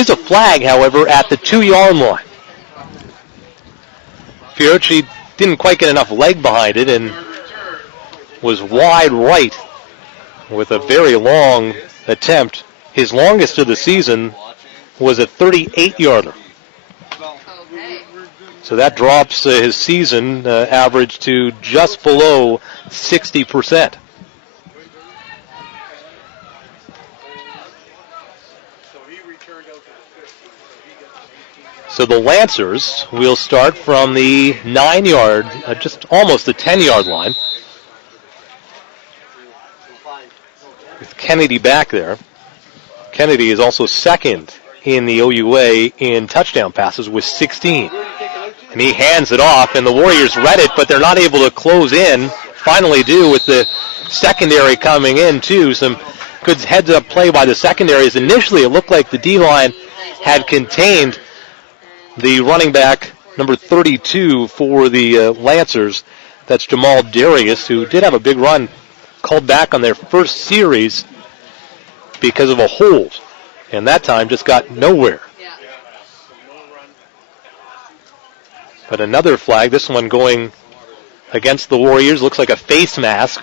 Is a flag, however, at the 2-yard line. Fiorucci didn't quite get enough leg behind it and was wide right with a very long attempt. His longest of the season was a 38-yarder. So that drops his season average to just below 60%. So the Lancers will start from the 9-yard, just almost the 10-yard line. With Kennedy back there. Kennedy is also second in the OUA in touchdown passes with 16. And he hands it off, and the Warriors read it, but they're not able to close in. Finally do with the secondary coming in, too. Some good heads-up play by the secondaries. Initially, it looked like the D-line had contained the running back, number 32 for the Lancers. That's Jamal Darius, who did have a big run, called back on their first series because of a hold. And that time just got nowhere. But another flag, this one going against the Warriors, looks like a face mask.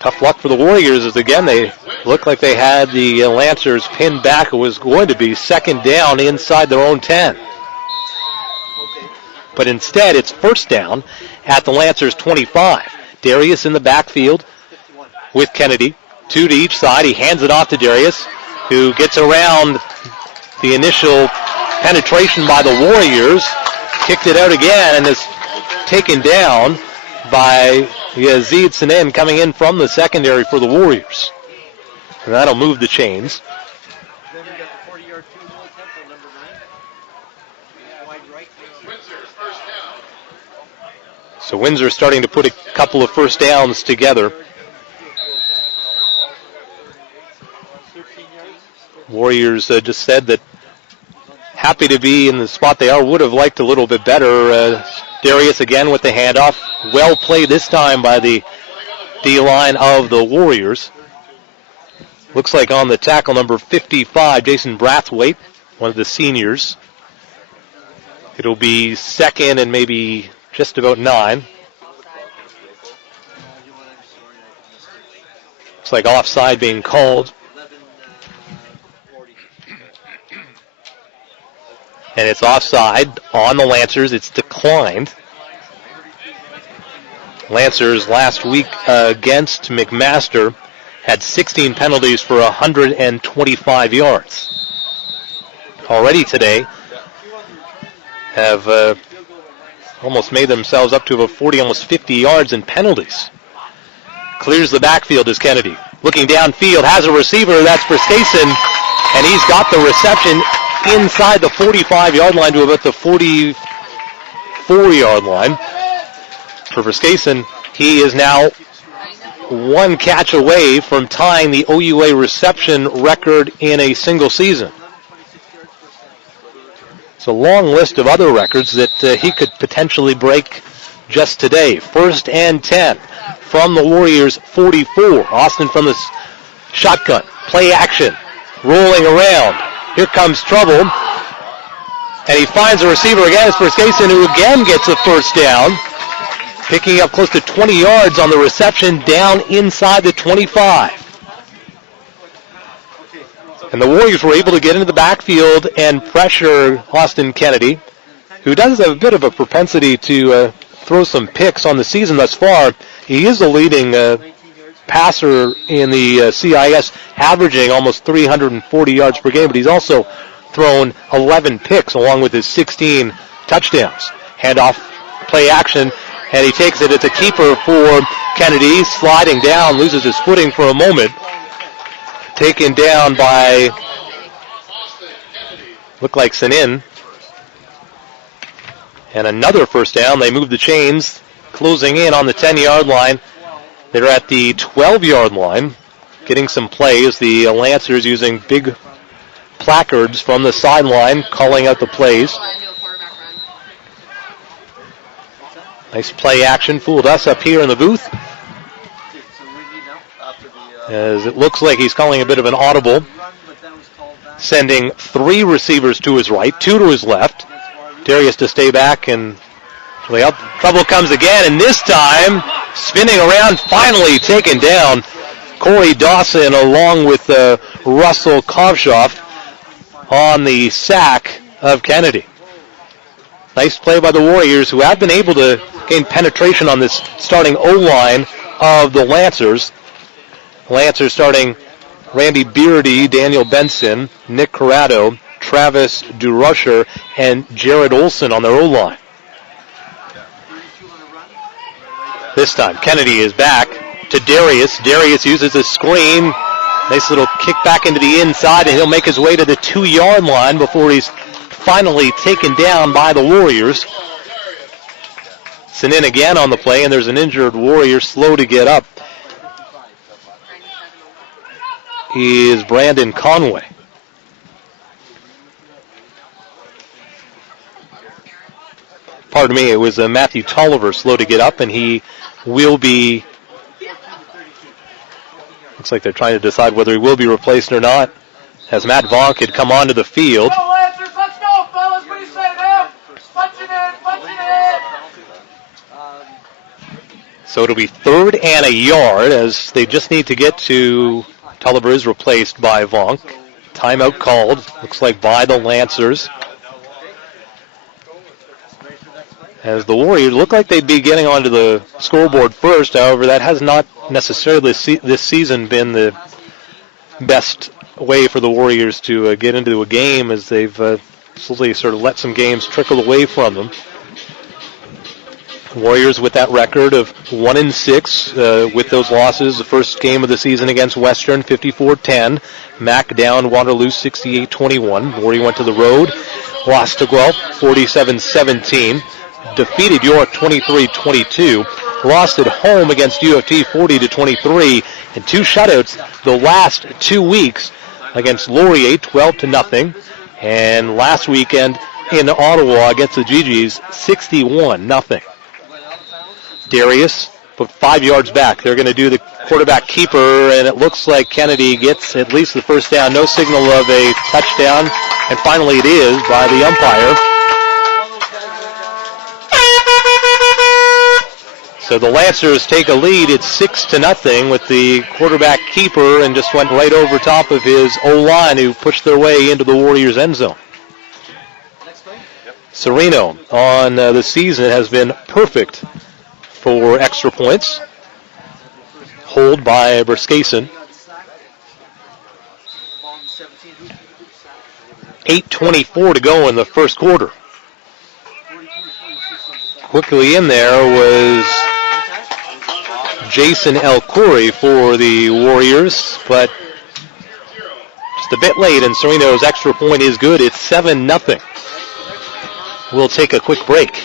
Tough luck for the Warriors as, again, they looked like they had the Lancers pinned back. It was going to be second down inside their own 10. But instead, it's first down at the Lancers' 25. Darius in the backfield with Kennedy. 2 to each side. He hands it off to Darius, who gets around the initial penetration by the Warriors. Kicked it out again and is taken down by Yazid Sanin coming in from the secondary for the Warriors. And that'll move the chains. Then we got the 40-yard field goal attempt on number 9. Wide right. So Windsor starting to put a couple of first downs together. Warriors just said that happy to be in the spot they are. Would have liked a little bit better. Darius again with the handoff. Well played this time by the D-line of the Warriors. Looks like on the tackle, number 55, Jason Brathwaite, one of the seniors. It'll be second and maybe just about 9. Looks like offside being called. And it's offside on the Lancers. It's declined. Lancers last week against McMaster had 16 penalties for 125 yards. Already today have almost made themselves up to about 40, almost 50 yards in penalties. Clears the backfield is Kennedy. Looking downfield, has a receiver. That's Briskason, and he's got the reception inside the 45-yard line to about the 44-yard line. For Briskason, he is now one catch away from tying the OUA reception record in a single season. It's a long list of other records that he could potentially break just today. 1st and 10 from the Warriors' 44. Austin from the shotgun. Play action. Rolling around. Here comes trouble. And he finds a receiver again. It's Briskason, who again gets a first down. Picking up close to 20 yards on the reception down inside the 25. And the Warriors were able to get into the backfield and pressure Austin Kennedy, who does have a bit of a propensity to throw some picks on the season thus far. He is the leading passer in the CIS, averaging almost 340 yards per game, but he's also thrown 11 picks along with his 16 touchdowns. Handoff, play action, and he takes it. It's a keeper for Kennedy. He's sliding down, loses his footing for a moment. Taken down by, look like Sanin. And another first down. They move the chains, closing in on the 10-yard line. They're at the 12-yard line, getting some plays. The Lancers using big placards from the sideline, calling out the plays. Nice play action. Fooled us up here in the booth, as it looks like he's calling a bit of an audible. sending 3 receivers to his right, 2 to his left. Darius to stay back, and trouble comes again, and this time spinning around, finally taken down. Corey Dawson along with Russell Kovshoff on the sack of Kennedy. Nice play by the Warriors, who have been able to gain penetration on this starting O-line of the Lancers. Lancers starting Randy Beardy, Daniel Benson, Nick Corrado, Travis DeRusher, and Jared Olson on their O-line. This time, Kennedy is back to Darius. Darius uses a screen. Nice little kick back into the inside, and he'll make his way to the 2-yard line before he's finally taken down by the Warriors. Sent in again on the play, and there's an injured Warrior slow to get up. Is Brandon Conway. Pardon me, it was Matthew Tolliver slow to get up, and he will be, looks like they're trying to decide whether he will be replaced or not, as Matt Vonk had come onto the field. Go, Lancers, let's go, fellas. What do you say, man? Punch it in. So it'll be 3rd and a yard, as they just need to get to, Tolliver is replaced by Vonk. Timeout called, looks like by the Lancers. As the Warriors look like they'd be getting onto the scoreboard first. However, that has not necessarily this season been the best way for the Warriors to get into a game, as they've slowly sort of let some games trickle away from them. Warriors with that record of 1-6 with those losses. The first game of the season against Western, 54-10. Mac down Waterloo, 68-21. Warrior went to the road, lost to Guelph, 47-17. Defeated York 23-22. Lost at home against U of T 40-23. And 2 shutouts the last 2 weeks against Laurier 12-0. And last weekend in Ottawa against the GGs 61-0. Darius put 5 yards back. They're going to do the quarterback keeper, and it looks like Kennedy gets at least the first down. No signal of a touchdown, and finally it is by the umpire. So the Lancers take a lead. It's 6-0 with the quarterback keeper, and just went right over top of his O-line, who pushed their way into the Warriors' end zone. Sereno on the season has been perfect for extra points. Hold by Berskasen. 8:24 to go in the first quarter. Quickly in there was Jason El-Khoury for the Warriors, but just a bit late, and Sereno's extra point is good. It's 7-0. We'll take a quick break.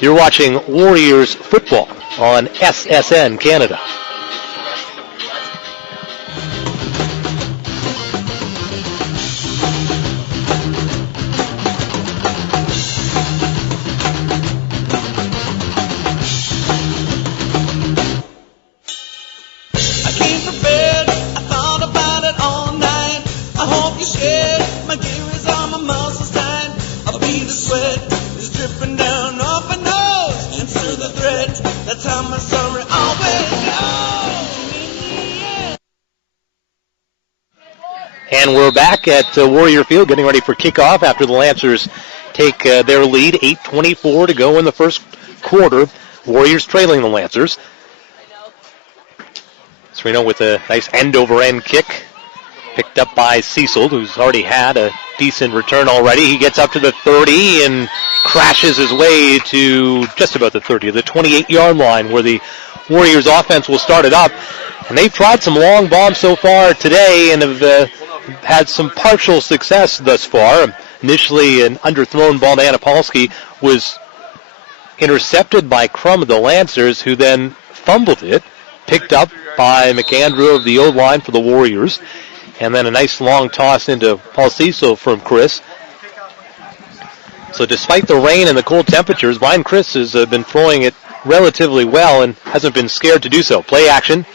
You're watching Warriors football on SSN Canada. And we're back at Warrior Field getting ready for kickoff after the Lancers take their lead. 8:24 to go in the first quarter. Warriors trailing the Lancers. Sereno with a nice end-over-end kick. Picked up by Cecil, who's already had a decent return already. He gets up to the 30 and crashes his way to just about the 30, the 28-yard line, where the Warriors offense will start it up. And they've tried some long bombs so far today and have had some partial success thus far. Initially, an underthrown ball to Anapolsky was intercepted by Crum of the Lancers, who then fumbled it, picked up by McAndrew of the O-line for the Warriors, and then a nice long toss into Paul Cecil from Chris. So despite the rain and the cold temperatures, Brian Chris has been throwing it relatively well and hasn't been scared to do so. Play action.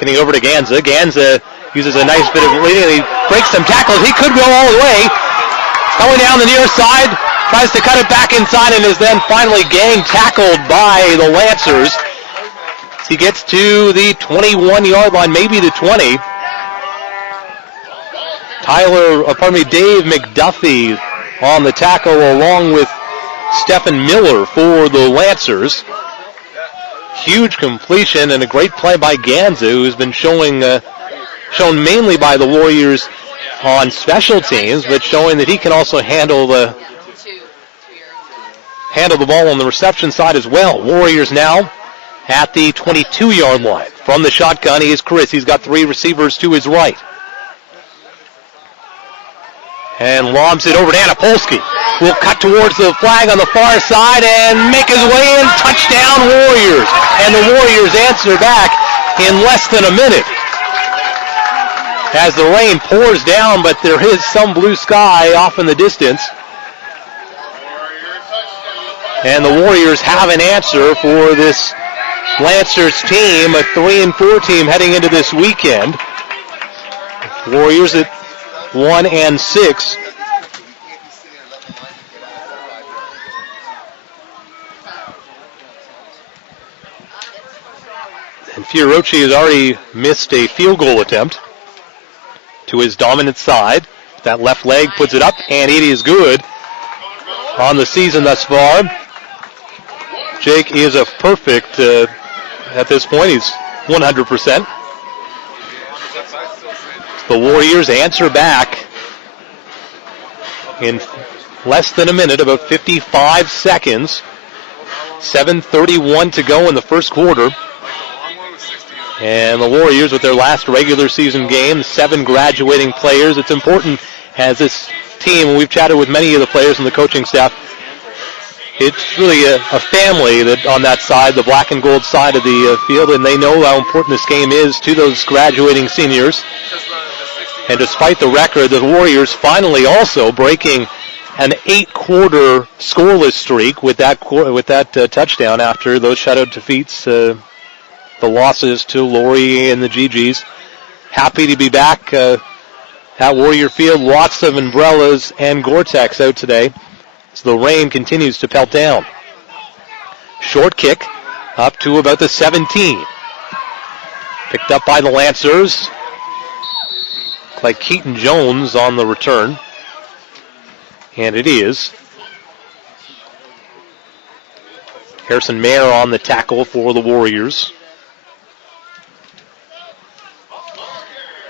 Getting over to Ganza. Ganza uses a nice bit of leading. He breaks some tackles. He could go all the way. Going down the near side. Tries to cut it back inside and is then finally gang tackled by the Lancers. He gets to the 21-yard line, maybe the 20. Dave McDuffie on the tackle along with Stephen Miller for the Lancers. Huge completion and a great play by Ganza, who's been shown mainly by the Warriors on special teams, but showing that he can also handle the ball on the reception side as well. Warriors now at the 22-yard line. From the shotgun, he is Chris. He's got three receivers to his right. And lobs it over to Anapolsky. Will cut towards the flag on the far side and make his way in. Touchdown, Warriors. And the Warriors answer back in less than a minute. As the rain pours down, but there is some blue sky off in the distance. And the Warriors have an answer for this Lancers team, a 3-4 team heading into this weekend. Warriors at 1-6. And Fiorucci has already missed a field goal attempt to his dominant side. That left leg puts it up, and it is good on the season thus far. Jake is a perfect at this point. He's 100%. The Warriors answer back in less than a minute, about 55 seconds. 7:31 to go in the first quarter. And the Warriors with their last regular season game, 7 graduating players. It's important as this team, we've chatted with many of the players and the coaching staff, it's really a family that on that side, the black and gold side of the field, and they know how important this game is to those graduating seniors. And despite the record, the Warriors finally also breaking an 8-quarter scoreless streak with that touchdown after those shutout defeats, the losses to Laurie and the GGs. Happy to be back at Warrior Field. Lots of umbrellas and Gore-Tex out today. So the rain continues to pelt down. Short kick up to about the 17. Picked up by the Lancers. Like Keaton Jones on the return. And it is. Harrison Mayer on the tackle for the Warriors.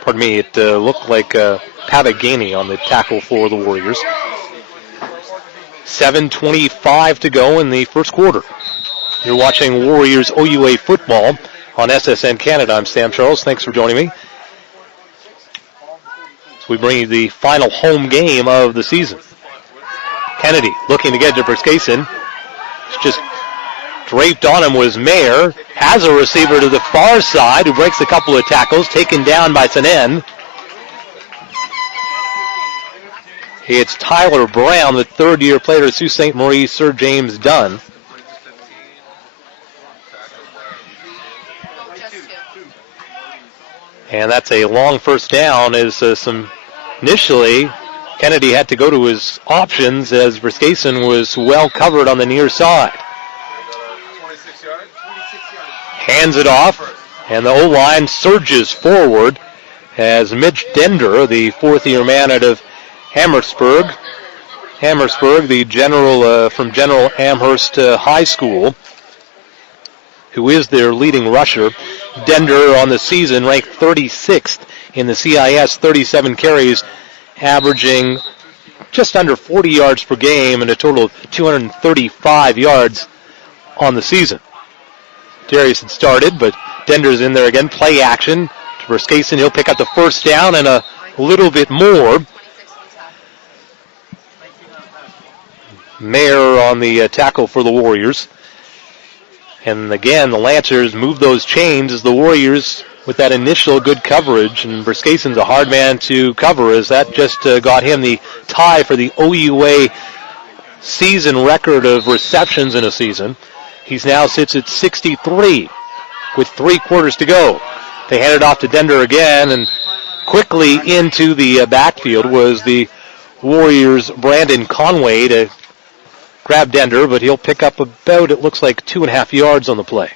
Pardon me, it looked like Pavagani on the tackle for the Warriors. 7:25 to go in the first quarter. You're watching Warriors OUA football on SSN Canada. I'm Sam Charles. Thanks for joining me. So we bring you the final home game of the season. Kennedy looking to get to Briskason. It's just draped on him was Mayer. Has a receiver to the far side who breaks a couple of tackles. Taken down by Sanen. It's Tyler Brown, the third-year player at Sault Ste. Marie, Sir James Dunn. And that's a long first down as initially Kennedy had to go to his options as Briskason was well covered on the near side. Hands it off, and the O-line surges forward as Mitch Dender, the fourth-year man out of Hammersburg, the general from General Amherst High School, who is their leading rusher. Dender on the season ranked 36th in the CIS, 37 carries, averaging just under 40 yards per game and a total of 235 yards on the season. Darius had started, but Dender's in there again. Play action to Briskason. He'll pick up the first down and a little bit more. Mayer on the tackle for the Warriors. And again, the Lancers move those chains as the Warriors with that initial good coverage. And Briskason's a hard man to cover as that just got him the tie for the OUA season record of receptions in a season. He now sits at 63 with 3 quarters to go. They hand it off to Dender again, and Quickly into the backfield was the Warriors' Brandon Conway to grab Dender, but he'll pick up about, it looks like, 2.5 yards on the play.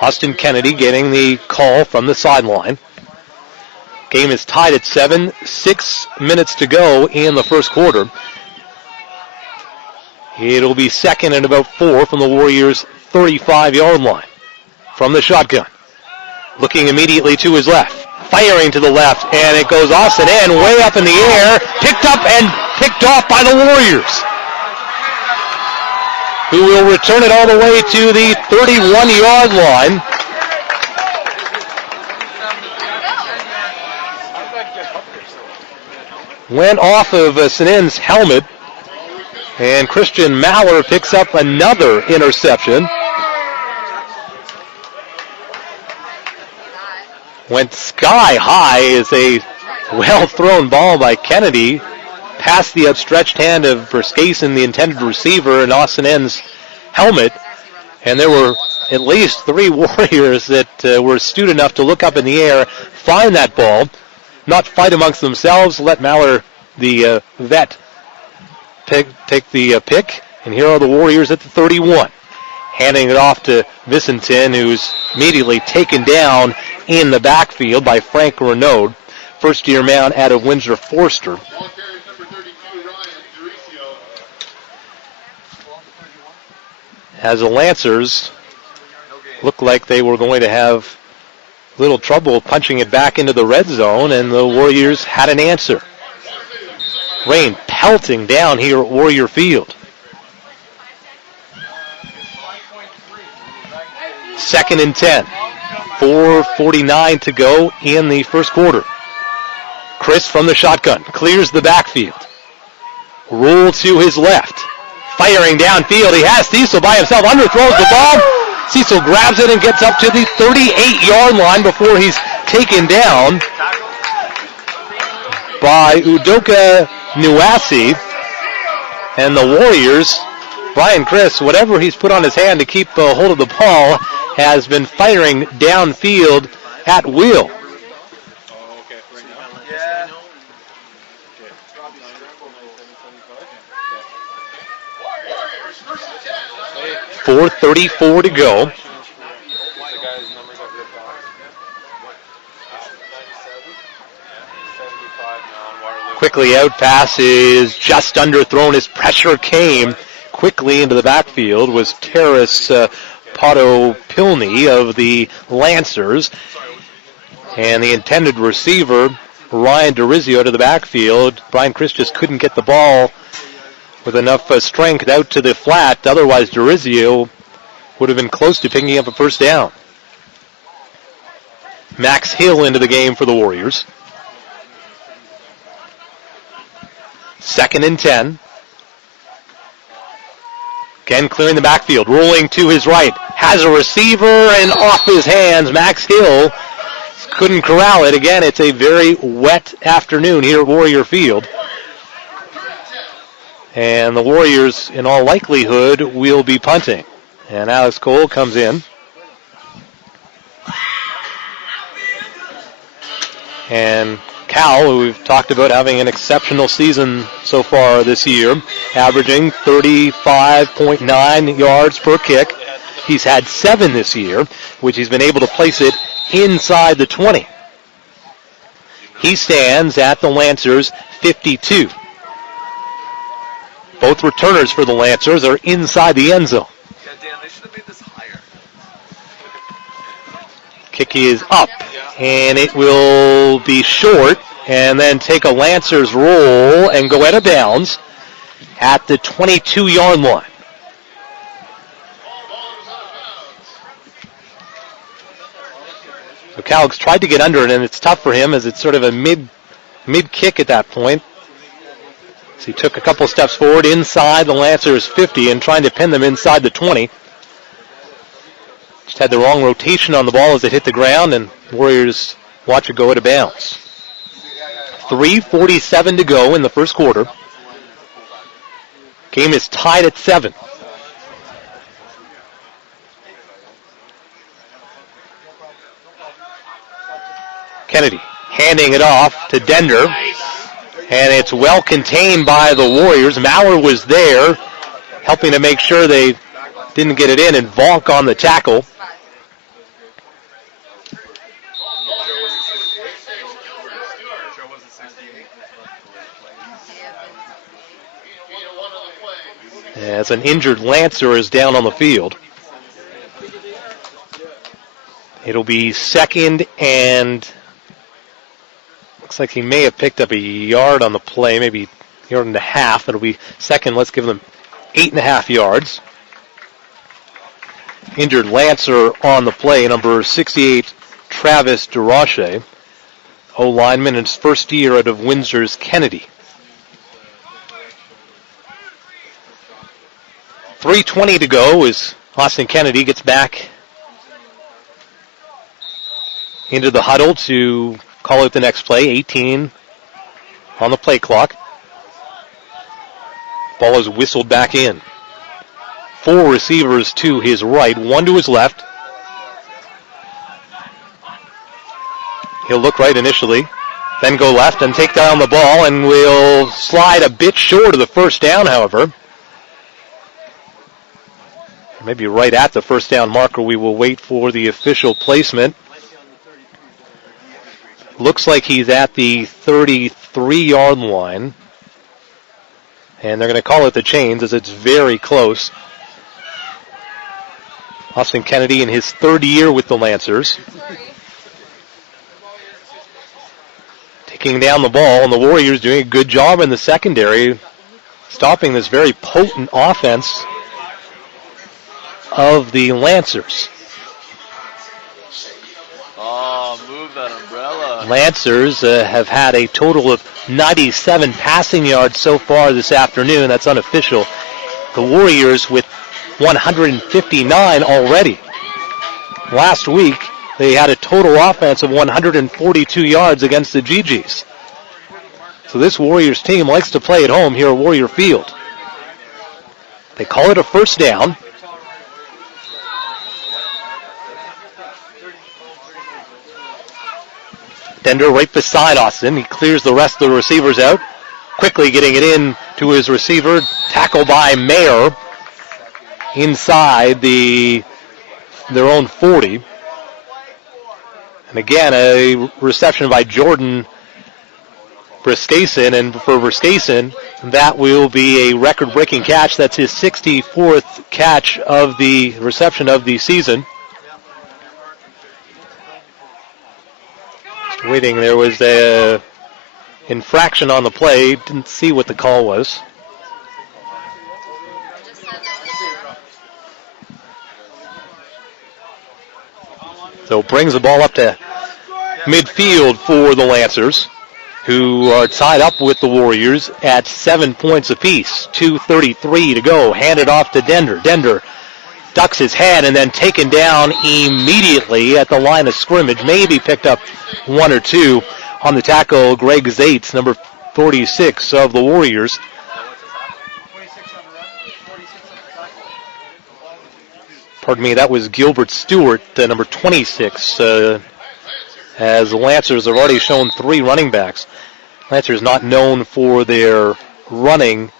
Austin Kennedy getting the call from the sideline. Game is tied at 7, 6 minutes to go in the first quarter. It'll be second and about 4 from the Warriors' 35-yard line. From the shotgun. Looking immediately to his left. Firing to the left, and it goes off and in, way up in the air. Picked up and picked off by the Warriors, who will return it all the way to the 31-yard line. Went off of Sanin's helmet, and Christian Maller picks up another interception. Went sky high is a well-thrown ball by Kennedy, past the outstretched hand of Berskasen, the intended receiver, and Austin N's helmet. And there were at least 3 Warriors that were astute enough to look up in the air, find that ball, not fight amongst themselves, let Maller, the vet, take the pick. And here are the Warriors at the 31. Handing it off to Vicentin, who's immediately taken down in the backfield by Frank Renaud, first-year man out of Windsor Forster. As the Lancers looked like they were going to have little trouble punching it back into the red zone, and the Warriors had an answer. Rain pelting down here at Warrior Field. Second and 10. 4:49 to go in the first quarter. Chris from the shotgun clears the backfield. Roll to his left. Firing downfield. He has Cecil by himself. Underthrows the ball. Cecil grabs it and gets up to the 38-yard line before he's taken down by Udoka Nuasi. And the Warriors, Brian Chris, whatever he's put on his hand to keep hold of the ball, has been firing downfield at will. 4:34 to go. Quickly out, pass is just underthrown as pressure came quickly into the backfield was Terrace Potopilny of the Lancers. And the intended receiver, Ryan DeRizio, to the backfield. Brian Chris just couldn't get the ball with enough strength out to the flat. Otherwise, DeRizio would have been close to picking up a first down. Max Hill into the game for the Warriors. Second and 10. Again, clearing the backfield, rolling to his right. Has a receiver and off his hands. Max Hill couldn't corral it. Again, it's a very wet afternoon here at Warrior Field. And the Warriors, in all likelihood, will be punting. And Alex Cole comes in. And Cal, who we've talked about having an exceptional season so far this year, averaging 35.9 yards per kick. He's had 7 this year, which he's been able to place it inside the 20. He stands at the Lancers 52. Both returners for the Lancers are inside the end zone. Yeah, Dan, they should have made this higher. Kick is up, and it will be short, and then take a Lancers roll and go out of bounds at the 22-yard line. So Calix tried to get under it, and it's tough for him as it's sort of a mid kick at that point. So he took a couple steps forward inside the Lancers 50 and trying to pin them inside the 20. Just had the wrong rotation on the ball as it hit the ground, and Warriors watch it go out of bounds. 3:47 to go in the first quarter. Game is tied at 7. Kennedy handing it off to Dender. And it's well contained by the Warriors. Maurer was there, helping to make sure they didn't get it in, and Volk on the tackle. As an injured Lancer is down on the field. It'll be second and looks like he may have picked up a yard on the play, maybe a yard and a half. It'll be second. Let's give them 8.5 yards. Injured Lancer on the play, number 68, Travis DeRoche. O-lineman in his first year out of Windsor's Kennedy. 3:20 to go as Austin Kennedy gets back into the huddle to call out the next play. 18 on the play clock. Ball is whistled back in. 4 receivers to his right, 1 to his left. He'll look right initially, then go left and take down the ball, and will slide a bit short of the first down, however. Maybe right at the first down marker. We will wait for the official placement. Looks like he's at the 33-yard line. And they're going to call it the chains as it's very close. Austin Kennedy in his third year with the Lancers. Taking down the ball, and the Warriors doing a good job in the secondary, stopping this very potent offense of the Lancers. Oh, move that umbrella. Lancers have had a total of 97 passing yards so far this afternoon. That's unofficial. The Warriors with 159 already. Last week, they had a total offense of 142 yards against the GGs. So this Warriors team likes to play at home here at Warrior Field. They call it a first down. Dender right beside Austin. He clears the rest of the receivers out. Quickly getting it in to his receiver. Tackle by Mayer inside their own 40. And again, a reception by Jordan Briskason. And for Briskason, that will be a record-breaking catch. That's his 64th catch of the reception of the season. Waiting, there was a infraction on the play. Didn't see what the call was. So brings the ball up to midfield for the Lancers, who are tied up with the Warriors at 7 points apiece. 2:33 to go. Handed off to Dender. Dender ducks his head and then taken down immediately at the line of scrimmage. Maybe picked up 1 or 2 on the tackle. Greg Zaitz, number 46 of the Warriors. 26 on the run, 46 on the tackle. Pardon me, that was Gilbert Stewart, number 26, as the Lancers have already shown 3 running backs. Lancers not known for their running.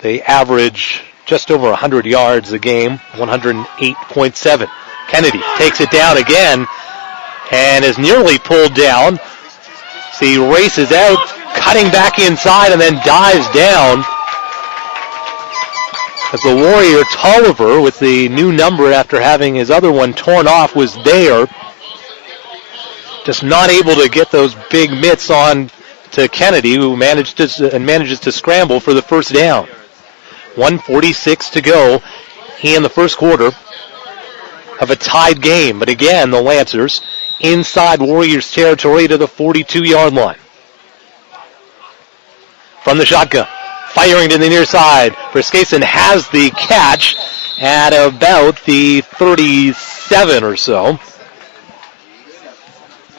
They average just over 100 yards a game, 108.7. Kennedy takes it down again and is nearly pulled down. So he races out, cutting back inside, and then dives down. As the Warrior, Tolliver, with the new number after having his other one torn off, was there. Just not able to get those big mitts on to Kennedy, who manages to scramble for the first down. 1:46 to go in the first quarter of a tied game. But again, the Lancers inside Warriors territory to the 42-yard line. From the shotgun, firing to the near side. Briskason has the catch at about the 37 or so.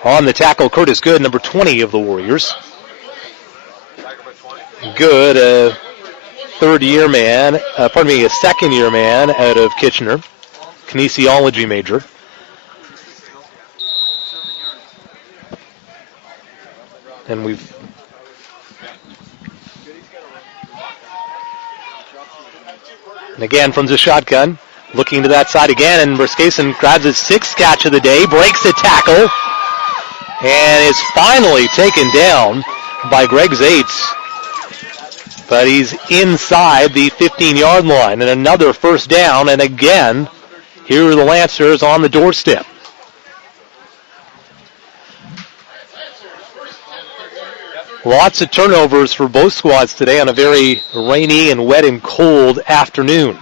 On the tackle, Curtis Good, number 20 of the Warriors. Good, a second-year man out of Kitchener, kinesiology major. And again from the shotgun, looking to that side again, and Berskason grabs his 6th catch of the day, breaks a tackle, and is finally taken down by Greg Zaitz. But he's inside the 15-yard line, and another first down, and again, here are the Lancers on the doorstep. Lots of turnovers for both squads today on a very rainy and wet and cold afternoon.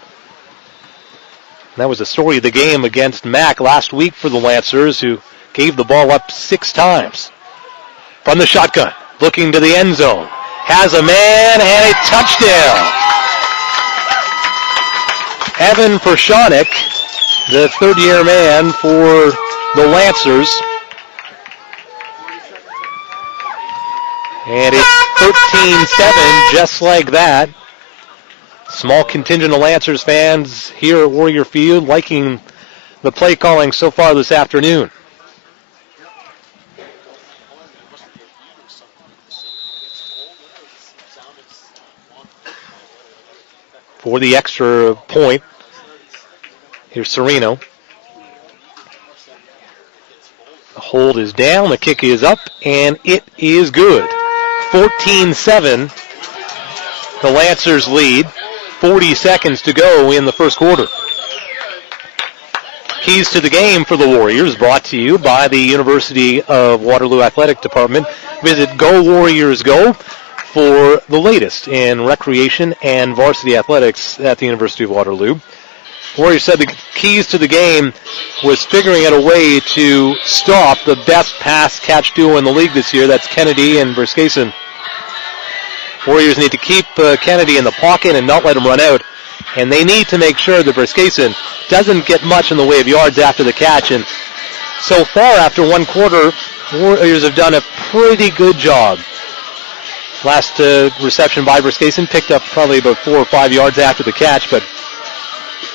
That was the story of the game against Mac last week for the Lancers, who gave the ball up 6 times. From the shotgun, looking to the end zone. Has a man and a touchdown. Evan Pershonik, the third-year man for the Lancers. And it's 13-7, just like that. Small contingent of Lancers fans here at Warrior Field liking the play calling so far this afternoon. For the extra point, here's Sereno. The hold is down, the kick is up, and it is good. 14-7, the Lancers lead. 40 seconds to go in the first quarter. Keys to the game for the Warriors brought to you by the University of Waterloo Athletic Department. Visit Go Warriors Go for the latest in recreation and varsity athletics at the University of Waterloo. Warriors said the keys to the game was figuring out a way to stop the best pass catch duo in the league this year. That's Kennedy and Berskason. Warriors need to keep Kennedy in the pocket and not let him run out. And they need to make sure that Berskason doesn't get much in the way of yards after the catch. And so far, after one quarter, Warriors have done a pretty good job. Last reception by Berskason picked up probably about 4 or 5 yards after the catch. But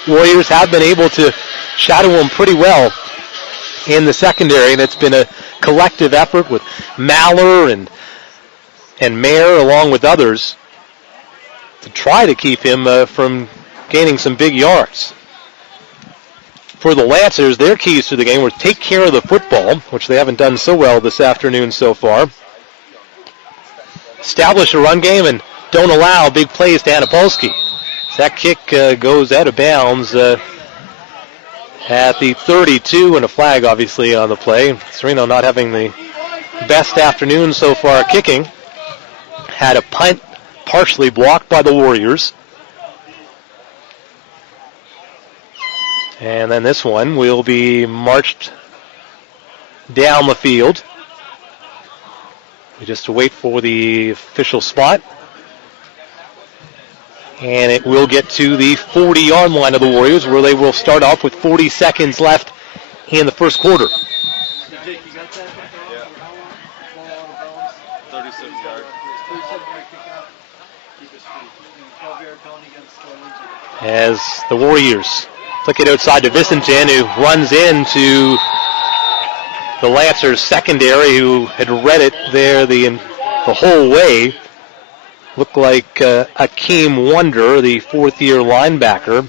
Warriors have been able to shadow him pretty well in the secondary. And it's been a collective effort with Maller and Mayer, along with others, to try to keep him from gaining some big yards. For the Lancers, their keys to the game were take care of the football, which they haven't done so well this afternoon so far. Establish a run game and don't allow big plays to Anapolsky. That kick goes out of bounds at the 32, and a flag obviously on the play. Sereno not having the best afternoon so far kicking. Had a punt partially blocked by the Warriors. And then this one will be marched down the field. We just wait for the official spot. And it will get to the 40-yard line of the Warriors, where they will start off with 40 seconds left in the first quarter. As the Warriors flick it outside to Vicentin, who runs into the Lancers secondary, who had read it there the whole way. Looked like Akeem Wonder, the 4th-year linebacker.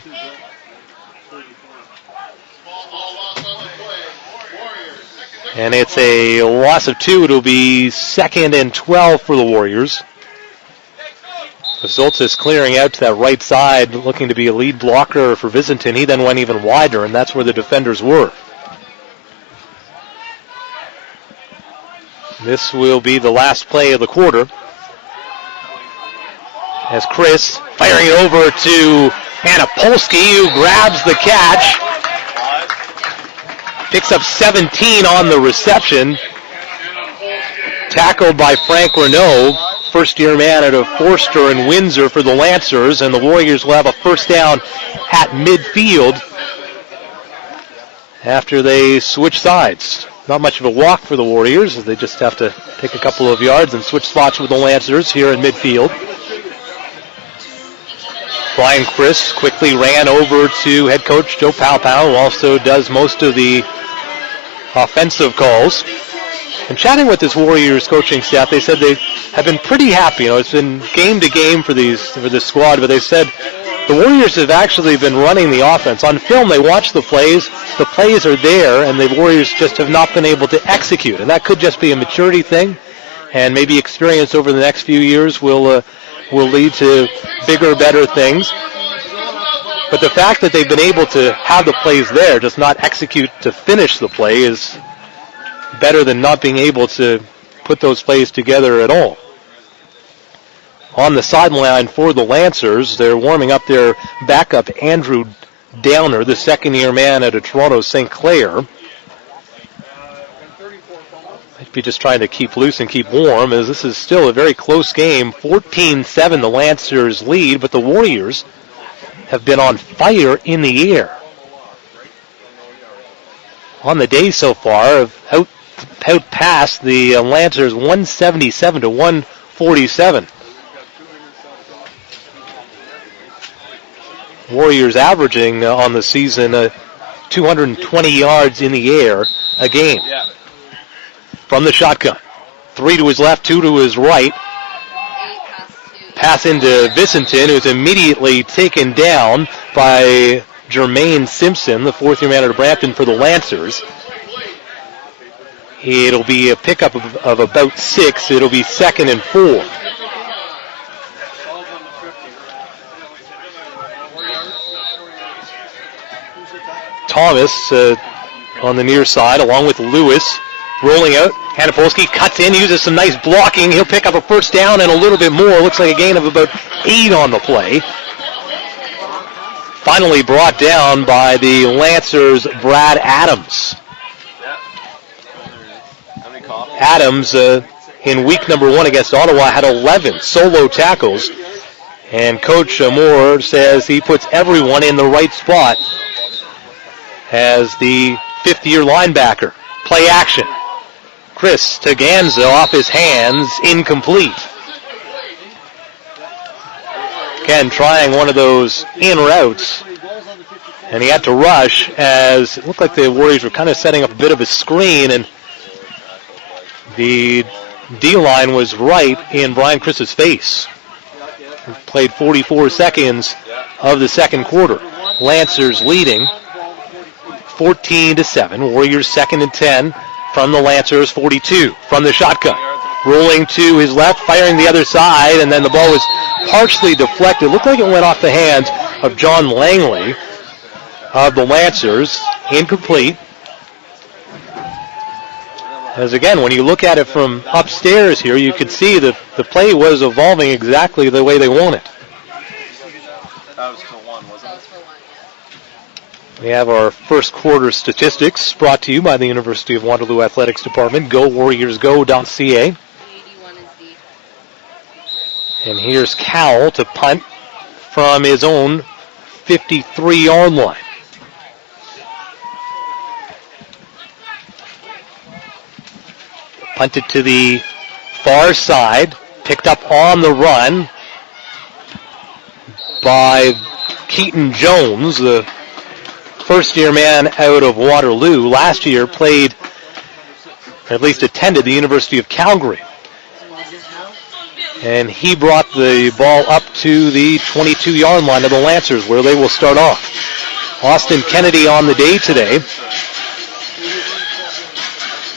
And it's a loss of 2. It'll be 2nd and 12 for the Warriors. Zoltis clearing out to that right side, looking to be a lead blocker for Vicentin. He then went even wider, and that's where the defenders were. This will be the last play of the quarter, as Chris firing it over to Anapolsky, who grabs the catch. Picks up 17 on the reception. Tackled by Frank Renault. First-year man out of Forster and Windsor for the Lancers, and the Warriors will have a first down at midfield after they switch sides. Not much of a walk for the Warriors, as they just have to take a couple of yards and switch spots with the Lancers here in midfield. Brian Chris quickly ran over to head coach Joe Paupau, who also does most of the offensive calls. And chatting with this Warriors coaching staff, they said they have been pretty happy. It's been game to game for this squad, but they said the Warriors have actually been running the offense. On film, they watch the plays are there, and the Warriors just have not been able to execute. And that could just be a maturity thing, and maybe experience over the next few years will lead to bigger, better things. But the fact that they've been able to have the plays there, just not execute to finish the play, is better than not being able to put those plays together at all. On the sideline for the Lancers, they're warming up their backup, Andrew Downer, the second-year man at a Toronto St. Clair. Might be just trying to keep loose and keep warm, as this is still a very close game. 14-7 the Lancers lead, but the Warriors have been on fire in the air. On the day so far, have outpassed the Lancers 177 to 147. Warriors averaging on the season 220 yards in the air a game. From the shotgun. 3 to his left, 2 to his right. Pass into Vicentin, who's immediately taken down by Jermaine Simpson, the fourth-year man at Brampton for the Lancers. It'll be a pickup of about 6. It'll be 2nd and 4. Thomas on the near side, along with Lewis, rolling out. Hanapolsky cuts in, uses some nice blocking. He'll pick up a first down and a little bit more. Looks like a gain of about 8 on the play. Finally brought down by the Lancers' Brad Adams. Adams, in week number 1 against Ottawa, had 11 solo tackles. And Coach Moore says he puts everyone in the right spot as the fifth-year linebacker. Play action. Chris Taganza off his hands, incomplete. Again, trying one of those in routes, and he had to rush as it looked like the Warriors were kind of setting up a bit of a screen, and the D-line was right in Brian Chris's face. He played 44 seconds of the second quarter. Lancers leading 14-7. Warriors 2nd and 10 from the Lancers 42 from the shotgun. Rolling to his left, firing the other side, and then the ball was partially deflected. Looked like it went off the hands of John Langley of the Lancers. Incomplete. As again, when you look at it from upstairs here, you could see that the play was evolving exactly the way they want it. That was for 1, wasn't it? We have our first quarter statistics brought to you by the University of Waterloo Athletics Department. GoWarriorsGo.ca. And here's Cowell to punt from his own 53-yard line. Punted to the far side, picked up on the run by Keaton Jones, the first-year man out of Waterloo. Last year played, or at least attended, the University of Calgary. And he brought the ball up to the 22-yard line of the Lancers, where they will start off. Austin Kennedy on the day today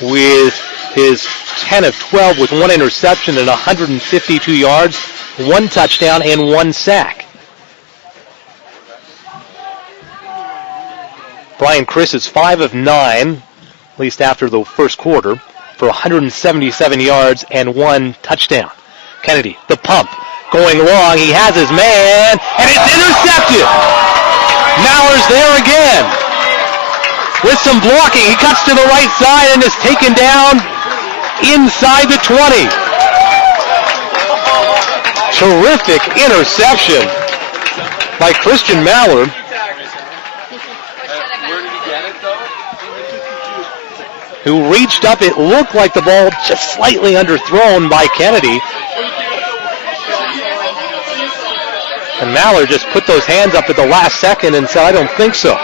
with his 10 of 12 with 1 interception and 152 yards, 1 touchdown, and 1 sack. Brian Chris is 5 of 9, at least after the first quarter, for 177 yards and 1 touchdown. Kennedy, the pump, going long. He has his man, and it's intercepted. Mallers there again with some blocking. He cuts to the right side and is taken down inside the 20. Terrific interception by Christian Mallard. Where did he get it, though? Who reached up. It looked like the ball just slightly underthrown by Kennedy. And Mallard just put those hands up at the last second and said, I don't think so.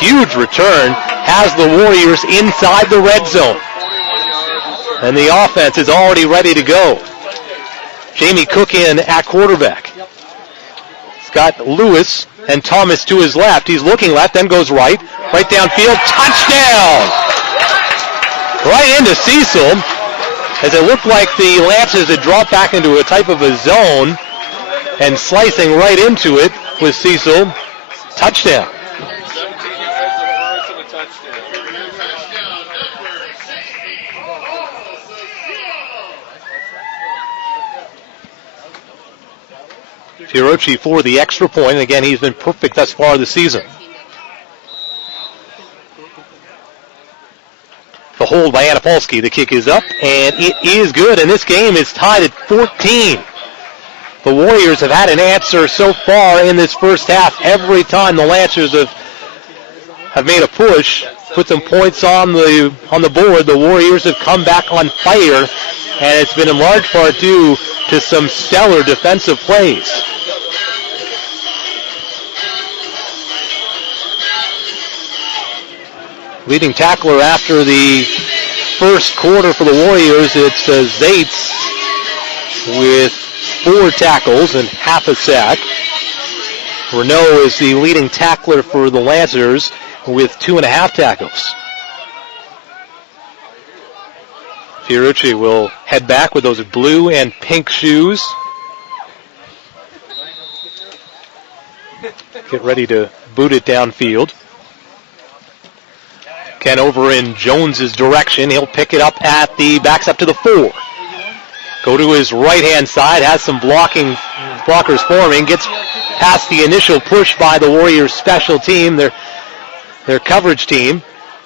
Huge return has the Warriors inside the red zone. And the offense is already ready to go. Jamie Cook in at quarterback. He's got Lewis and Thomas to his left. He's looking left, then goes right. Right downfield. Touchdown! Right into Cecil. As it looked like the Lancers had dropped back into a type of a zone. And slicing right into it was Cecil. Touchdown. 17 yards for the first and a touchdown. Fiorucci for the extra point. And again, he's been perfect thus far this season. The hold by Anapolsky. The kick is up, and it is good. And this game is tied at 14. The Warriors have had an answer so far in this first half. Every time the Lancers have made a push, put some points on the board, the Warriors have come back on fire, and it's been in large part due to some stellar defensive plays. Leading tackler after the first quarter for the Warriors, it's Zaitz with 4 tackles and half a sack. Renault is the leading tackler for the Lancers with 2.5 tackles. Fiorucci will head back with those blue and pink shoes. Get ready to boot it downfield. Ken over in Jones's direction. He'll pick it up at the, backs up to the 4. Go to his right-hand side, has some blockers forming, gets past the initial push by the Warriors special team, their coverage team,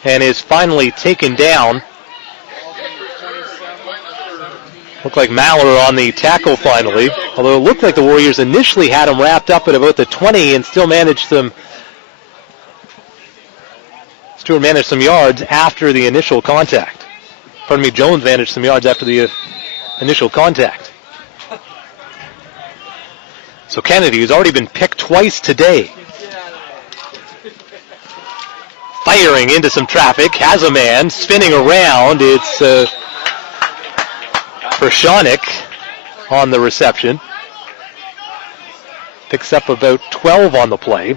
and is finally taken down. Looked like Maller on the tackle finally, although it looked like the Warriors initially had him wrapped up at about the 20 and still managed some yards after the initial contact. Pardon me, Jones managed some yards after the initial contact. So Kennedy, who's already been picked twice today, firing into some traffic, has a man spinning around. It's Pershonik on the reception. Picks up about 12 on the play.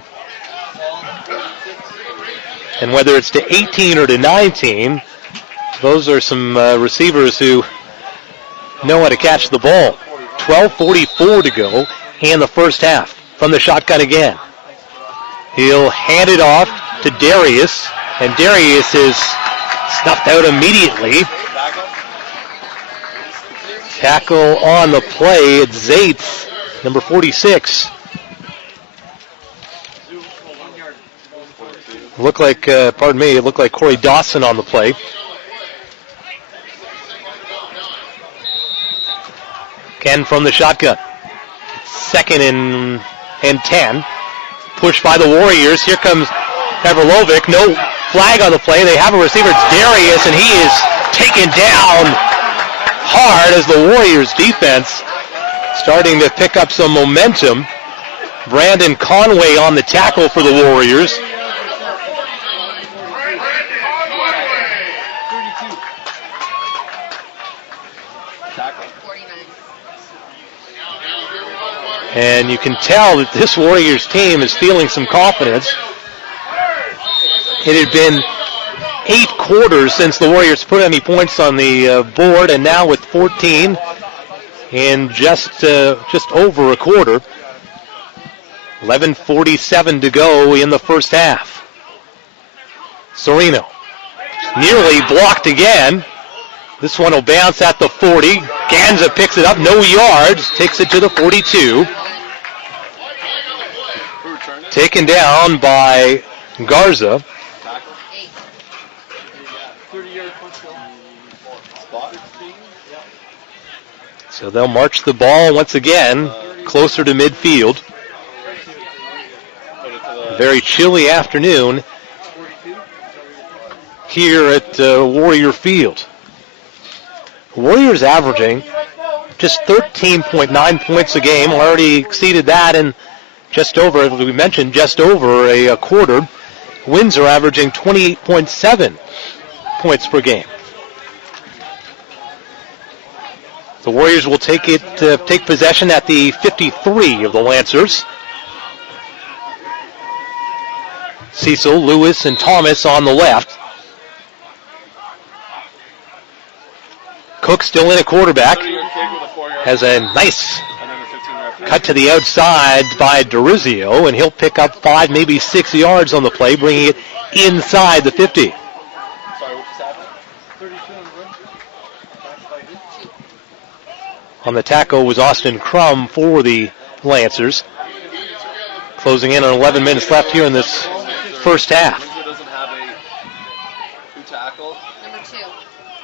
And whether it's to 18 or to 19, those are some receivers who know how to catch the ball. 12:44 to go in the first half. From the shotgun again. He'll hand it off to Darius, and Darius is snuffed out immediately. Tackle on the play. It's Zaitz, number 46. It looked like Corey Dawson on the play. Ken from the shotgun. 2nd and 10. Pushed by the Warriors. Here comes Everlovic. No flag on the play. They have a receiver. It's Darius, and he is taken down hard as the Warriors defense starting to pick up some momentum. Brandon Conway on the tackle for the Warriors. And you can tell that this Warriors team is feeling some confidence. It had been 8 quarters since the Warriors put any points on the board, and now with 14 in just over a quarter. 11:47 to go in the first half. Serino nearly blocked again. This one will bounce at the 40. Ganza picks it up, no yards, takes it to the 42. Taken down by Garza. So they'll march the ball once again closer to midfield. A very chilly afternoon here at Warrior Field. Warriors averaging just 13.9 points a game. Already exceeded that in just over, as we mentioned, just over a quarter. Windsor averaging 28.7 points per game. The Warriors will take possession at the 53 of the Lancers. Cecil, Lewis, and Thomas on the left. Cook still in at quarterback. Has a nice cut to the outside by DeRizio, and he'll pick up 5, maybe 6 yards on the play, bringing it inside the 50. On the tackle was Austin Crum for the Lancers. Closing in on 11 minutes left here in this first half.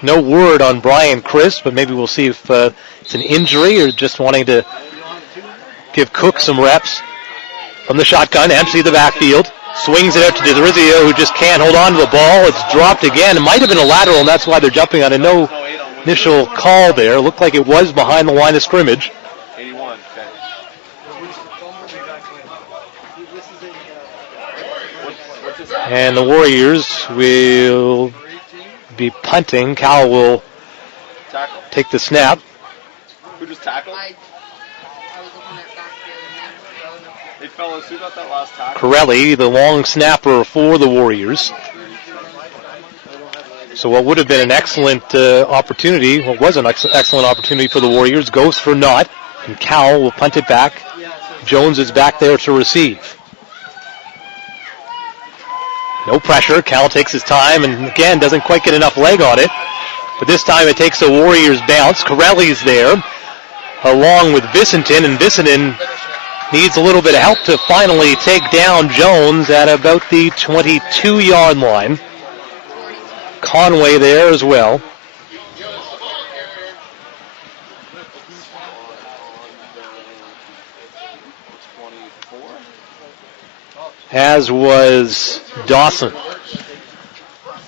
No word on Brian Chris, but maybe we'll see if it's an injury or just wanting to give Cook some reps. From the shotgun, empty the backfield. Swings it out to DeRizio, who just can't hold on to the ball. It's dropped again. It might have been a lateral, and that's why they're jumping on it. No initial call there. Looked like it was behind the line of scrimmage. 81. And the Warriors will be punting. Cal will take the snap. Who just tackled? I was looking at backfield. Hey, fellas, who got that last tackle? Corelli, the long snapper for the Warriors. So what would have been an excellent opportunity, what was an excellent opportunity for the Warriors, goes for naught. And Cal will punt it back. Jones is back there to receive. No pressure. Cal takes his time and, again, doesn't quite get enough leg on it. But this time it takes a Warriors bounce. Corelli's there, along with Vicenten. And Vicenten needs a little bit of help to finally take down Jones at about the 22-yard line. Conway there as well. As was Dawson.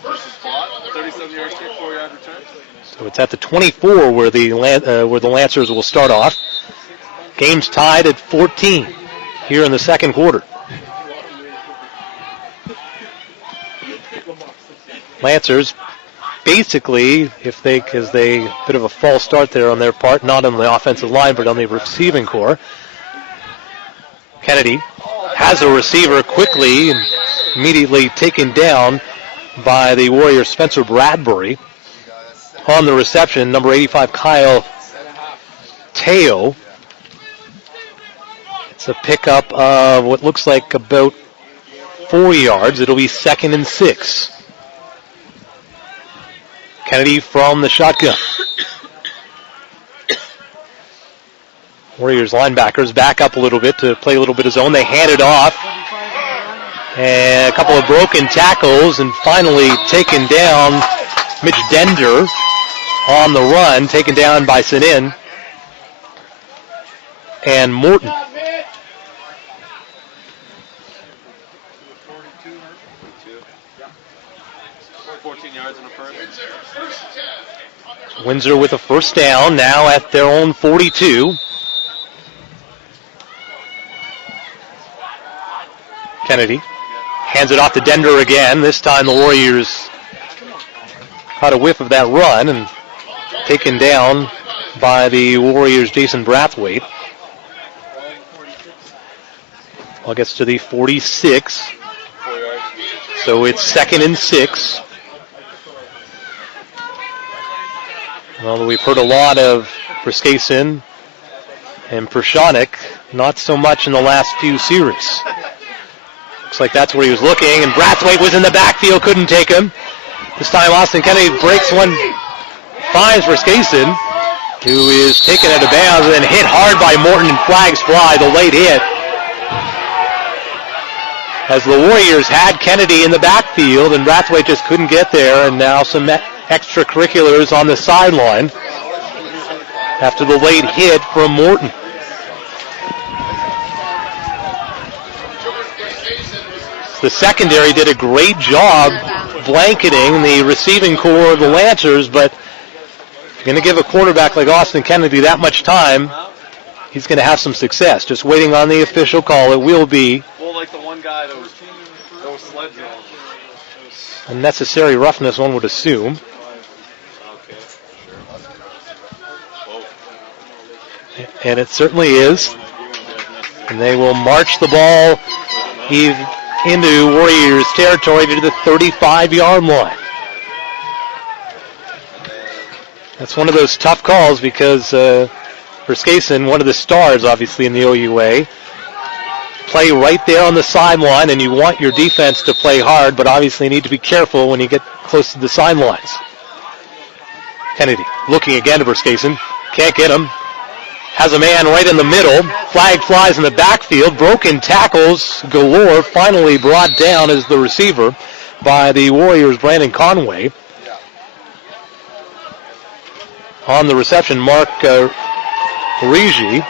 37-yard kick, 4-yard return. So it's at the 24 where the Lancers will start off. Game's tied at 14 here in the second quarter. Lancers basically, because they bit of a false start there on their part, not on the offensive line but on the receiving core. Kennedy has a receiver quickly and immediately taken down by the Warrior Spencer Bradbury. On the reception, number 85, Kyle Teo. It's a pickup of what looks like about 4 yards. It'll be 2nd and 6. Kennedy from the shotgun. Warriors linebackers back up a little bit to play a little bit of zone. They hand it off. And a couple of broken tackles, and finally taken down. Mitch Dender on the run, taken down by Sanin and Morton. Windsor with a first down, now at their own 42. Kennedy hands it off to Dender again. This time the Warriors caught a whiff of that run and taken down by the Warriors' Jason Brathwaite. Well, gets to the 46. So it's 2nd and 6. Well, we've heard a lot of Briskason and Pershonik, not so much in the last few series. Looks like that's where he was looking, and Brathwaite was in the backfield, couldn't take him. This time Austin Kennedy breaks one, finds Briskason, who is taken out of bounds and then hit hard by Morton, and flags fly, the late hit. As the Warriors had Kennedy in the backfield, and Brathwaite just couldn't get there, and now some extracurriculars on the sideline after the late hit from Morton. The secondary did a great job blanketing the receiving core of the Lancers, but if you're going to give a quarterback like Austin Kennedy that much time, he's going to have some success. Just waiting on the official call. It will be like the one guy that was sledging. Unnecessary roughness, one would assume. And it certainly is. And they will march the ball into Warriors territory to the 35-yard line. That's one of those tough calls because Berskasen, one of the stars obviously in the OUA, play right there on the sideline, and you want your defense to play hard, but obviously need to be careful when you get close to the sidelines. Kennedy looking again to Berskasen. Can't get him. Has a man right in the middle. Flag flies in the backfield. Broken tackles galore. Finally brought down as the receiver by the Warriors' Brandon Conway. On the reception, Mark Rigi.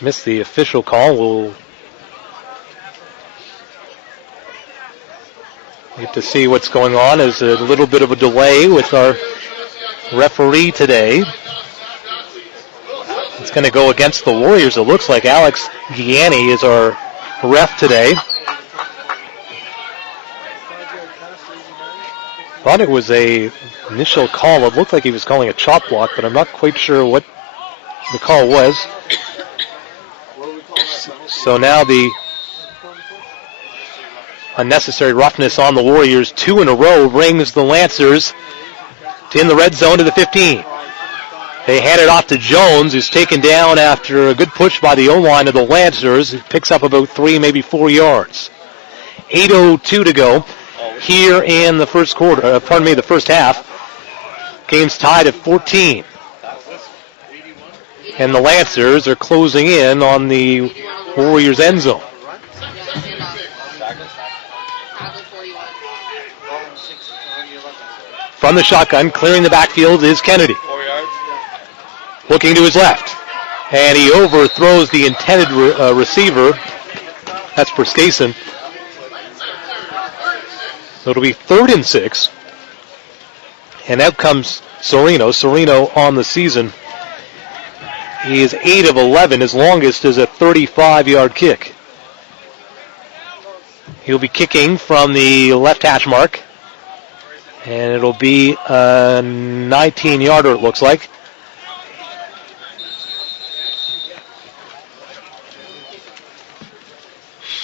Missed the official call. We'll get to see what's going on. There's a little bit of a delay with our referee today. It's going to go against the Warriors. It looks like Alex Gianni is our ref today. Thought it was a initial call. It looked like he was calling a chop block, but I'm not quite sure what the call was. So now the unnecessary roughness on the Warriors, 2 in a row, brings the Lancers in the red zone to the 15. They hand it off to Jones, who's taken down after a good push by the O-line of the Lancers. He picks up about 3, maybe 4 yards. 8:02 to go here in the first quarter. The first half. Game's tied at 14. And the Lancers are closing in on the Warriors end zone. From the shotgun, clearing the backfield is Kennedy. Looking to his left. And he overthrows the intended receiver. That's Berskasen. So it'll be 3rd and 6. And out comes Serino. Serino on the season. He is 8 of 11. His longest is a 35-yard kick. He'll be kicking from the left hash mark. And it'll be a 19-yarder, it looks like.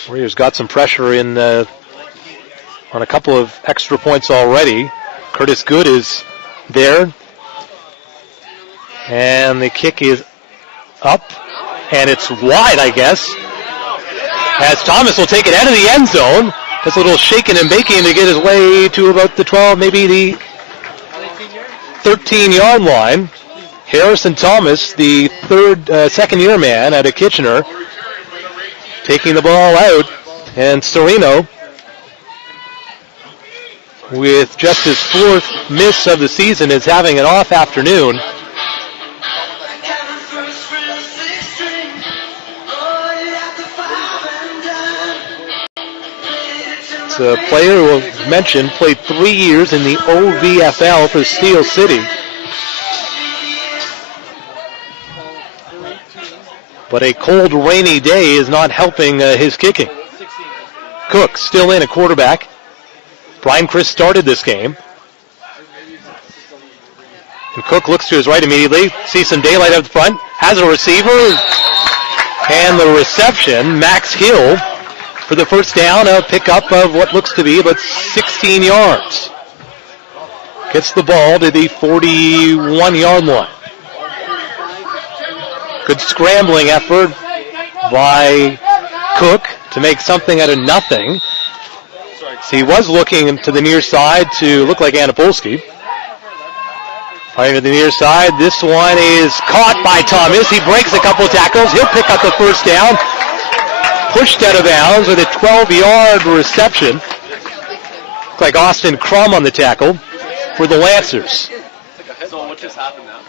Warriors got some pressure in on a couple of extra points already. Curtis Good is there. And the kick is up, and it's wide, I guess, as Thomas will take it out of the end zone. Just a little shaking and baking to get his way to about the 12, maybe the 13-yard line. Harrison Thomas, the second-year man out of Kitchener, taking the ball out, and Serino, with just his 4th miss of the season, is having an off afternoon. It's a player who was mentioned, played 3 years in the OVFL for Steel City. But a cold, rainy day is not helping his kicking. Cook still in at quarterback. Brian Chris started this game. And Cook looks to his right immediately, sees some daylight up front, has a receiver, and the reception, Max Hill, for the first down, a pickup of what looks to be about 16 yards. Gets the ball to the 41-yard line. Good scrambling effort by Cook to make something out of nothing. So he was looking to the near side to look like Anapolsky. Fighting to the near side. This one is caught by Thomas. He breaks a couple of tackles. He'll pick up the first down. Pushed out of bounds with a 12-yard reception. Looks like Austin Crum on the tackle for the Lancers. So what just happened now?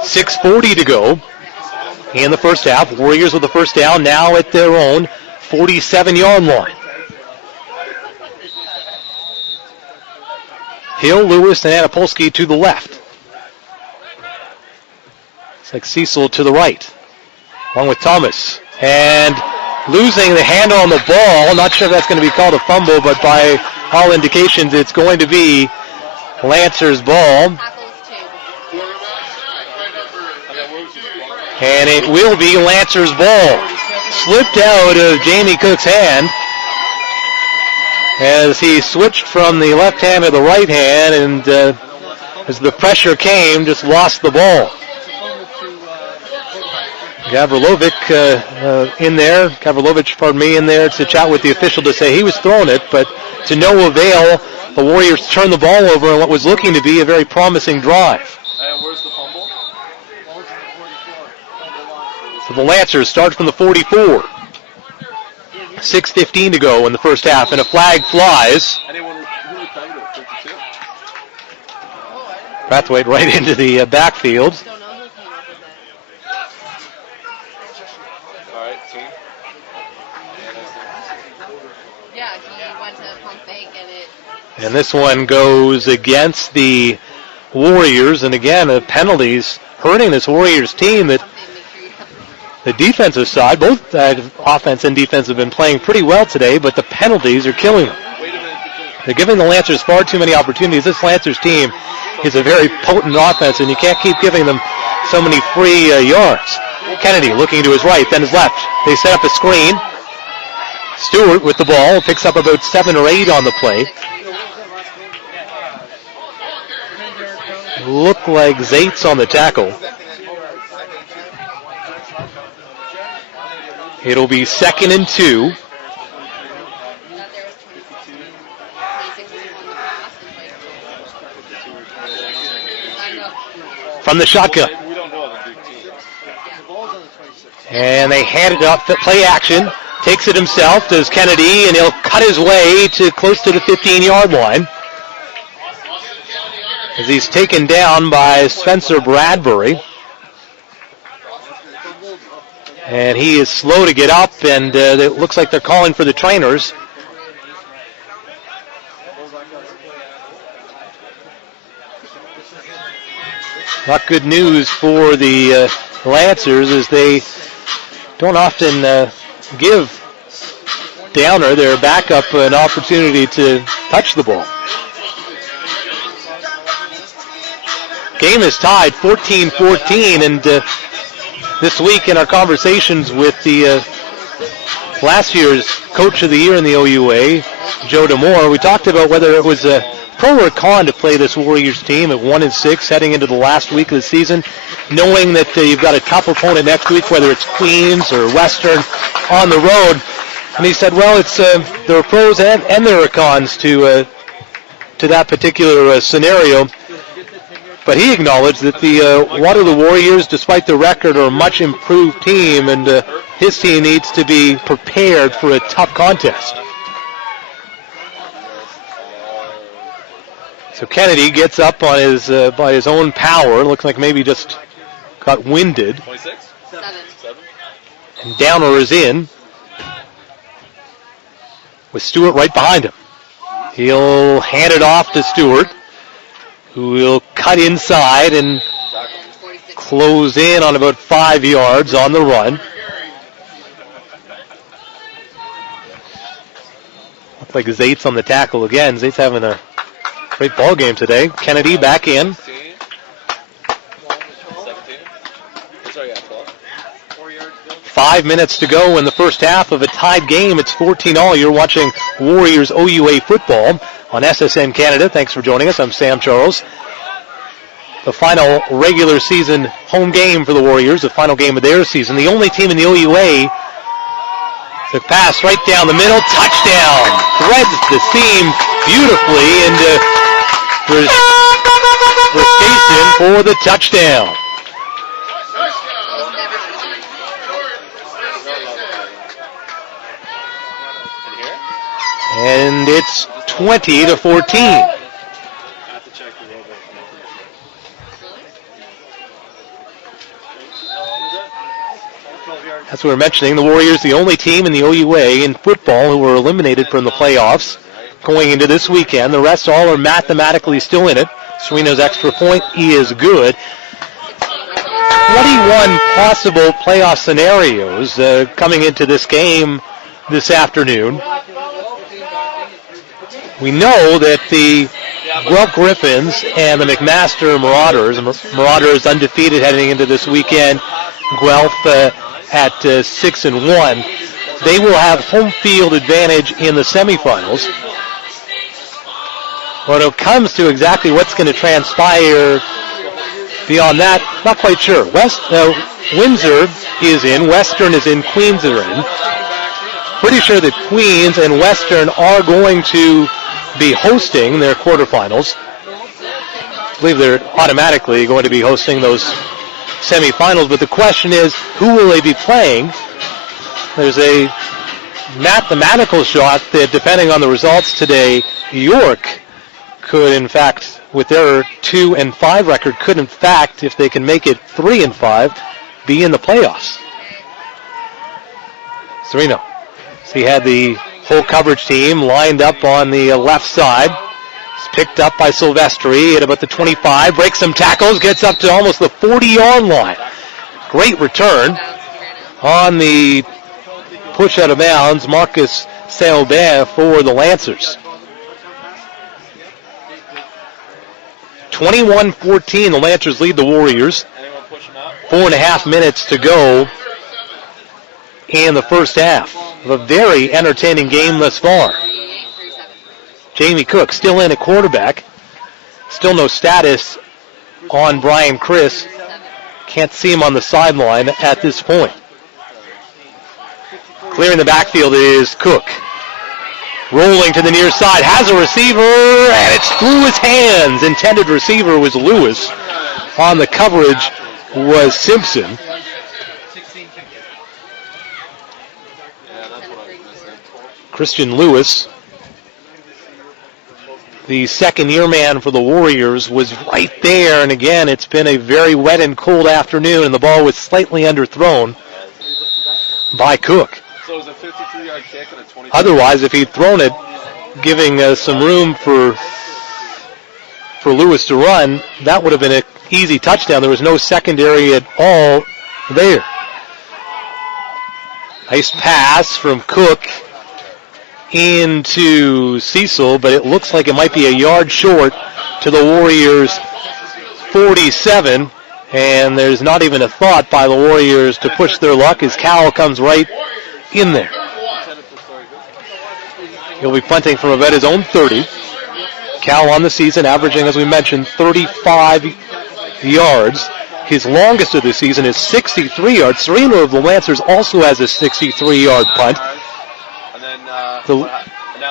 6:40 to go in the first half. Warriors with the first down now at their own 47-yard line. Hill, Lewis, and Anapolsky to the left. It's like Cecil to the right, along with Thomas. And losing the handle on the ball. Not sure if that's going to be called a fumble, but by all indications, it's going to be Lancer's ball. And it will be Lancer's ball. Slipped out of Jamie Cook's hand as he switched from the left hand to the right hand, and as the pressure came, just lost the ball. Gavrilovic in there to chat with the official to say he was throwing it, but to no avail. The Warriors turned the ball over in what was looking to be a very promising drive. Where's the fumble? So the Lancers start from the 44. 6:15 to go in the first half, and a flag flies. Anyone who would tell you 52? Brathwaite right into the backfield. Don't know who came up with that. All right, team. Yeah, he went to pump fake and it. And this one goes against the Warriors, and again, penalties hurting this Warriors team. That the defensive side, both offense and defense, have been playing pretty well today, but the penalties are killing them. They're giving the Lancers far too many opportunities. This Lancers team is a very potent offense, and you can't keep giving them so many free yards. Kennedy looking to his right, then his left. They set up a screen. Stewart with the ball, picks up about 7 or 8 on the play. Look like Zaitz on the tackle. It'll be 2nd and 2. From the shotgun. And they hand it up, play action. Takes it himself, does Kennedy, and he'll cut his way to close to the 15-yard line. As he's taken down by Spencer Bradbury. And he is slow to get up, and it looks like they're calling for the trainers. Not good news for the Lancers, as they don't often give Downer, their backup, an opportunity to touch the ball. Game is tied 14-14, and this week in our conversations with the last year's Coach of the Year in the OUA, Joe DeMore, we talked about whether it was a pro or con to play this Warriors team at 1-6 heading into the last week of the season, knowing that you've got a tough opponent next week, whether it's Queens or Western on the road. And he said, well, it's there are pros and there are cons to that particular scenario. But he acknowledged that the Waterloo Warriors, despite the record, are a much improved team, and his team needs to be prepared for a tough contest. So Kennedy gets up on his by his own power. Looks like maybe just got winded. 26? 7. And Downer is in, with Stewart right behind him. He'll hand it off to Stewart, who will cut inside and close in on about 5 yards on the run. Looks like Zaitz on the tackle again. Zaitz having a great ball game today. Kennedy back in. 17. Sorry, 12. 5 minutes to go in the first half of a tied game. It's 14-all. You're watching Warriors OUA football on SSN Canada. Thanks for joining us. I'm Sam Charles. The final regular season home game for the Warriors, the final game of their season. The only team in the OUA to pass right down the middle. Touchdown! Threads the seam beautifully, and Station for the touchdown. And it's 20-14. That's what we're mentioning. The Warriors, the only team in the OUA in football who were eliminated from the playoffs going into this weekend. The rest all are mathematically still in it. Sereno's extra point is good. 21 possible playoff scenarios coming into this game this afternoon. We know that the Guelph Griffins and the McMaster Marauders undefeated heading into this weekend. Guelph at 6-1. They will have home field advantage in the semifinals. When it comes to exactly what's going to transpire beyond that, not quite sure. Windsor is in, Western is in, Queens are in. Pretty sure that Queens and Western are going to be hosting their quarterfinals. I believe they're automatically going to be hosting those semifinals, but the question is, who will they be playing? There's a mathematical shot that, depending on the results today, York could, in fact, with their 2-5 record, could, in fact, if they can make it 3-5, be in the playoffs. Sereno. So he had the whole coverage team lined up on the left side. It's picked up by Silvestri at about the 25, breaks some tackles, gets up to almost the 40-yard line. Great return on the push out of bounds, Marcus Saint-Aubin for the Lancers. 21-14, the Lancers lead the Warriors. 4.5 minutes to go in the first half of a very entertaining game thus far. Jamie Cook still in at quarterback. Still no status on Brian Chris. Can't see him on the sideline at this point. Clearing the backfield is Cook. Rolling to the near side, has a receiver, and it's through his hands. Intended receiver was Lewis. On the coverage was Simpson. Christian Lewis, the second-year man for the Warriors, was right there. And again, it's been a very wet and cold afternoon, and the ball was slightly underthrown by Cook. So it was a 53-yard kick and a 20. Otherwise, if he'd thrown it, giving some room for Lewis to run, that would have been an easy touchdown. There was no secondary at all there. Nice pass from Cook into Cecil, but it looks like it might be a yard short to the Warriors' 47, and there's not even a thought by the Warriors to push their luck as Cowell comes right in there. He'll be punting from about his own 30. Cowell on the season averaging, as we mentioned, 35 yards. His longest of the season is 63 yards. Sereno of the Lancers also has a 63-yard punt. The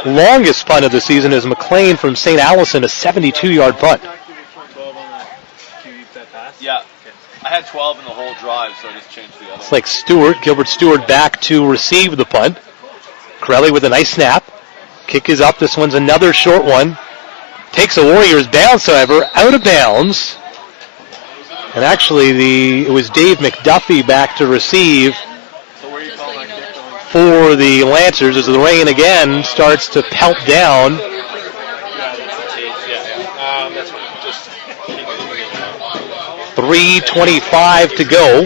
longest punt of the season is McLean from St. Allison, a 72-yard punt. Yeah, I had 12 in the whole drive, so I just changed the other. It's like Gilbert Stewart back to receive the punt. Corelli with a nice snap. Kick is up. This one's another short one. Takes the Warriors bounce, however, out of bounds. And actually, it was Dave McDuffie back to receive for the Lancers as the rain again starts to pelt down. 3:25 to go.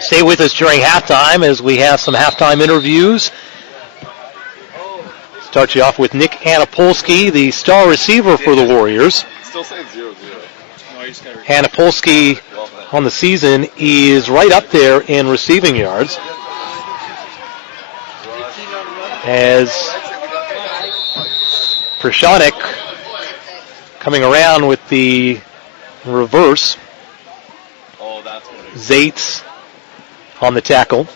Stay with us during halftime as we have some halftime interviews. Start you off with Nick Anapolsky, the star receiver for the Warriors. Still saying 0-0. Anapolsky on the season is right up there in receiving yards. As Prashonik coming around with the reverse. Zaitz on the tackle.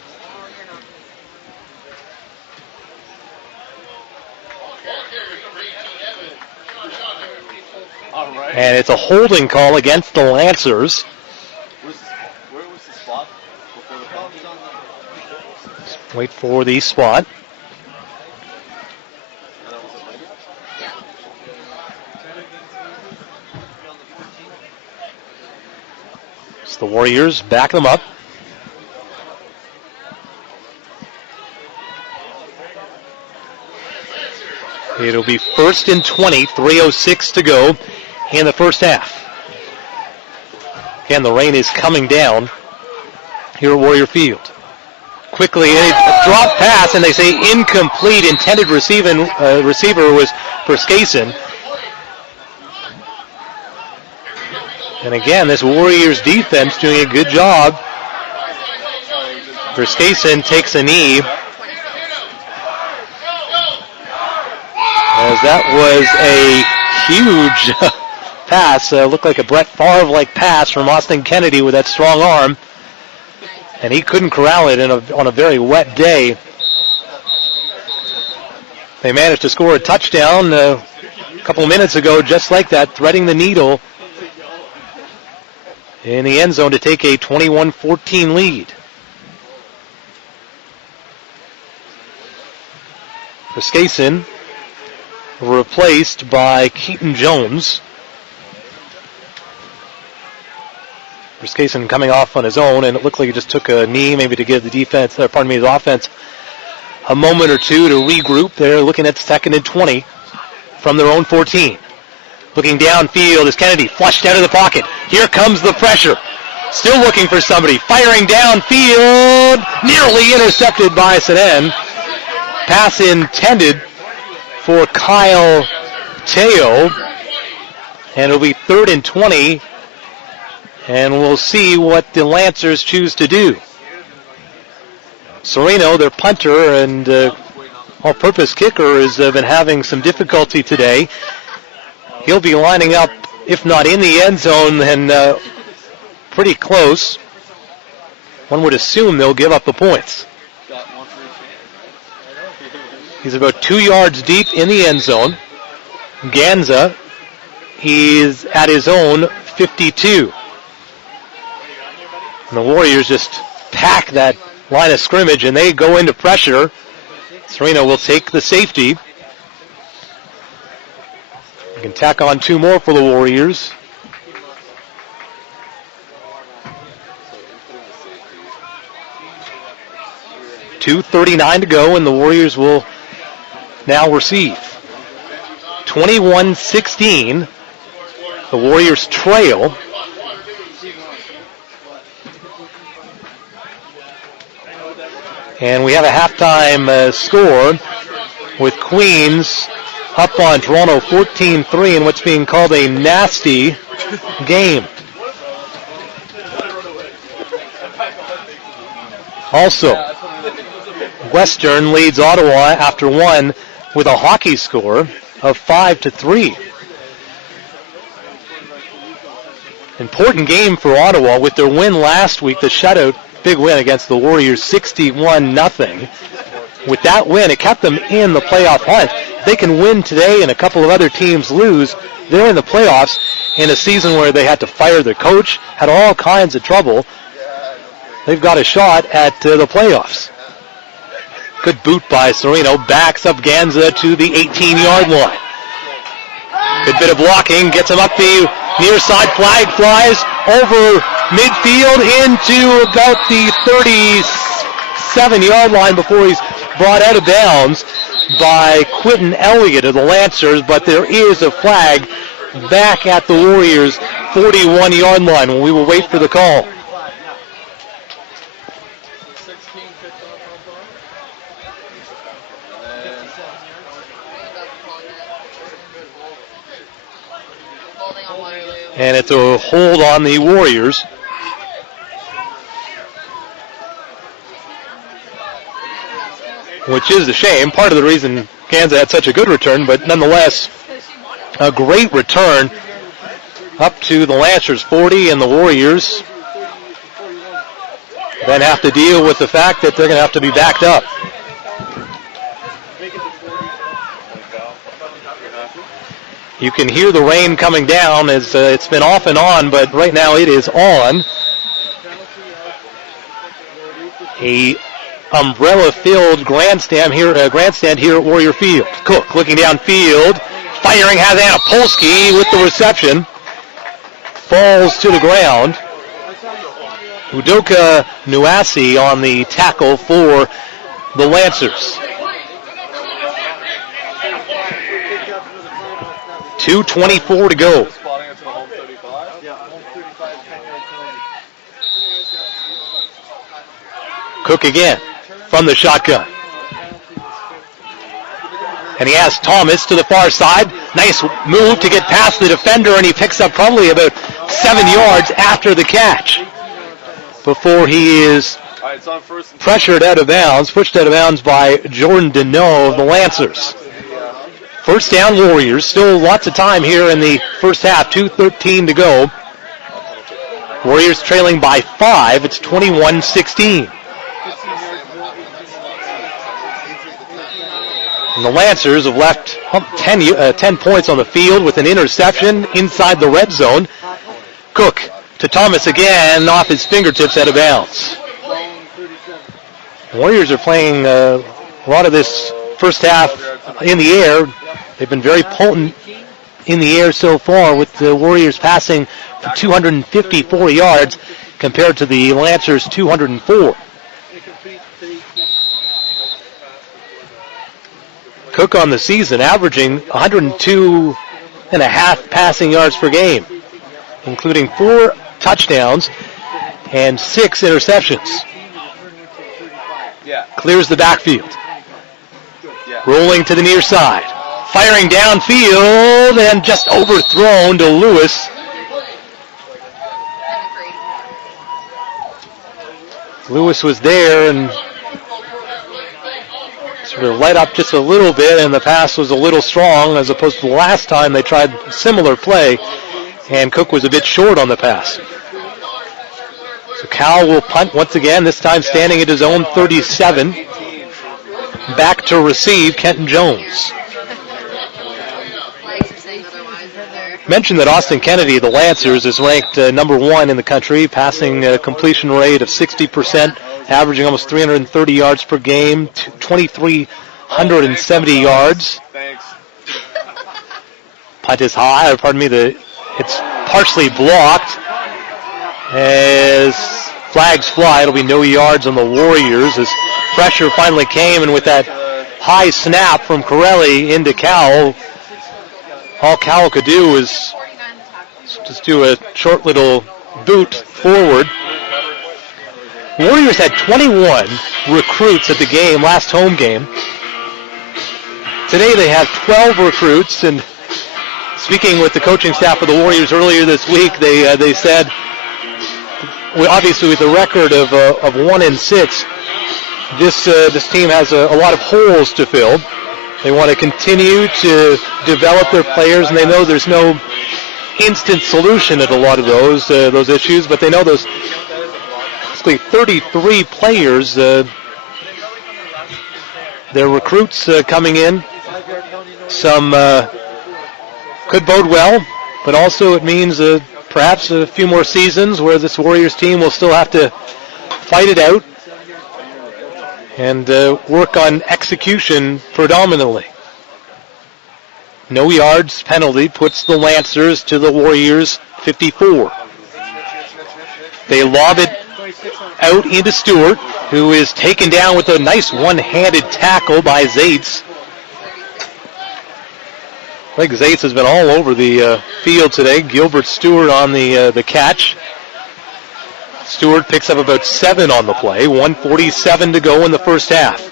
And it's a holding call against the Lancers. Where was the spot before the call? Let's wait for the spot. So the Warriors back them up. It'll be 1st and 20, 3:06 to go in the first half. Again, the rain is coming down here at Warrior Field. Quickly, a drop pass, and they say incomplete. Intended receiver was Perskason. And again, this Warriors defense doing a good job. Perskason takes a knee. As that was a huge pass. Looked like a Brett Favre-like pass from Austin Kennedy with that strong arm. And he couldn't corral it on a very wet day. They managed to score a touchdown a couple minutes ago, just like that, threading the needle in the end zone to take a 21-14 lead. Perskason replaced by Keaton Jones. Perskason coming off on his own, and it looked like he just took a knee maybe to give the his offense a moment or two to regroup. They're looking at 2nd and 20 from their own 14. Looking downfield as Kennedy flushed out of the pocket. Here comes the pressure. Still looking for somebody. Firing downfield. Nearly intercepted by Sanen. Pass intended for Kyle Teo. And it'll be 3rd and 20. And we'll see what the Lancers choose to do. Sereno, their punter and all-purpose kicker, has been having some difficulty today. He'll be lining up, if not in the end zone, then pretty close. One would assume they'll give up the points. He's about 2 yards deep in the end zone. Ganza, he's at his own 52. And the Warriors just pack that line of scrimmage, and they go into pressure. Sereno will take the safety. You can tack on 2 more for the Warriors. .239 to go, and the Warriors will now receive. 21-16. The Warriors trail. And we have a halftime score with Queens up on Toronto 14-3 in what's being called a nasty game. Also, Western leads Ottawa after 1 with a hockey score of 5-3. Important game for Ottawa with their win last week, the shutout. Big win against the Warriors, 61-0. With that win, it kept them in the playoff hunt. If they can win today and a couple of other teams lose, they're in the playoffs in a season where they had to fire their coach, had all kinds of trouble. They've got a shot at the playoffs. Good boot by Sereno. Backs up Ganza to the 18-yard line. Good bit of blocking. Gets him up the near side. Flag flies over midfield into about the 37-yard line before he's brought out of bounds by Quinton Elliott of the Lancers, but there is a flag back at the Warriors' 41-yard line. We will wait for the call. And it's a hold on the Warriors. Which is a shame. Part of the reason Kansas had such a good return, but nonetheless, a great return up to the Lancers 40, and the Warriors then have to deal with the fact that they're going to have to be backed up. You can hear the rain coming down as it's been off and on, but right now it is on. A umbrella-filled grandstand here at Warrior Field. Cook looking downfield, firing, has Anapolsky with the reception. Falls to the ground. Udoka Nuasi on the tackle for the Lancers. 2:24 to go. Spotting it to the home 35. Yeah, home 35, 10-yard penalty. Cook again from the shotgun. And he has Thomas to the far side. Nice move to get past the defender, and he picks up probably about 7 yards after the catch before he is All right, it's on first and pressured out of bounds, pushed out of bounds by Jordan Deneau of the Lancers. First down Warriors. Still lots of time here in the first half. 2:13 to go. Warriors trailing by 5. It's 21-16. And the Lancers have left 10 points on the field with an interception inside the red zone. Cook to Thomas again, off his fingertips out of bounds. Warriors are playing a lot of this first half in the air. They've been very potent in the air so far, with the Warriors passing for 254 yards compared to the Lancers' 204. Cook on the season averaging 102.5 passing yards per game, including 4 touchdowns and 6 interceptions. yeah, Clears the backfield. yeah. Rolling to the near side. Firing downfield and just overthrown to Lewis. Lewis was there and sort of let up just a little bit, and the pass was a little strong as opposed to the last time they tried a similar play, and Cook was a bit short on the pass. So Cal will punt once again, this time standing at his own 37. Back to receive Kenton Jones. Mentioned that Austin Kennedy, the Lancers, is ranked number 1 in the country, passing a completion rate of 60%, averaging almost 330 yards per game, 2,370 yards. Thanks. Punt is high, it's partially blocked. As flags fly, it'll be no yards on the Warriors as pressure finally came, and with that high snap from Corelli into Cowell, all Cowell could do was just do a short little boot forward. Warriors had 21 recruits at the game, last home game. Today they have 12 recruits, and speaking with the coaching staff of the Warriors earlier this week, they said, obviously with the record of 1-6, this team has a lot of holes to fill. They want to continue to develop their players, and they know there's no instant solution at a lot of those issues, but they know those basically 33 players, their recruits coming in. Some could bode well, but also it means perhaps a few more seasons where this Warriors team will still have to fight it out and work on execution predominantly. No yards penalty puts the Lancers to the Warriors 54. They lob it out into Stewart, who is taken down with a nice one-handed tackle by Zaitz. I think Zaitz has been all over the field today. Gilbert Stewart on the catch. Stewart picks up about 7 on the play. 1:47 to go in the first half.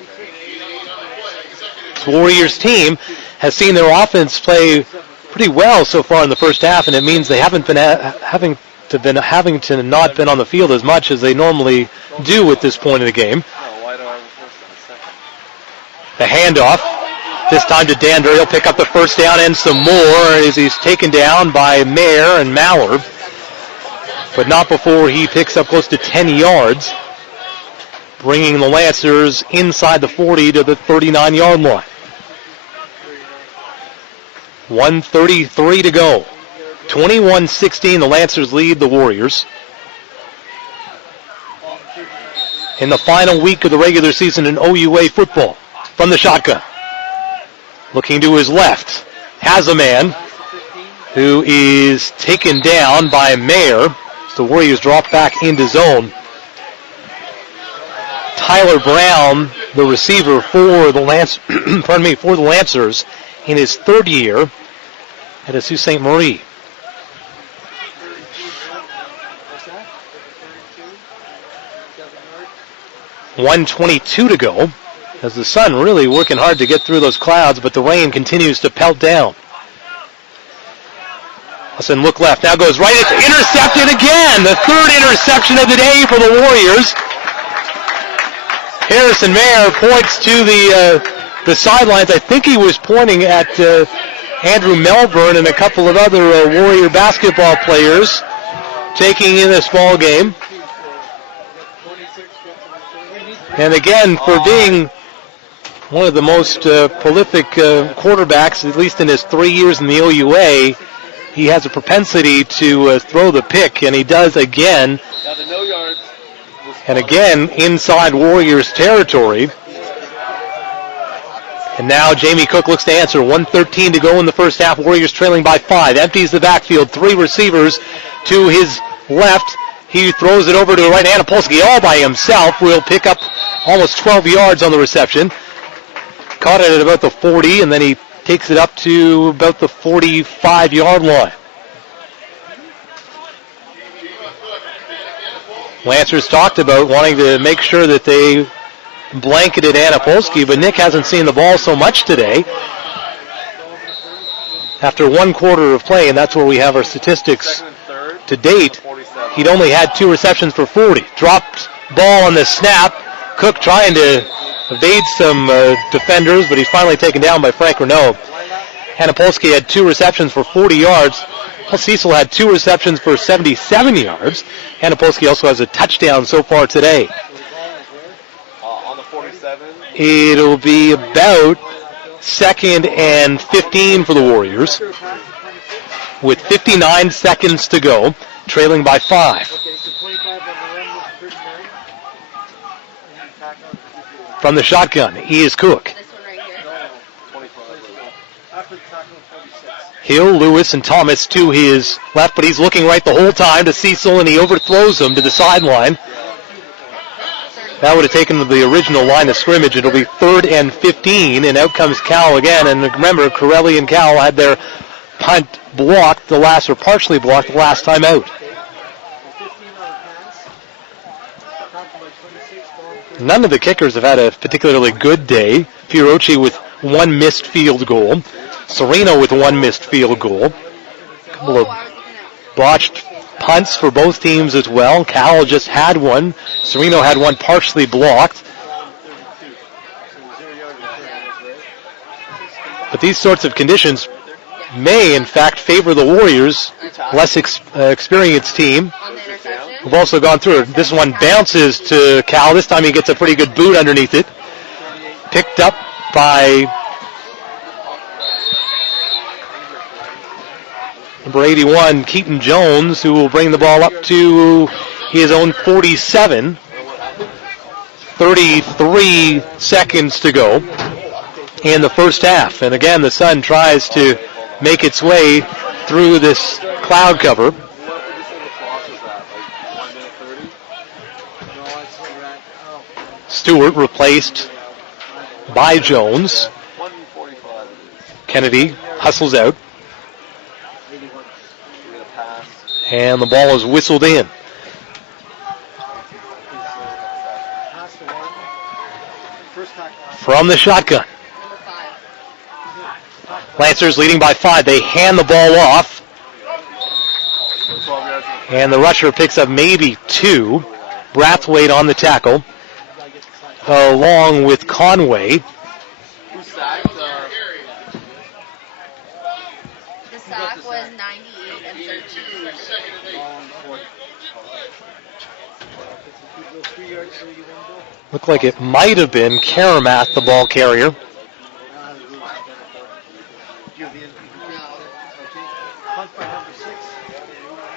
This Warriors team has seen their offense play pretty well so far in the first half, and it means they haven't been having to not been on the field as much as they normally do at this point in the game. The handoff, this time to Dandre. He'll pick up the first down and some more as he's taken down by Mayer and Mallard, but not before he picks up close to 10 yards, bringing the Lancers inside the 40 to the 39-yard line. 1:33 to go. 21-16, the Lancers lead the Warriors. In the final week of the regular season in OUA football, from the shotgun. Looking to his left, has a man who is taken down by Mayer. The Warriors drop back into zone. Tyler Brown, the receiver for the Lancers in his third year, at a Sault Ste. Marie. What's that? 32. 1:22 to go, as the sun really working hard to get through those clouds, but the rain continues to pelt down. Listen, look left. Now goes right. It's intercepted again. The third interception of the day for the Warriors. Harrison Mayer points to the sidelines. I think he was pointing at Andrew Melbourne and a couple of other Warrior basketball players taking in this ball game. And again, for being one of the most prolific quarterbacks, at least in his 3 years in the OUA, he has a propensity to throw the pick, and he does again. Now the no yards. And again, inside Warriors territory. And now Jamie Cook looks to answer. 1:13 to go in the first half. Warriors trailing by 5. Empties the backfield. 3 receivers to his left. He throws it over to the right. Anapolsky all by himself will pick up almost 12 yards on the reception. Caught it at about the 40, and then he takes it up to about the 45-yard line. Lancers talked about wanting to make sure that they blanketed Anapolsky, but Nick hasn't seen the ball so much today. After 1 quarter of play, and that's where we have our statistics to date, he'd only had 2 receptions for 40. Dropped ball on the snap. Cook trying to evade some defenders, but he's finally taken down by Frank Renaud. Anapolsky had 2 receptions for 40 yards. Paul Cecil had 2 receptions for 77 yards. Anapolsky also has a touchdown so far today. On the 47. It'll be about 2nd and 15 for the Warriors, with 59 seconds to go, trailing by 5. From the shotgun, he is Cook. This one right here. Hill, Lewis, and Thomas to his left, but he's looking right the whole time to Cecil, and he overthrows him to the sideline. That would have taken the original line of scrimmage. It'll be 3rd and 15, and out comes Cal again. And remember, Corelli and Cal had their punt blocked the last, or partially blocked the last time out. None of the kickers have had a particularly good day. Fiorucci with 1 missed field goal. Sereno with 1 missed field goal. A couple of botched punts for both teams as well. Cal just had one. Sereno had one partially blocked. But these sorts of conditions may, in fact, favor the Warriors, less experienced team. On the interception. We've also gone through it. This one bounces to Cal. This time he gets a pretty good boot underneath it. Picked up by number 81, Keaton Jones, who will bring the ball up to his own 47. 33 seconds to go in the first half. And again, the sun tries to make its way through this cloud cover. Stewart replaced by Jones. Kennedy hustles out. And the ball is whistled in. From the shotgun. Number 5. Lancers leading by 5. They hand the ball off. And the rusher picks up maybe 2. Brathwaite on the tackle, along with Conway. Who sacked? The sack was 98 and 13. Looked like it might have been Karamath, the ball carrier.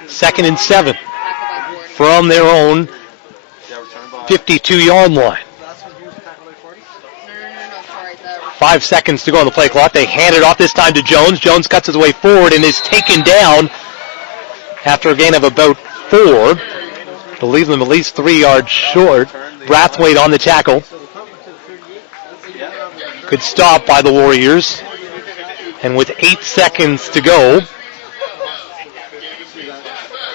Second and 7 from their own 52-yard line. No, sorry. 5 seconds to go on the play clock. They hand it off this time to Jones. Jones cuts his way forward and is taken down after a gain of about 4. To leave them at least 3 yards short. Brathwaite on the tackle. Good stop by the Warriors. And with 8 seconds to go,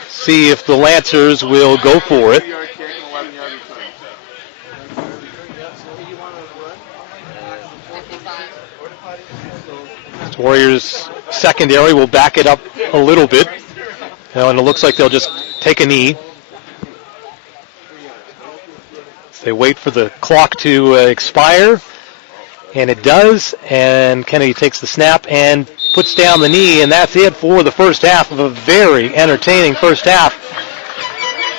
see if the Lancers will go for it. 3-yard kick and 11-yard return. Warriors secondary will back it up a little bit. And it looks like they'll just take a knee. They wait for the clock to expire, and it does, and Kennedy takes the snap and puts down the knee, and that's it for the first half of a very entertaining first half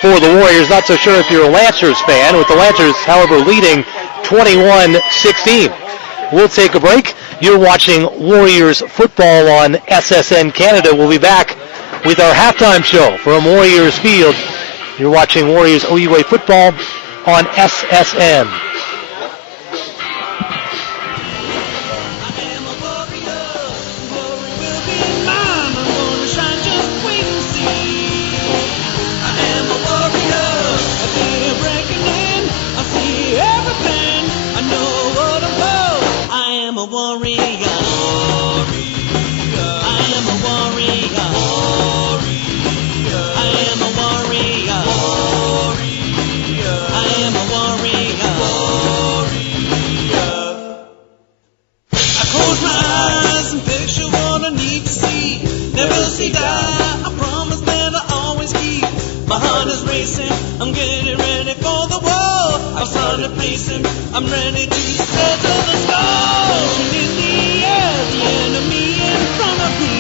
for the Warriors. Not so sure if you're a Lancers fan, with the Lancers, however, leading 21-16. We'll take a break. You're watching Warriors football on SSN Canada. We'll be back with our halftime show from Warriors Field. You're watching Warriors OUA football on SSN. I'm getting ready for the war. I'm starting pacing. I'm ready to settle the score. In the air, the enemy in front of me.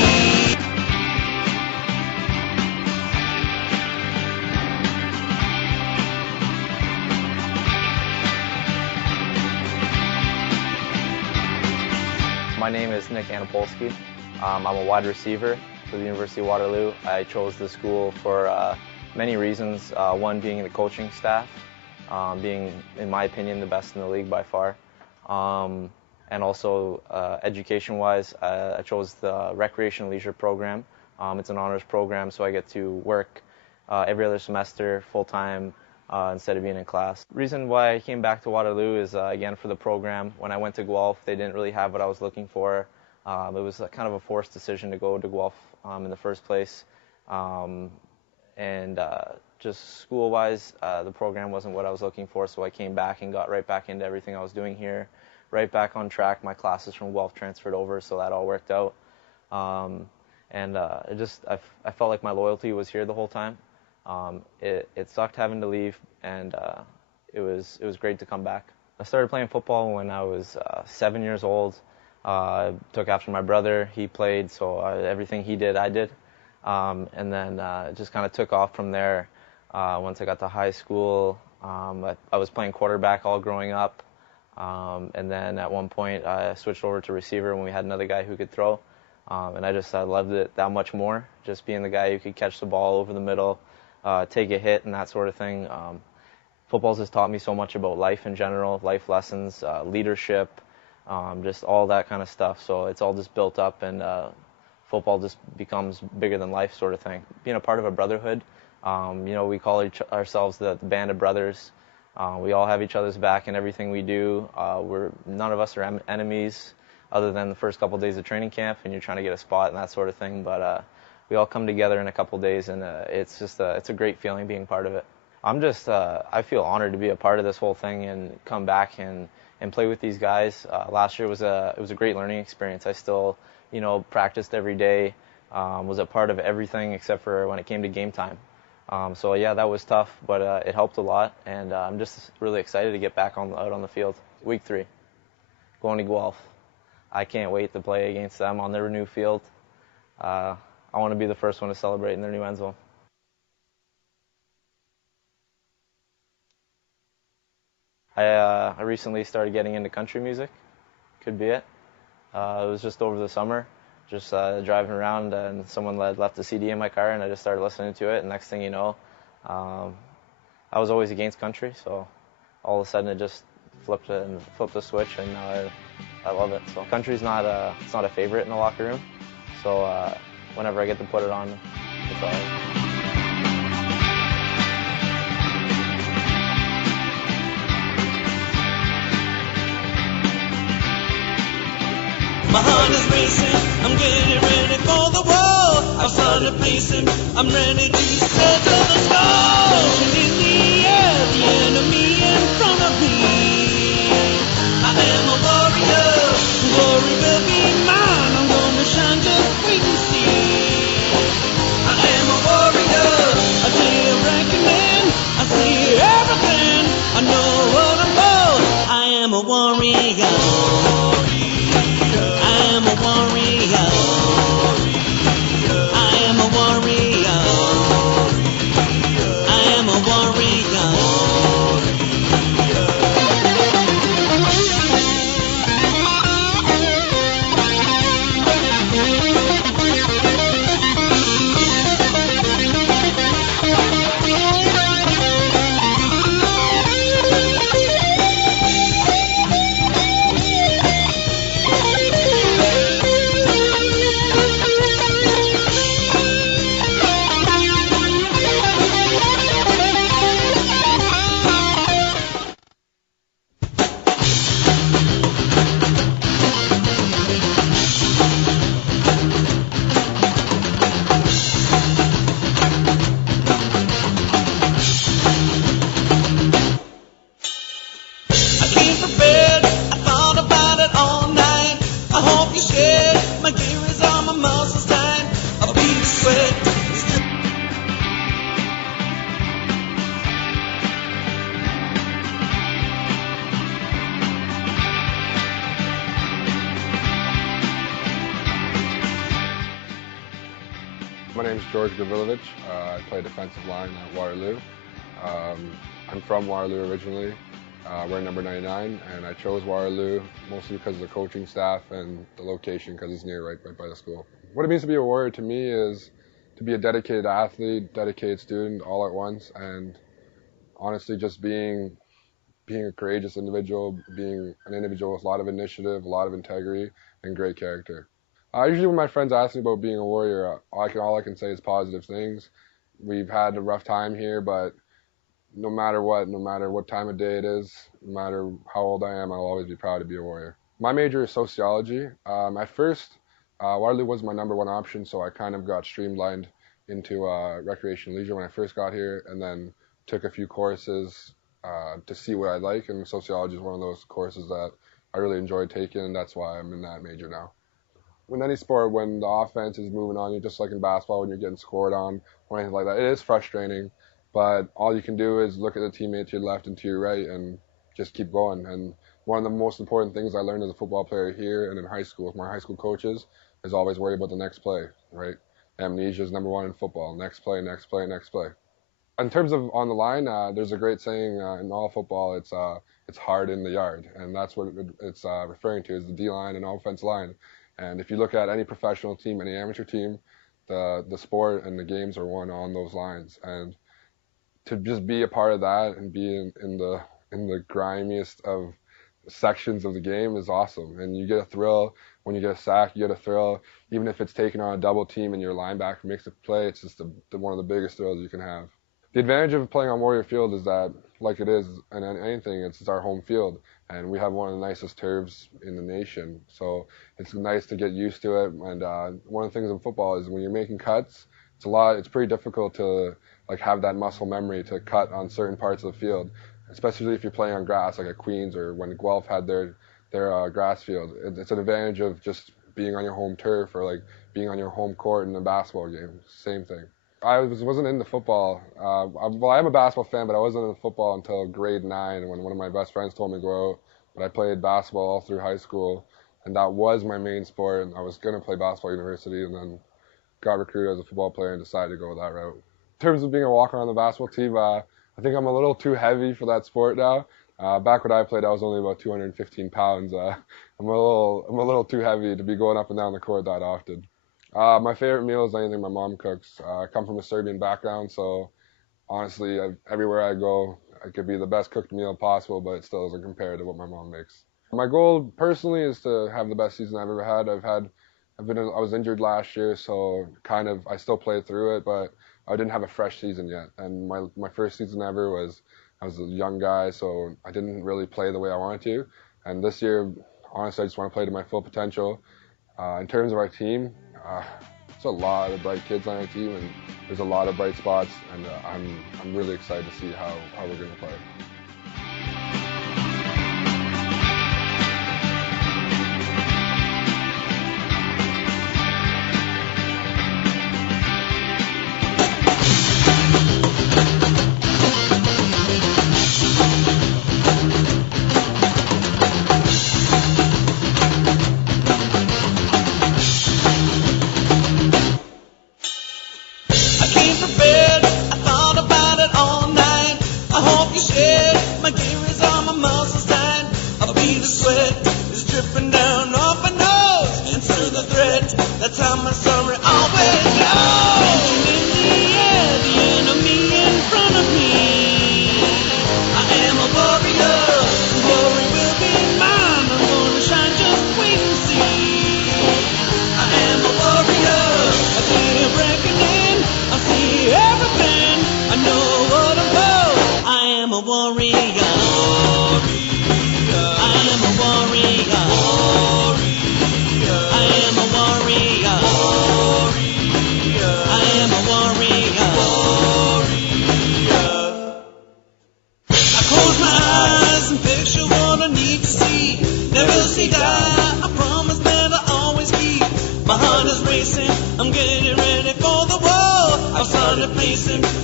My name is Nick Anapolsky. I'm a wide receiver for the University of Waterloo. I chose the school for many reasons, one being the coaching staff, being, in my opinion, the best in the league by far. And also, education-wise, I chose the Recreation Leisure program. It's an honors program, so I get to work every other semester full-time instead of being in class. The reason why I came back to Waterloo is, again, for the program. When I went to Guelph, they didn't really have what I was looking for. It was kind of a forced decision to go to Guelph in the first place. And just school-wise, the program wasn't what I was looking for, so I came back and got right back into everything I was doing here, right back on track. My classes from Guelph transferred over, so that all worked out. I felt like my loyalty was here the whole time. It sucked having to leave, and it was great to come back. I started playing football when I was 7 years old. I took after my brother. He played, so everything he did, I did. And then it just kind of took off from there. Once I got to high school, I was playing quarterback all growing up. And then at one point, I switched over to receiver when we had another guy who could throw. And I loved it that much more, just being the guy who could catch the ball over the middle, take a hit and that sort of thing. Football's just taught me so much about life in general, life lessons, leadership, just all that kind of stuff. So it's all just built up, and football just becomes bigger than life sort of thing. Being a part of a brotherhood, we call ourselves the band of brothers. We all have each other's back in everything we do. None of us are enemies other than the first couple of days of training camp, and you're trying to get a spot and that sort of thing. But we all come together in a couple of days, and it's a great feeling being part of it. I feel honored to be a part of this whole thing and come back and play with these guys. Last year it was a great learning experience. I still, practiced every day, was a part of everything except for when it came to game time. So yeah, that was tough, but it helped a lot, and I'm just really excited to get back out on the field. Week 3, going to Guelph. I can't wait to play against them on their new field. I want to be the first one to celebrate in their new end zone. I recently started getting into country music. Could be it. It was just over the summer, just driving around, and someone left a CD in my car, and I just started listening to it. And next thing you know, I was always against country, so all of a sudden it just flipped the switch, and now I love it. So country's not a favorite in the locker room, so whenever I get to put it on, it's all right. My heart is racing, I'm getting ready for the war. I've started pacing, I'm ready to settle the score. In the air, the enemy in front of me. I am a warrior, glory will be mine. I'm gonna shine, just wait and see. I am a warrior, a day of reckoning. I see everything, I know what I'm for. I am a warrior. I am a warrior. I am a warrior. I am a warrior. I came prepared, I thought about it all night. I hope you're scared, my gear is on, my muscles tight. I'll beat the sweat. My name is George Gavilovich. I play defensive line at Waterloo. I'm from Waterloo originally. We're number 99, and I chose Waterloo mostly because of the coaching staff and the location, because it's near right by the school. What it means to be a warrior to me is to be a dedicated athlete, dedicated student all at once, and honestly just being a courageous individual, being an individual with a lot of initiative, a lot of integrity, and great character. Usually when my friends ask me about being a warrior, all I can say is positive things. We've had a rough time here, but no matter what time of day it is, no matter how old I am, I'll always be proud to be a warrior. My major is sociology. At first, Waterloo was my number one option, so I kind of got streamlined into recreation and leisure when I first got here, and then took a few courses to see what I like, and sociology is one of those courses that I really enjoyed taking, and that's why I'm in that major now. In any sport, when the offense is moving on you, just like in basketball when you're getting scored on or anything like that, it is frustrating, but all you can do is look at the teammate to your left and to your right and just keep going. And one of the most important things I learned as a football player here and in high school with my high school coaches is always worry about the next play, right? Amnesia is number one in football. Next play, next play, next play. In terms of on the line, there's a great saying in all football, it's hard in the yard, and that's what it's referring to, is the D-line and offense line. And if you look at any professional team, any amateur team, the sport and the games are won on those lines. And to just be a part of that and be in the grimiest of sections of the game is awesome. And you get a thrill when you get a sack. You get a thrill even if it's taking on a double team and your linebacker makes a play. It's just one of the biggest thrills you can have. The advantage of playing on Warrior Field is that, like it is in anything, it's our home field, and we have one of the nicest turfs in the nation. So it's nice to get used to it. And one of the things in football is when you're making cuts, it's pretty difficult to have that muscle memory to cut on certain parts of the field, especially if you're playing on grass, like at Queens or when Guelph had their grass field. It's an advantage of just being on your home turf or being on your home court in a basketball game. Same thing. I wasn't into football. I'm a basketball fan, but I wasn't into football until grade 9 when one of my best friends told me to go out. But I played basketball all through high school, and that was my main sport. And I was going to play basketball at university, and then got recruited as a football player and decided to go that route. In terms of being a walker on the basketball team, I think I'm a little too heavy for that sport now. Back when I played, I was only about 215 pounds. I'm a little too heavy to be going up and down the court that often. My favorite meal is anything my mom cooks. I come from a Serbian background, so honestly, everywhere I go, it could be the best cooked meal possible, but it still doesn't compare to what my mom makes. My goal personally is to have the best season I've ever had. I was injured last year, so I still played through it, but I didn't have a fresh season yet. And my first season ever I was a young guy, so I didn't really play the way I wanted to. And this year, honestly, I just want to play to my full potential In terms of our team, there's a lot of bright kids on our team, and there's a lot of bright spots, and I'm really excited to see how we're going to play.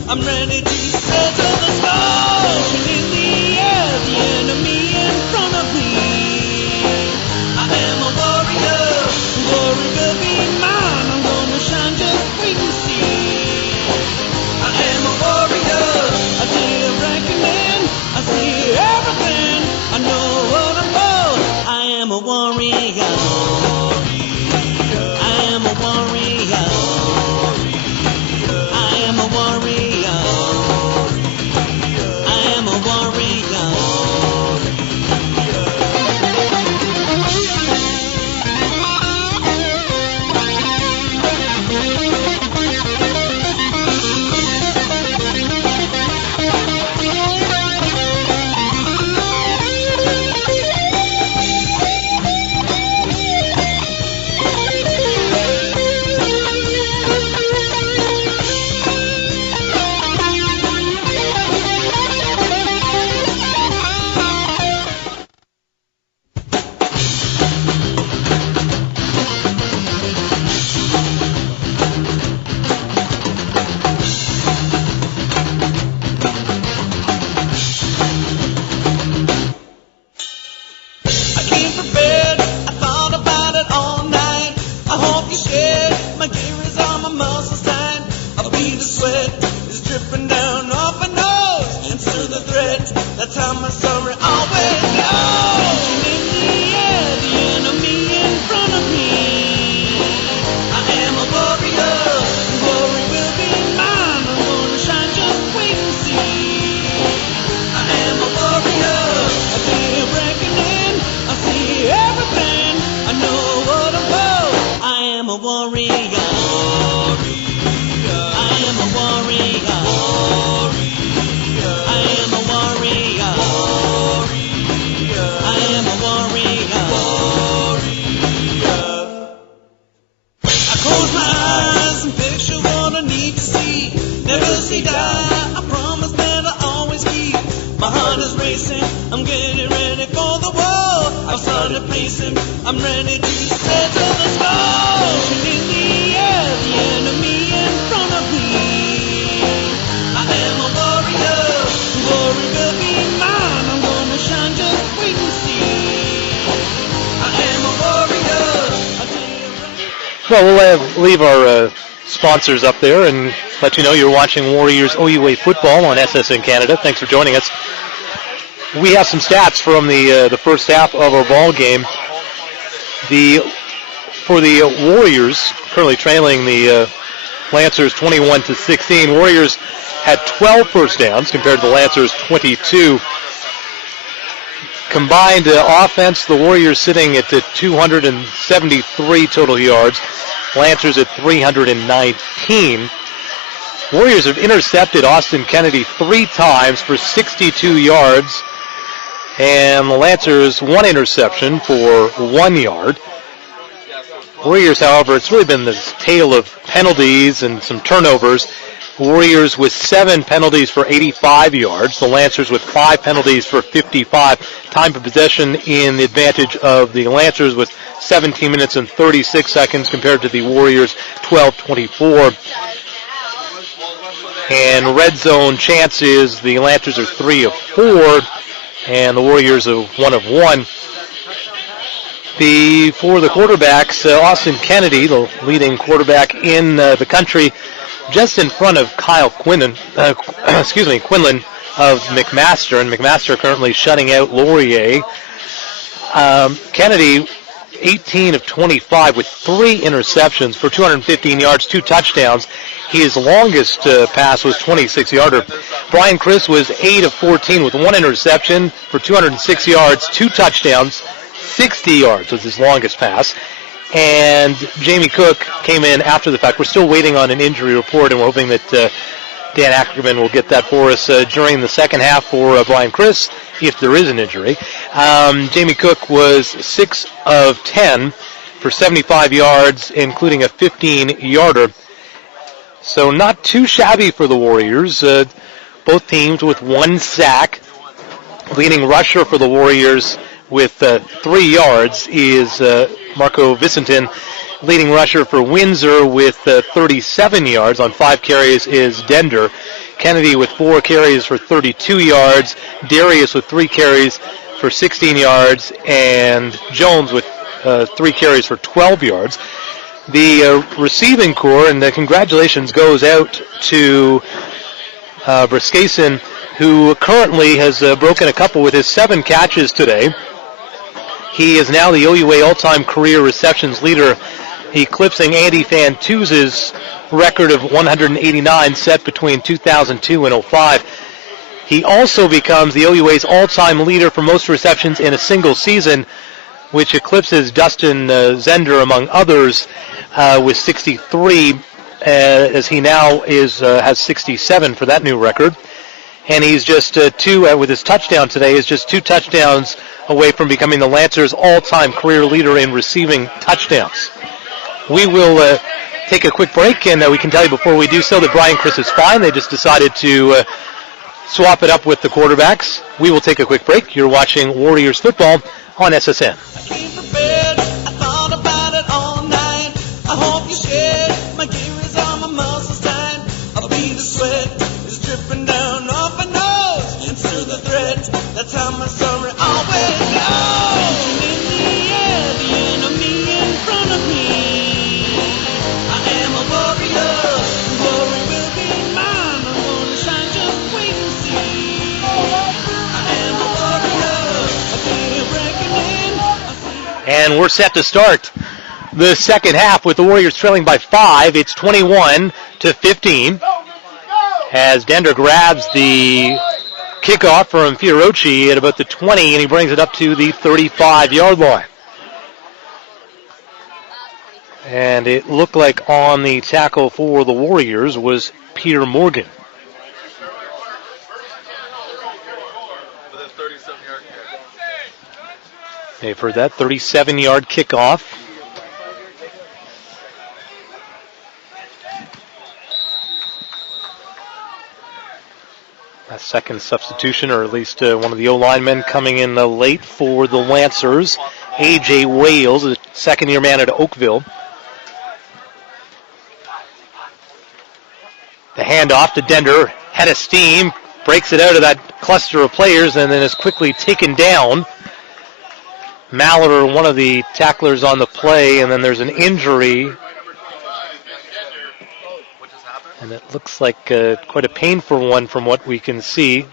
I'm ready to settle the score. In the air, the enemy in front of me. I am a warrior, glory will be mine. I'm gonna shine, just wait and see. I am a warrior, a day of reckoning. I see everything, I know what I'm for. I am a warrior. I am a warrior. I am a warrior. I'm ready to settle the score. In the air, the enemy in front of me. I am a warrior, glory will be mine. I'm gonna shine, just wait and see. I am a warrior. Well, we'll leave our sponsors up there and let you know you're watching Warriors OUA football on SSN Canada. Thanks for joining us. We have some stats from the first half of our ball game. For the Warriors, currently trailing the Lancers 21-16. Warriors had 12 first downs compared to the Lancers 22. Combined offense, the Warriors sitting at 273 total yards. Lancers at 319. Warriors have intercepted Austin Kennedy 3 times for 62 yards. And the Lancers 1 interception for 1 yard. Warriors, however, it's really been this tale of penalties and some turnovers. Warriors with 7 penalties for 85 yards. The Lancers with 5 penalties for 55. Time of possession in the advantage of the Lancers with 17 minutes and 36 seconds compared to the Warriors 12:24. And red zone chances, the Lancers are 3 of 4, and the Warriors are 1 of 1. For the quarterbacks, Austin Kennedy, the leading quarterback in the country, just in front of Kyle Quinlan of McMaster, and McMaster currently shutting out Laurier. Kennedy, 18 of 25 with 3 interceptions for 215 yards, 2 touchdowns. His longest pass was 26-yarder. Brian Chris was 8 of 14 with 1 interception for 206 yards, 2 touchdowns, 60 yards was his longest pass. And Jamie Cook came in after the fact. We're still waiting on an injury report, and we're hoping that Dan Ackerman will get that for us during the second half for Brian Chris, if there is an injury. Jamie Cook was 6 of 10 for 75 yards, including a 15-yarder. So not too shabby for the Warriors. Both teams with 1 sack. Leading rusher for the Warriors with 3 yards is Marco Vicentin. Leading rusher for Windsor with 37 yards on 5 carries is Dender. Kennedy with 4 carries for 32 yards. Darius with 3 carries for 16 yards. And Jones with 3 carries for 12 yards. The receiving core, and the congratulations goes out to Briskason, who currently has broken a couple with his 7 catches today. He is now the OUA all-time career receptions leader, eclipsing Andy Fantuz's record of 189 set between 2002 and 05. He also becomes the OUA's all-time leader for most receptions in a single season, which eclipses Dustin Zender, among others, with 63, as he now has 67 for that new record. And he's just 2, with his touchdown today, is just 2 touchdowns away from becoming the Lancers' all-time career leader in receiving touchdowns. We will take a quick break, and we can tell you before we do so that Brian Chris is fine. They just decided to swap it up with the quarterbacks. We will take a quick break. You're watching Warriors football on SSN. I came prepared, I thought about it all night. I hope you scared, my gear is on, my muscles tight. I'll be the sweat is dripping down off my nose and through the thread. That's how my story always goes. In the air, the enemy in front of me. I am a warrior, glory will be mine. I'm gonna shine, just wait and see. I am a warrior, a day of reckoning. And we're set to start the second half with the Warriors trailing by 5. It's 21-15 as Dender grabs the kickoff from Fiorucci at about the 20, and he brings it up to the 35-yard line. And it looked like on the tackle for the Warriors was Peter Morgan. With a 37-yard kick. They've heard that 37-yard kickoff. A second substitution, or at least one of the O-linemen coming in late for the Lancers. A.J. Wales, a second-year man at Oakville. The handoff to Dender, head of steam, breaks it out of that cluster of players, and then is quickly taken down. Mallard, one of the tacklers on the play, and then there's an injury. And it looks like quite a painful one from what we can see.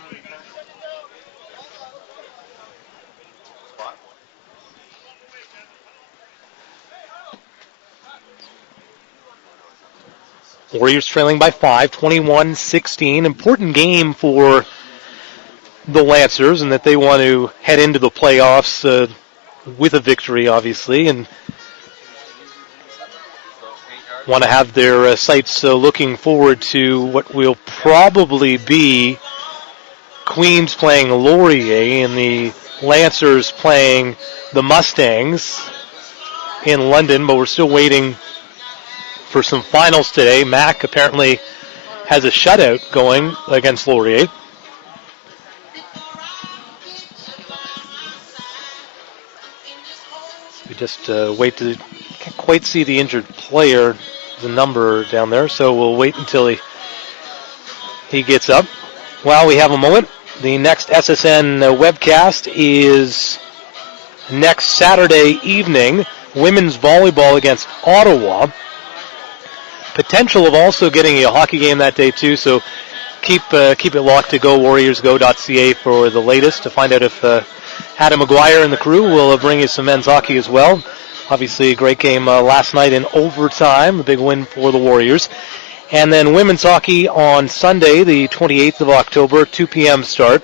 Warriors trailing by 5, 21-16. Important game for the Lancers, and that they want to head into the playoffs with a victory, obviously, and want to have their sights looking forward to what will probably be Queens playing Laurier and the Lancers playing the Mustangs. in London, but we're still waiting for some finals today. Mac apparently has a shutout going against Laurier. We just can't quite see the injured player, the number down there, so we'll wait until he gets up. While we have a moment, the next SSN webcast is next Saturday evening, women's volleyball against Ottawa. Potential of also getting a hockey game that day too, so keep it locked to GoWarriorsGo.ca for the latest to find out if Adam McGuire and the crew will bring you some men's hockey as well. Obviously a great game last night in overtime, a big win for the Warriors. And then women's hockey on Sunday, the 28th of October, 2 p.m. start.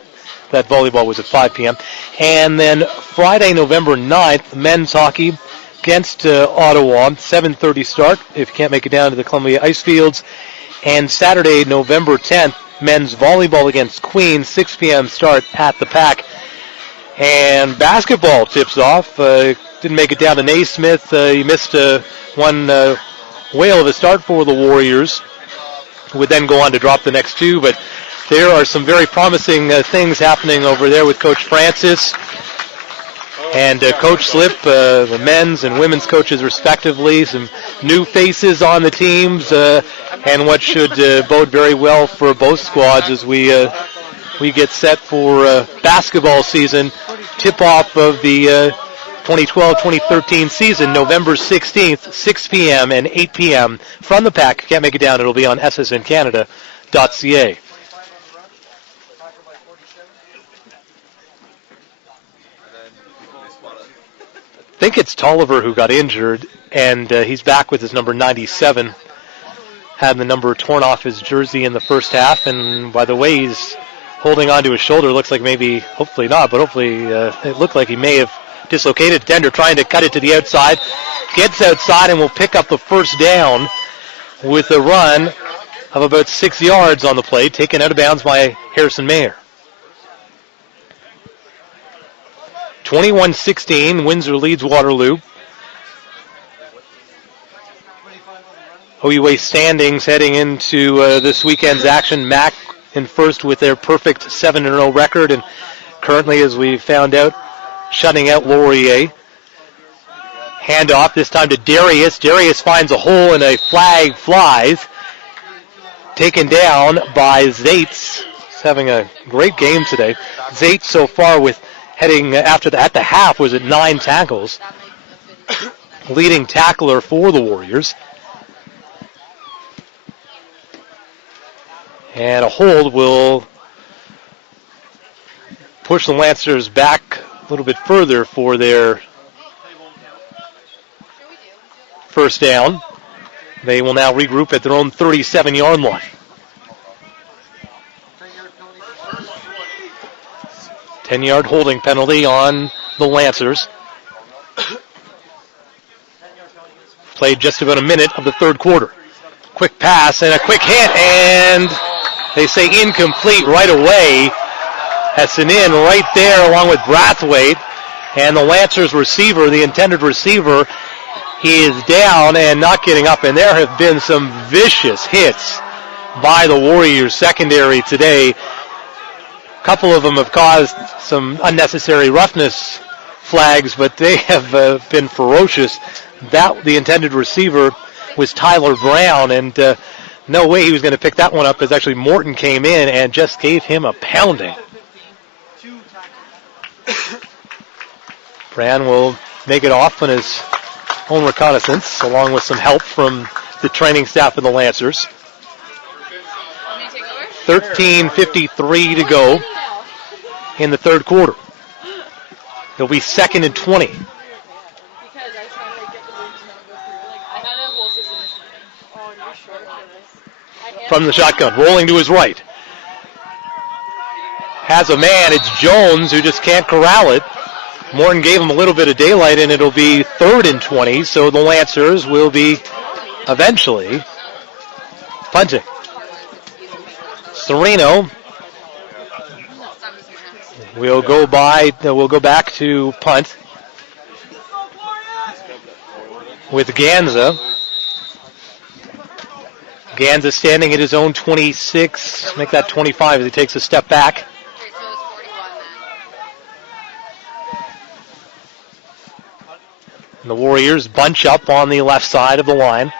That volleyball was at 5 p.m. And then Friday, November 9th, men's hockey against Ottawa, 7:30 start if you can't make it down to the Columbia Ice Fields. And Saturday, November 10th, men's volleyball against Queens, 6 p.m. start at the Pack. And basketball tips off. Didn't make it down to Naismith. He missed one whale of a start for the Warriors. Would then go on to drop the next two, but there are some very promising things happening over there with Coach Francis and Coach Slip, the men's and women's coaches respectively. Some new faces on the teams, and what should bode very well for both squads as we get set for basketball season. Tip-off of the 2012-2013 season, November 16th, 6 p.m. and 8 p.m. from the Pack. Can't make it down. It'll be on ssncanada.ca. I think it's Tolliver who got injured, and he's back with his number 97. Had the number torn off his jersey in the first half, and by the way he's holding onto his shoulder, looks like maybe, hopefully not, but hopefully it looked like he may have dislocated. Tender trying to cut it to the outside. Gets outside and will pick up the first down with a run of about 6 yards on the play, taken out of bounds by Harrison Mayer. 21-16, Windsor leads Waterloo. OUA standings heading into this weekend's action. Mac in first with their perfect 7-0 record, and currently, as we found out, shutting out Laurier. Handoff this time to Darius. Darius finds a hole and a flag flies. Taken down by Zaitz. He's having a great game today. Zaitz so far with heading after at the half was at 9 tackles. Leading tackler for the Warriors. And a hold will push the Lancers back a little bit further for their first down. They will now regroup at their own 37-yard line. A 10-yard holding penalty on the Lancers. Played just about a minute of the third quarter. Quick pass and a quick hit, and they say incomplete right away. That's an in right there along with Brathwaite. And the Lancers receiver, the intended receiver, he is down and not getting up. And there have been some vicious hits by the Warriors secondary today. A couple of them have caused some unnecessary roughness flags, but they have been ferocious. The intended receiver was Tyler Brown, and no way he was going to pick that one up, as actually Morton came in and just gave him a pounding. Brown will make it off on his own reconnaissance, along with some help from the training staff of the Lancers. 13:53 to go in the third quarter. It'll be 2nd and 20. From the shotgun, rolling to his right. Has a man, it's Jones, who just can't corral it. Morton gave him a little bit of daylight, and it'll be 3rd and 20, so the Lancers will be eventually punting. Sereno will go back to punt. with Ganza. Ganza standing at his own 26, make that 25 as he takes a step back. Okay, so it's 41 then. And the Warriors bunch up on the left side of the line.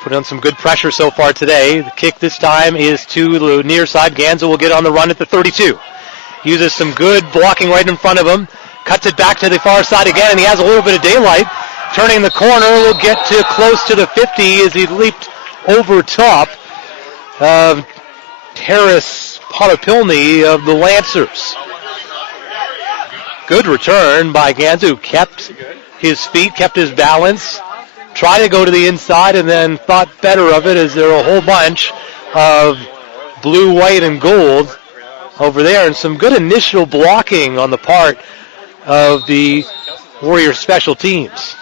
Put on some good pressure so far today. The kick this time is to the near side. Ganza will get on the run at the 32. Uses some good blocking right in front of him. Cuts it back to the far side again, and he has a little bit of daylight. Turning the corner, will get to close to the 50 as he leaped over top of Terrace Potapilny of the Lancers. Good return by Ganza, who kept his feet, kept his balance, tried to go to the inside, and then thought better of it as there are a whole bunch of blue, white, and gold over there, and some good initial blocking on the part of the Warrior special teams.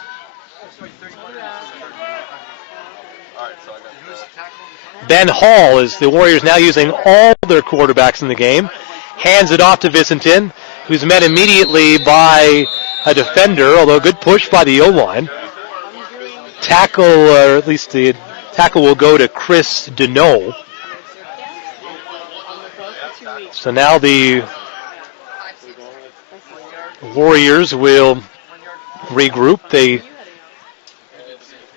Ben Hall is the Warriors now using all their quarterbacks in the game. Hands it off to Vicentin, who's met immediately by a defender, although a good push by the O-line. Tackle, or at least the tackle will go to Chris Deneau. So now the Warriors will regroup. They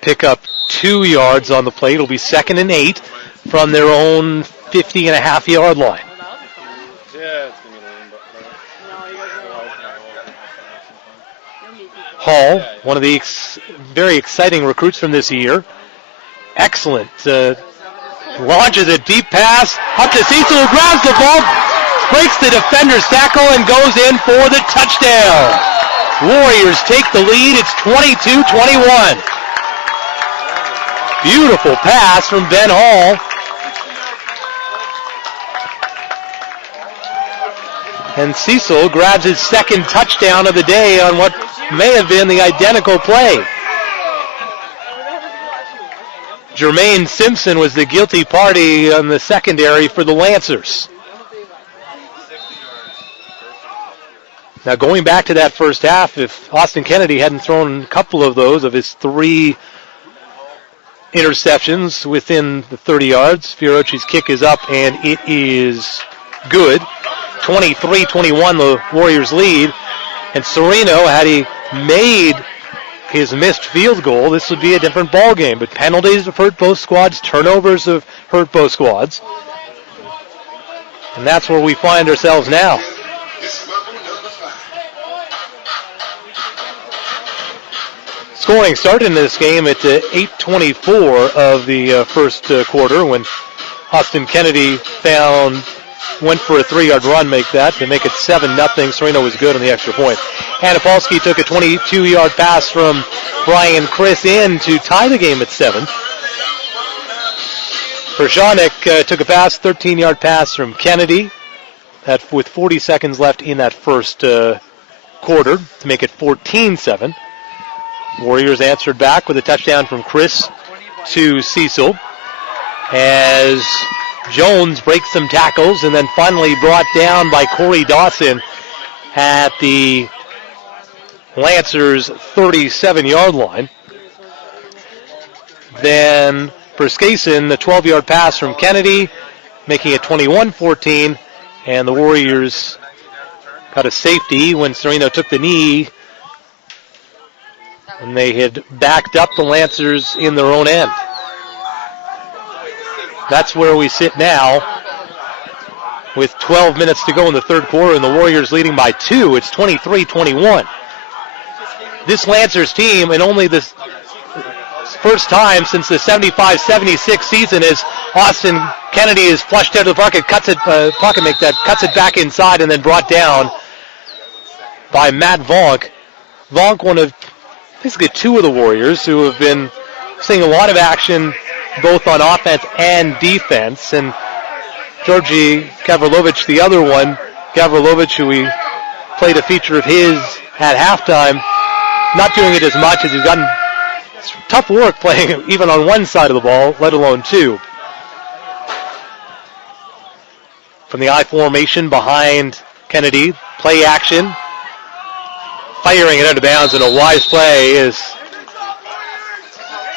pick up 2 yards on the play. It'll be 2nd and 8 from their own 50.5-yard line. Hall, one of the very exciting recruits from this year. Excellent. Launches a deep pass up to Cecil, who grabs the ball, breaks the defender's tackle, and goes in for the touchdown. Warriors take the lead. It's 22-21. Beautiful pass from Ben Hall. And Cecil grabs his 2nd touchdown of the day on what may have been the identical play. Jermaine Simpson was the guilty party on the secondary for the Lancers. Now going back to that first half, if Austin Kennedy hadn't thrown a couple of those of his 3 interceptions within the 30 yards, Fiorucci's kick is up and it is good. 23-21 the Warriors lead. And Sereno, had he made his missed field goal, this would be a different ball game. But penalties have hurt both squads, turnovers have hurt both squads. And that's where we find ourselves now. Scoring started in this game at 8:24 of the first quarter when Austin Kennedy went for a 3-yard run, to make it 7-0. Sereno was good on the extra point. Hanapolsky took a 22-yard pass from Brian Chris in to tie the game at 7. Pershanik took a 13-yard pass from Kennedy with 40 seconds left in that first quarter to make it 14-7. Warriors answered back with a touchdown from Chris to Cecil as Jones breaks some tackles and then finally brought down by Corey Dawson at the Lancers' 37-yard line. Then Perskason, a 12-yard pass from Kennedy, making it 21-14, and the Warriors got a safety when Sereno took the knee, and they had backed up the Lancers in their own end. That's where we sit now with 12 minutes to go in the third quarter, and the Warriors leading by 2. It's 23-21. This Lancers team, and only this first time since the 75-76 season, is Austin Kennedy is flushed out of the pocket, cuts it back inside, and then brought down by Matt Vonk. Vonk, one of basically 2 of the Warriors who have been seeing a lot of action both on offense and defense. And Georgi Gavrilovic, the other one, Gavrilovic, who we played a feature of his at halftime, not doing it as much as he's gotten. It's tough work playing even on one side of the ball, let alone 2. From the I formation behind Kennedy, play action. Firing it out of bounds, and a wise play is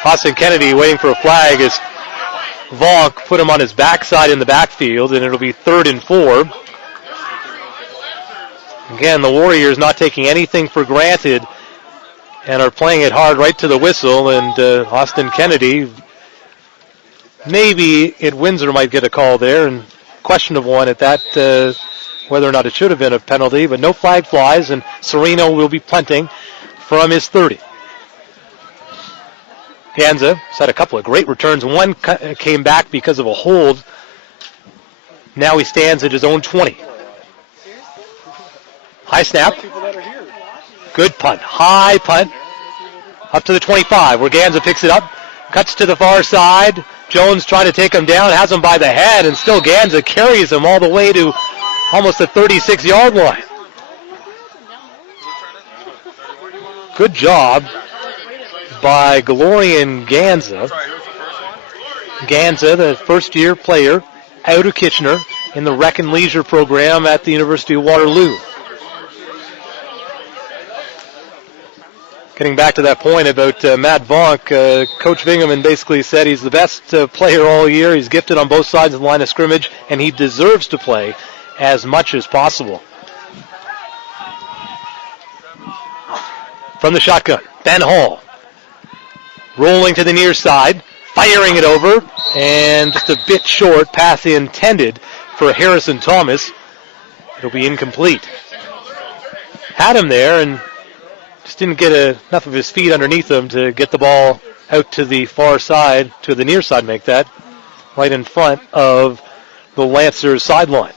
Austin Kennedy waiting for a flag as Vonk put him on his backside in the backfield, and it'll be 3rd and 4. Again, the Warriors not taking anything for granted and are playing it hard right to the whistle, and Austin Kennedy, maybe at Windsor might get a call there, and question of one at that, whether or not it should have been a penalty, but no flag flies, and Sereno will be punting from his 30. Ganza has had a couple of great returns. One came back because of a hold. Now he stands at his own 20. High snap. Good punt. High punt. Up to the 25 where Ganza picks it up. Cuts to the far side. Jones trying to take him down. Has him by the head. And still Ganza carries him all the way to almost the 36-yard line. Good job by Galorian Ganza. Ganza, the first-year player out of Kitchener in the Rec and Leisure program at the University of Waterloo. Getting back to that point about Matt Vonk, Coach Vingeman basically said he's the best player all year. He's gifted on both sides of the line of scrimmage, and he deserves to play as much as possible. From the shotgun, Ben Hall. Rolling to the near side, firing it over, and just a bit short, pass intended for Harrison Thomas. It'll be incomplete. Had him there and just didn't get enough of his feet underneath him to get the ball out to the far side, to the near side, make that, right in front of the Lancers sideline.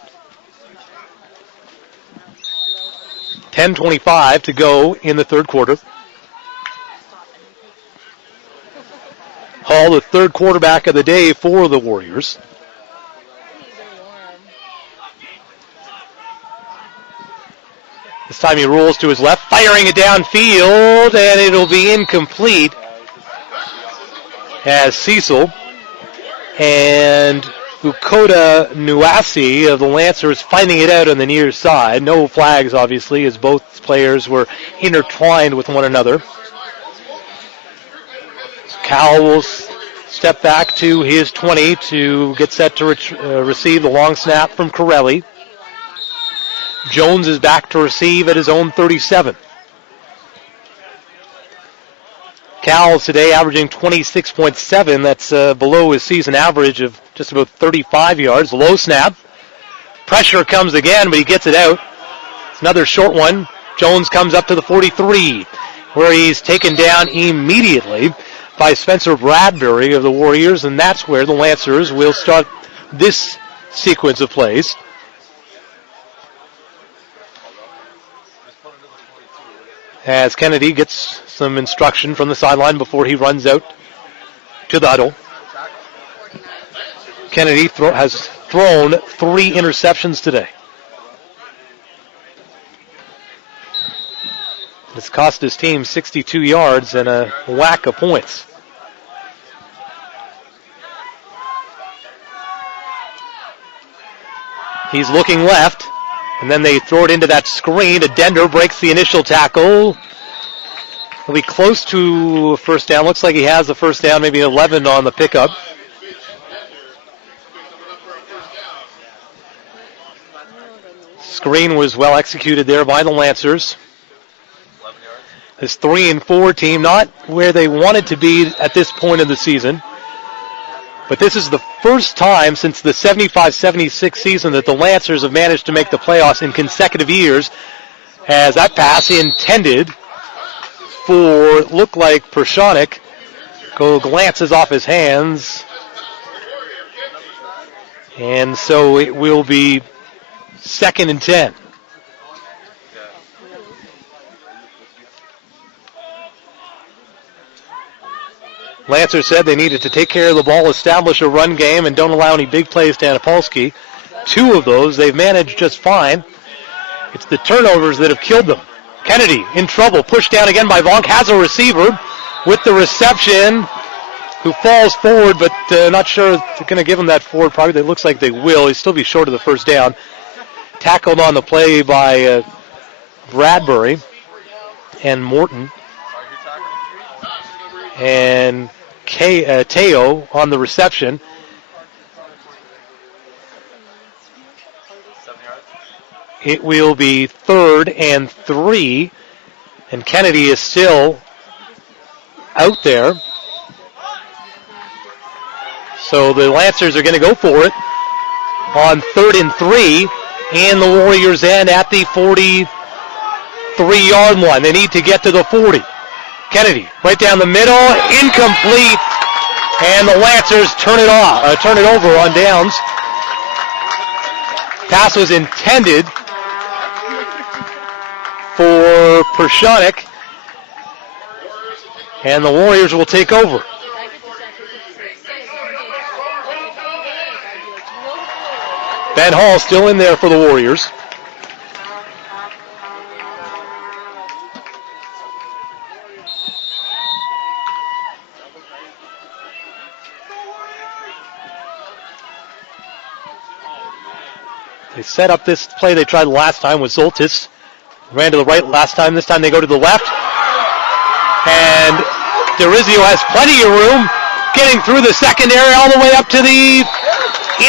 10:25 to go in the third quarter. Hall, the third quarterback of the day for the Warriors. This time he rolls to his left, firing it downfield, and it'll be incomplete as Cecil and Ukota Nuasi of the Lancers fighting it out on the near side. No flags, obviously, as both players were intertwined with one another. Cowell will step back to his 20 to get set to receive the long snap from Corelli. Jones is back to receive at his own 37. Cowell today averaging 26.7. That's below his season average of just about 35 yards. Low snap. Pressure comes again, but he gets it out. It's another short one. Jones comes up to the 43, where he's taken down immediately by Spencer Bradbury of the Warriors, and that's where the Lancers will start this sequence of plays. As Kennedy gets some instruction from the sideline before he runs out to the huddle. Kennedy has thrown 3 interceptions today. It's cost his team 62 yards and a whack of points. He's looking left. And then they throw it into that screen. Dender breaks the initial tackle. He'll be close to a first down. Looks like he has a first down, maybe 11 on the pickup. Screen was well executed there by the Lancers. This 3-4 team, not where they wanted to be at this point of the season. But this is the first time since the 75-76 season that the Lancers have managed to make the playoffs in consecutive years, as that pass intended for, looked like Pershonik, glances off his hands. And so it will be 2nd and 10. Lancers said they needed to take care of the ball, establish a run game, and don't allow any big plays to Anapolsky. 2 of those they've managed just fine. It's the turnovers that have killed them. Kennedy in trouble, pushed down again by Vonk, has a receiver with the reception who falls forward, but not sure if they're going to give him that forward. Probably it looks like they will. He'll still be short of the first down. Tackled on the play by Bradbury and Morton. And Teo on the reception. 7 yards. It will be 3rd and 3, and Kennedy is still out there. So the Lancers are going to go for it on 3rd and 3, and the Warriors end at the 43-yard line. They need to get to the 40. Kennedy right down the middle, incomplete, and the Lancers turn it over on downs. Pass was intended for Pershonik, and the Warriors will take over. Ben Hall still in there for the Warriors. They set up this play they tried last time with Zoltis. Ran to the right last time. This time they go to the left. And DeRizio has plenty of room, getting through the secondary all the way up to the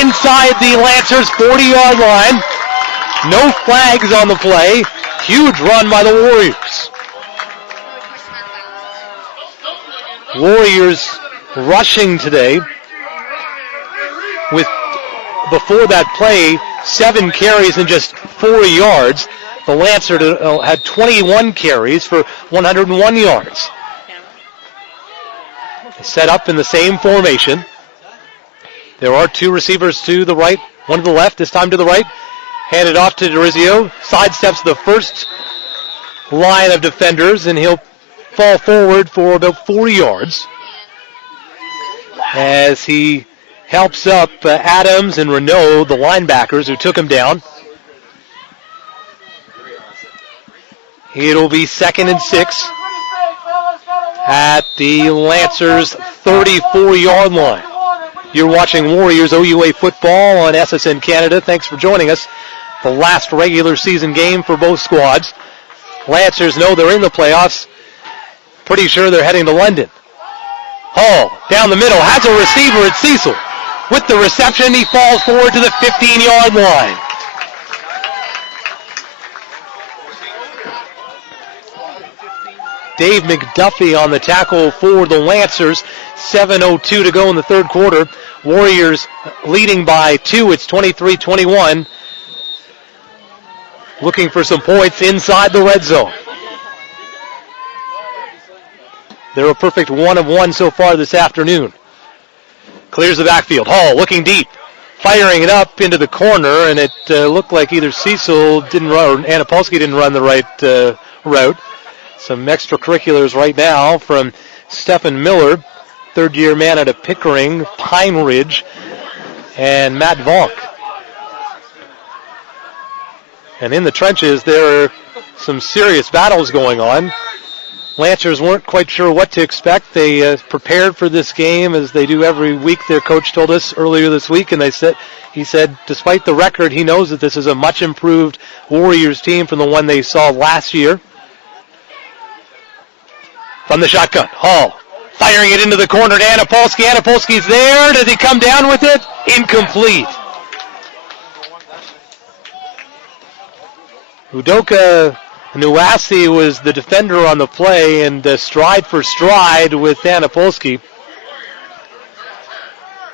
inside the Lancers 40-yard line. No flags on the play. Huge run by the Warriors. Warriors rushing today with, before that play, 7 carries and just 4 yards. The Lancers had 21 carries for 101 yards. Set up in the same formation. There are 2 receivers to the right, one to the left, this time to the right. Handed off to DeRizio. Sidesteps the first line of defenders, and he'll fall forward for about 4 yards as he helps up Adams and Renault, the linebackers who took him down. It'll be 2nd and 6 at the Lancers 34-yard line. You're watching Warriors OUA football on SSN Canada. Thanks for joining us. The last regular season game for both squads. Lancers know they're in the playoffs. Pretty sure they're heading to London. Hall down the middle, has a receiver at Cecil. With the reception, he falls forward to the 15-yard line. Dave McDuffie on the tackle for the Lancers. 7:02 to go in the third quarter. Warriors leading by 2. It's 23-21. Looking for some points inside the red zone. They're a perfect 1 of 1 so far this afternoon. Clears the backfield. Hall looking deep. Firing it up into the corner, and it looked like either Cecil didn't run or Anapolsky didn't run the right route. Some extracurriculars right now from Stephen Miller, third-year man out of Pickering, Pine Ridge, and Matt Vonk. And in the trenches, there are some serious battles going on. Lancers weren't quite sure what to expect. They prepared for this game as they do every week, their coach told us earlier this week, and he said despite the record, he knows that this is a much improved Warriors team from the one they saw last year. From the shotgun, Hall firing it into the corner to Anapolsky. Anapolsky's there. Does he come down with it? Incomplete. Udoka Nuwasi was the defender on the play, and stride for stride with Anapolsky.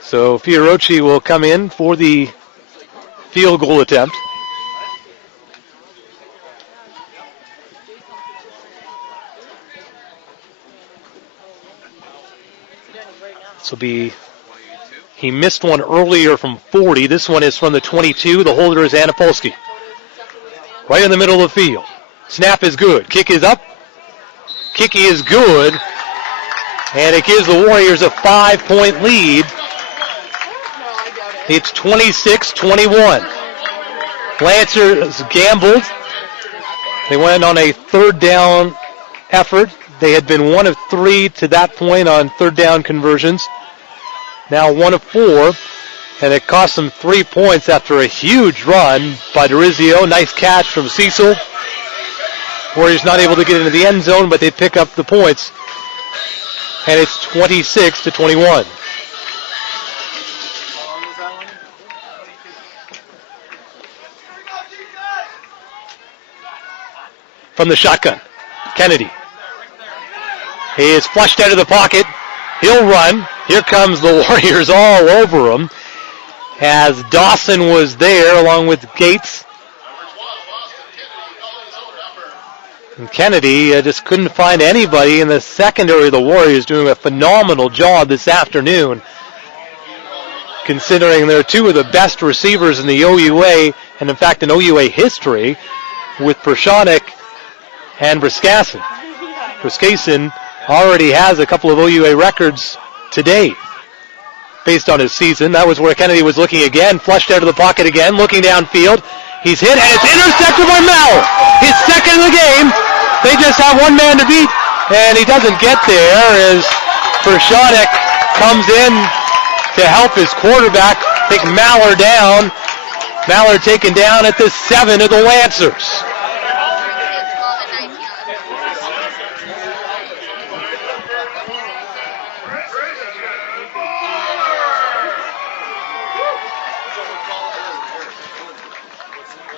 So Fiorucci will come in for the field goal attempt. This will be, he missed one earlier from 40. This one is from the 22. The holder is Anapolsky. Right in the middle of the field. Snap is good. Kick is up. Kick is good. And it gives the Warriors a 5-point lead. It's 26-21. Lancers gambled. They went on a third down effort. They had been 1 of 3 to that point on third down conversions. Now 1 of 4. And it cost them 3 points after a huge run by DeRizio. Nice catch from Cecil. Warriors not able to get into the end zone, but they pick up the points and it's 26-21. From the shotgun, Kennedy. He is flushed out of the pocket. He'll run. Here comes the Warriors all over him as Dawson was there along with Gates. And Kennedy just couldn't find anybody in the secondary of the Warriors, doing a phenomenal job this afternoon, considering they're two of the best receivers in the OUA, and in fact in OUA history, with Pershonik and Briskasin. Briskasin already has a couple of OUA records today based on his season. That was where Kennedy was looking again, flushed out of the pocket again, looking downfield. He's hit, and it's intercepted by Mel. His second of the game. They just have one man to beat, and he doesn't get there as Pershonik comes in to help his quarterback take Mallard down. Mallard taken down at the 7 of the Lancers.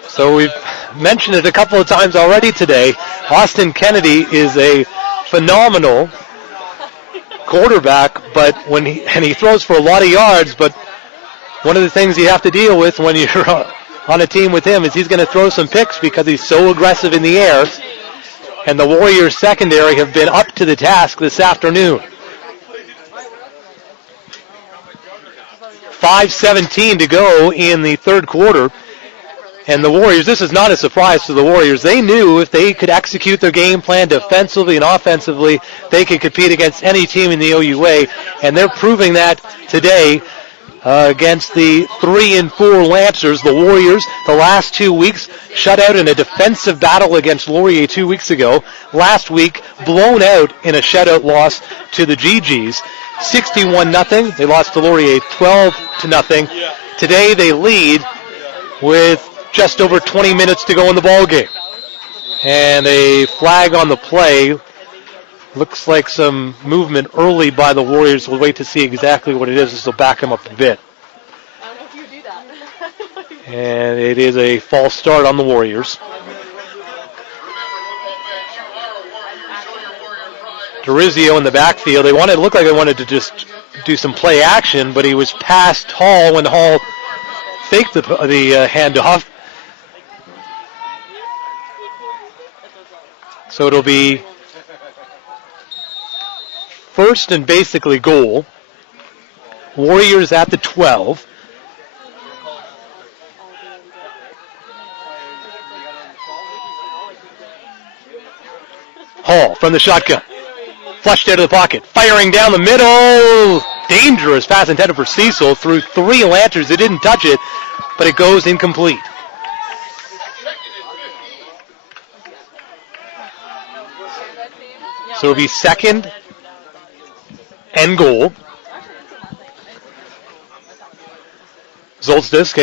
So we've mentioned it a couple of times already today. Austin Kennedy is a phenomenal quarterback, but he throws for a lot of yards, but one of the things you have to deal with when you're on a team with him is he's going to throw some picks because he's so aggressive in the air. And the Warriors secondary have been up to the task this afternoon. 5:17 to go in the third quarter. And the Warriors, this is not a surprise to the Warriors. They knew if they could execute their game plan defensively and offensively, they could compete against any team in the OUA. And they're proving that today against the 3-4 Lancers. The Warriors, the last 2 weeks, shut out in a defensive battle against Laurier 2 weeks ago. Last week, blown out in a shutout loss to the GGs. 61-0. They lost to Laurier 12-0. Today they lead with just over 20 minutes to go in the ball game. And a flag on the play. Looks like some movement early by the Warriors. We'll wait to see exactly what it is. This will back them up a bit. I don't know if you do that. And it is a false start on the Warriors. Dorizio in the backfield. It looked like they wanted to just do some play action, but he was past Hall when Hall faked the handoff. So it'll be first and basically goal. Warriors at the 12. Hall from the shotgun. Flushed out of the pocket. Firing down the middle. Dangerous pass intended for Cecil through 3 Lancers. It didn't touch it, but it goes incomplete. So it'll be second and goal. Zolstis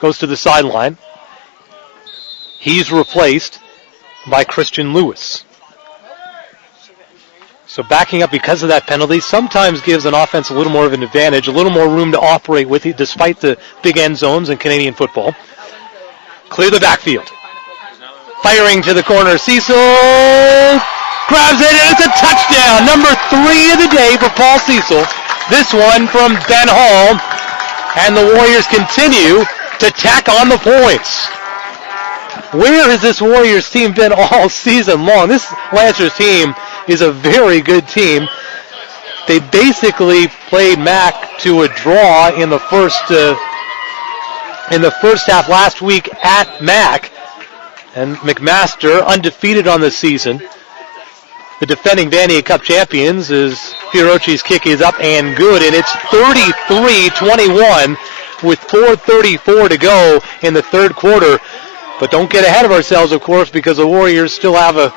goes to the sideline. He's replaced by Christian Lewis. So backing up because of that penalty sometimes gives an offense a little more of an advantage, a little more room to operate with it despite the big end zones in Canadian football. Clear the backfield. Firing to the corner. Cecil grabs it, and it's a touchdown. Number 3 of the day for Paul Cecil. This one from Ben Hall. And the Warriors continue to tack on the points. Where has this Warriors team been all season long? This Lancers team is a very good team. They basically played Mac to a draw in the first half last week at Mac. And McMaster, undefeated on the season. The defending Vanier Cup champions, as Fiorucci's kick is up and good, and it's 33-21 with 4:34 to go in the third quarter. But don't get ahead of ourselves, of course, because the Warriors still have a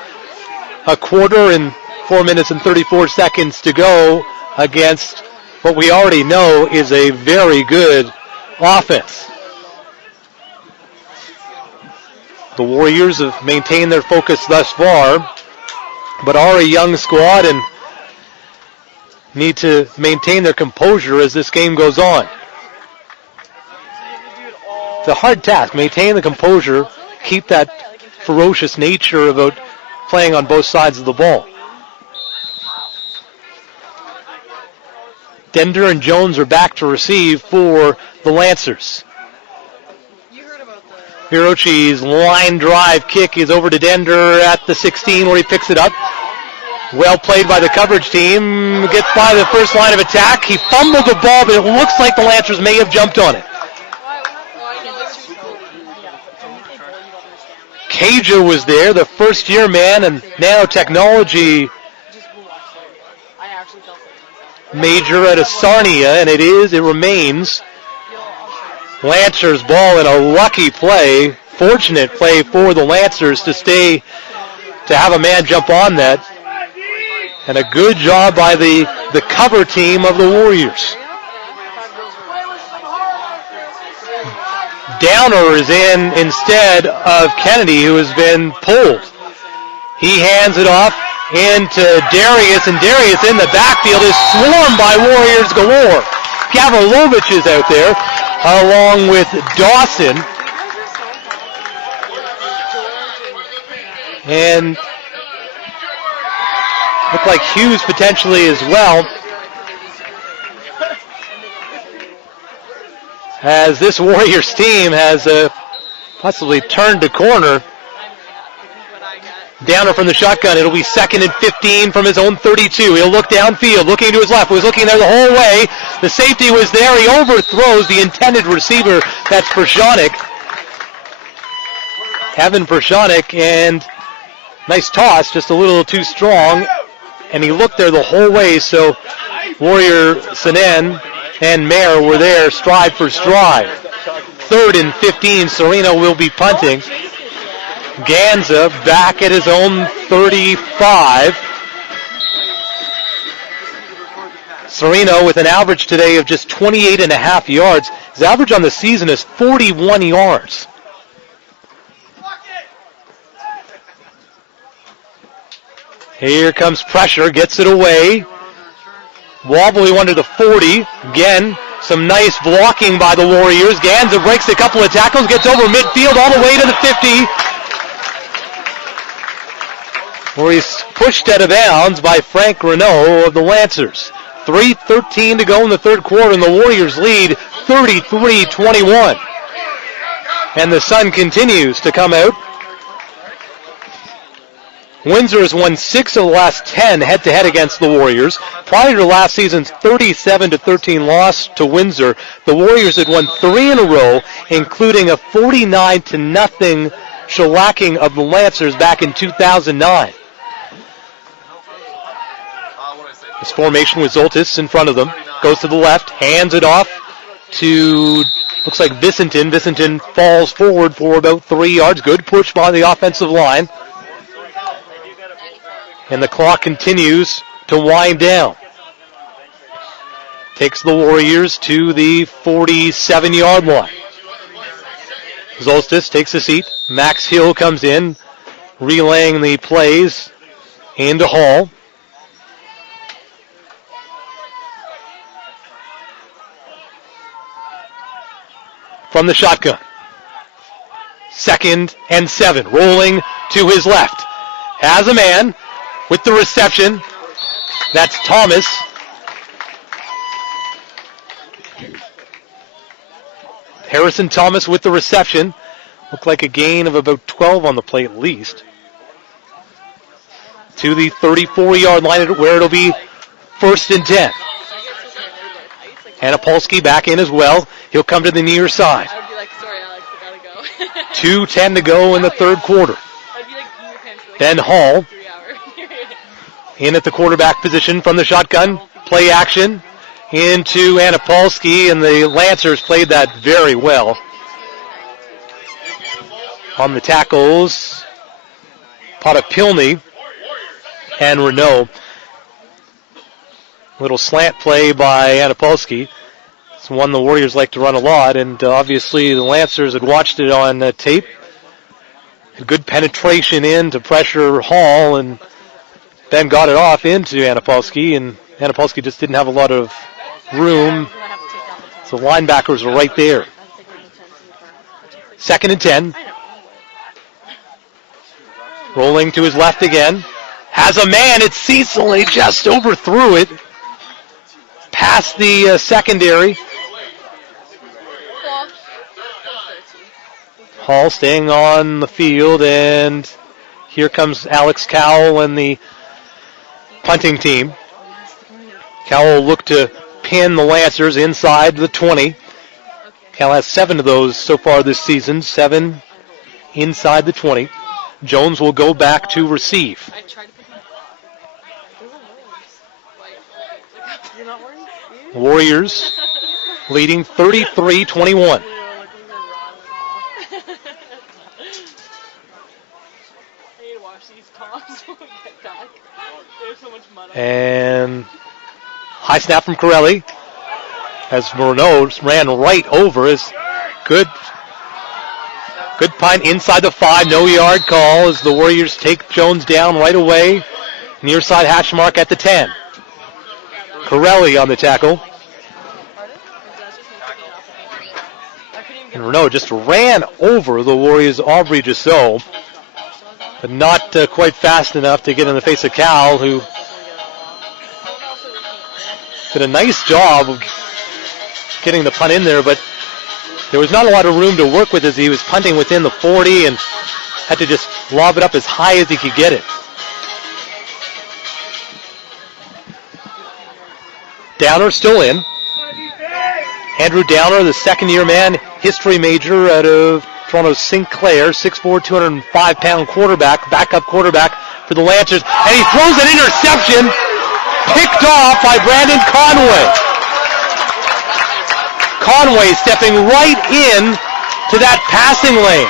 quarter and 4 minutes and 34 seconds to go against what we already know is a very good offense. The Warriors have maintained their focus thus far, but are a young squad, and need to maintain their composure as this game goes on. It's a hard task. Maintain the composure, keep that ferocious nature about playing on both sides of the ball. Dender and Jones are back to receive for the Lancers. Hirochi's line drive kick is over to Dender at the 16 where he picks it up. Well played by the coverage team. Gets by the first line of attack. He fumbled the ball, but it looks like the Lancers may have jumped on it. Caja was there, the first-year man, and nanotechnology major at Sarnia, and it remains Lancers ball in a lucky play, fortunate play for the Lancers to have a man jump on that, and a good job by the cover team of the Warriors. Downer is in instead of Kennedy, who has been pulled. He hands it off into Darius, and Darius in the backfield is swarmed by Warriors galore. Gavrilovich is out there, along with Dawson. And look like Hughes potentially as well. As this Warriors team has possibly turned a corner. Downer from the shotgun. It'll be 2nd and 15 from his own 32. He'll look downfield, looking to his left. He was looking there the whole way. The safety was there. He overthrows the intended receiver. That's Pershonik. Evan Pershonik, and nice toss, just a little too strong. And he looked there the whole way, so Warrior Sanen and Mayer were there stride for stride. 3rd and 15, Sereno will be punting. Ganza back at his own 35. Sereno with an average today of just 28.5 yards. His average on the season is 41 yards. Here comes pressure, gets it away. Wobbly one to the 40. Again, some nice blocking by the Warriors. Ganza breaks a couple of tackles, gets over midfield all the way to the 50. Where he's pushed out of bounds by Frank Renault of the Lancers. 3:13 to go in the third quarter, and the Warriors lead 33-21. And the sun continues to come out. Windsor has won 6 of the last 10 head-to-head against the Warriors. Prior to last season's 37-13 loss to Windsor, the Warriors had won 3 in a row, including a 49-0 shellacking of the Lancers back in 2009. This formation with Zoltis in front of them. Goes to the left, hands it off to, looks like Vicentin. Vicentin falls forward for about 3 yards. Good push by the offensive line. And the clock continues to wind down. Takes the Warriors to the 47-yard line. Zoltis takes a seat. Max Hill comes in, relaying the plays into Hall. From the shotgun. 2nd and 7. Rolling to his left. Has a man with the reception. That's Thomas. Harrison Thomas with the reception. Looked like a gain of about 12 on the play at least. To the 34-yard line where it'll be 1st and 10. Anapolsky back in as well. He'll come to the near side. I would be like, sorry, Alex, I gotta go. 2:10 to go in the third quarter. I'd be like, in your pants for like Ben Hall 3 hours. in at the quarterback position from the shotgun. Play action into Anapolsky, and the Lancers played that very well. On the tackles, Potapilny and Renault. Little slant play by Anapolsky. It's one the Warriors like to run a lot, and obviously the Lancers had watched it on tape. A good penetration in to pressure Hall, and Ben got it off into Anapolsky, and Anapolsky just didn't have a lot of room. So linebackers are right there. 2nd and 10. Rolling to his left again. Has a man. It's Cecil. He just overthrew it. Past the secondary. Hall staying on the field, and here comes Alex Cowell and the punting team. Cowell looked to pin the Lancers inside the 20. Cal has 7 of those so far this season, 7 inside the 20. Jones will go back to receive. Warriors leading 33-21. And high snap from Corelli as Renault ran right over. Is good punt inside the 5. No yard call as the Warriors take Jones down right away. Near side hash mark at the 10. Corelli on the tackle. And Renault just ran over the Warriors' Aubrey Jussot, but not quite fast enough to get in the face of Cal, who did a nice job of getting the punt in there, but there was not a lot of room to work with as he was punting within the 40 and had to just lob it up as high as he could get it. Downer still in. Andrew Downer, the second-year man, history major out of Toronto's St. Clair, 6'4", 205-pound quarterback, backup quarterback for the Lancers. And he throws an interception, picked off by Brandon Conway. Conway stepping right in to that passing lane.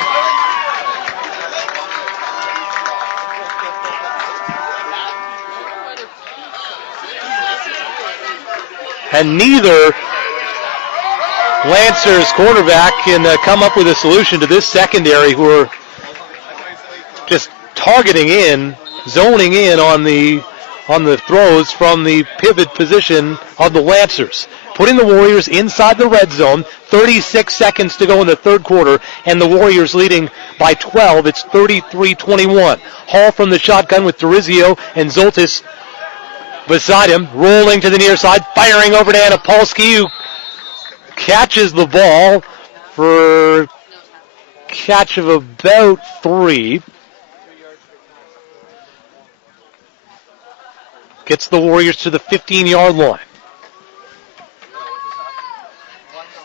And neither Lancers cornerback can come up with a solution to this secondary, who are just targeting in, zoning in on the throws from the pivot position of the Lancers. Putting the Warriors inside the red zone, 36 seconds to go in the third quarter, and the Warriors leading by 12. It's 33-21. Hall from the shotgun with Dorizio and Zoltis beside him, rolling to the near side, firing over to Anapolsky, who catches the ball for a catch of about 3. Gets the Warriors to the 15-yard line.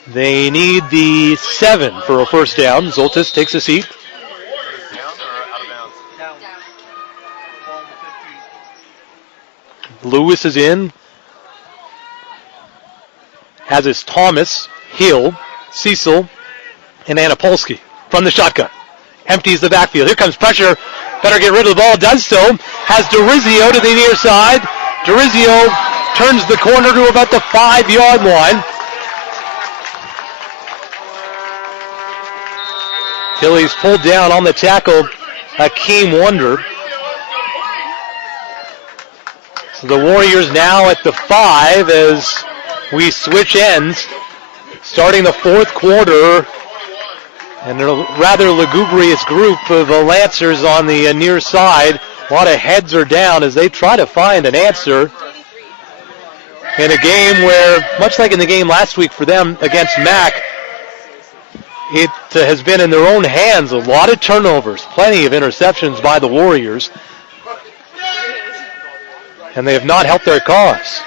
They need the 7 for a first down. Zoltis takes a seat. Lewis is in, as is Thomas, Hill, Cecil, and Anapolsky from the shotgun. Empties the backfield. Here comes pressure. Better get rid of the ball. Does so. Has Dorizio to the near side. Dorizio turns the corner to about the 5-yard line. Till he's pulled down on the tackle, Akeem Wonder. So the Warriors now at the 5 as we switch ends, starting the fourth quarter. And a rather lugubrious group of Lancers on the near side. A lot of heads are down as they try to find an answer in a game where, much like in the game last week for them against Mac, it has been in their own hands. A lot of turnovers, plenty of interceptions by the Warriors, and they have not helped their cause.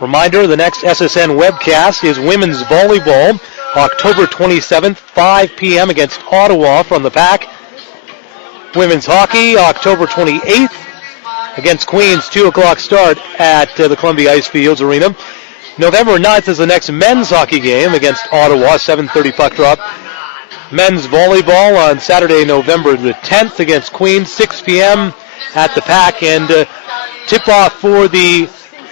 Reminder, the next SSN webcast is women's volleyball, October 27th, 5 p.m. against Ottawa from the Pac. Women's hockey, October 28th against Queens, 2 o'clock start at the Columbia Icefields Arena. November 9th is the next men's hockey game against Ottawa, 7:30 puck drop. Men's volleyball on Saturday, November the 10th against Queens, 6 p.m. at the Pac. And tip-off for the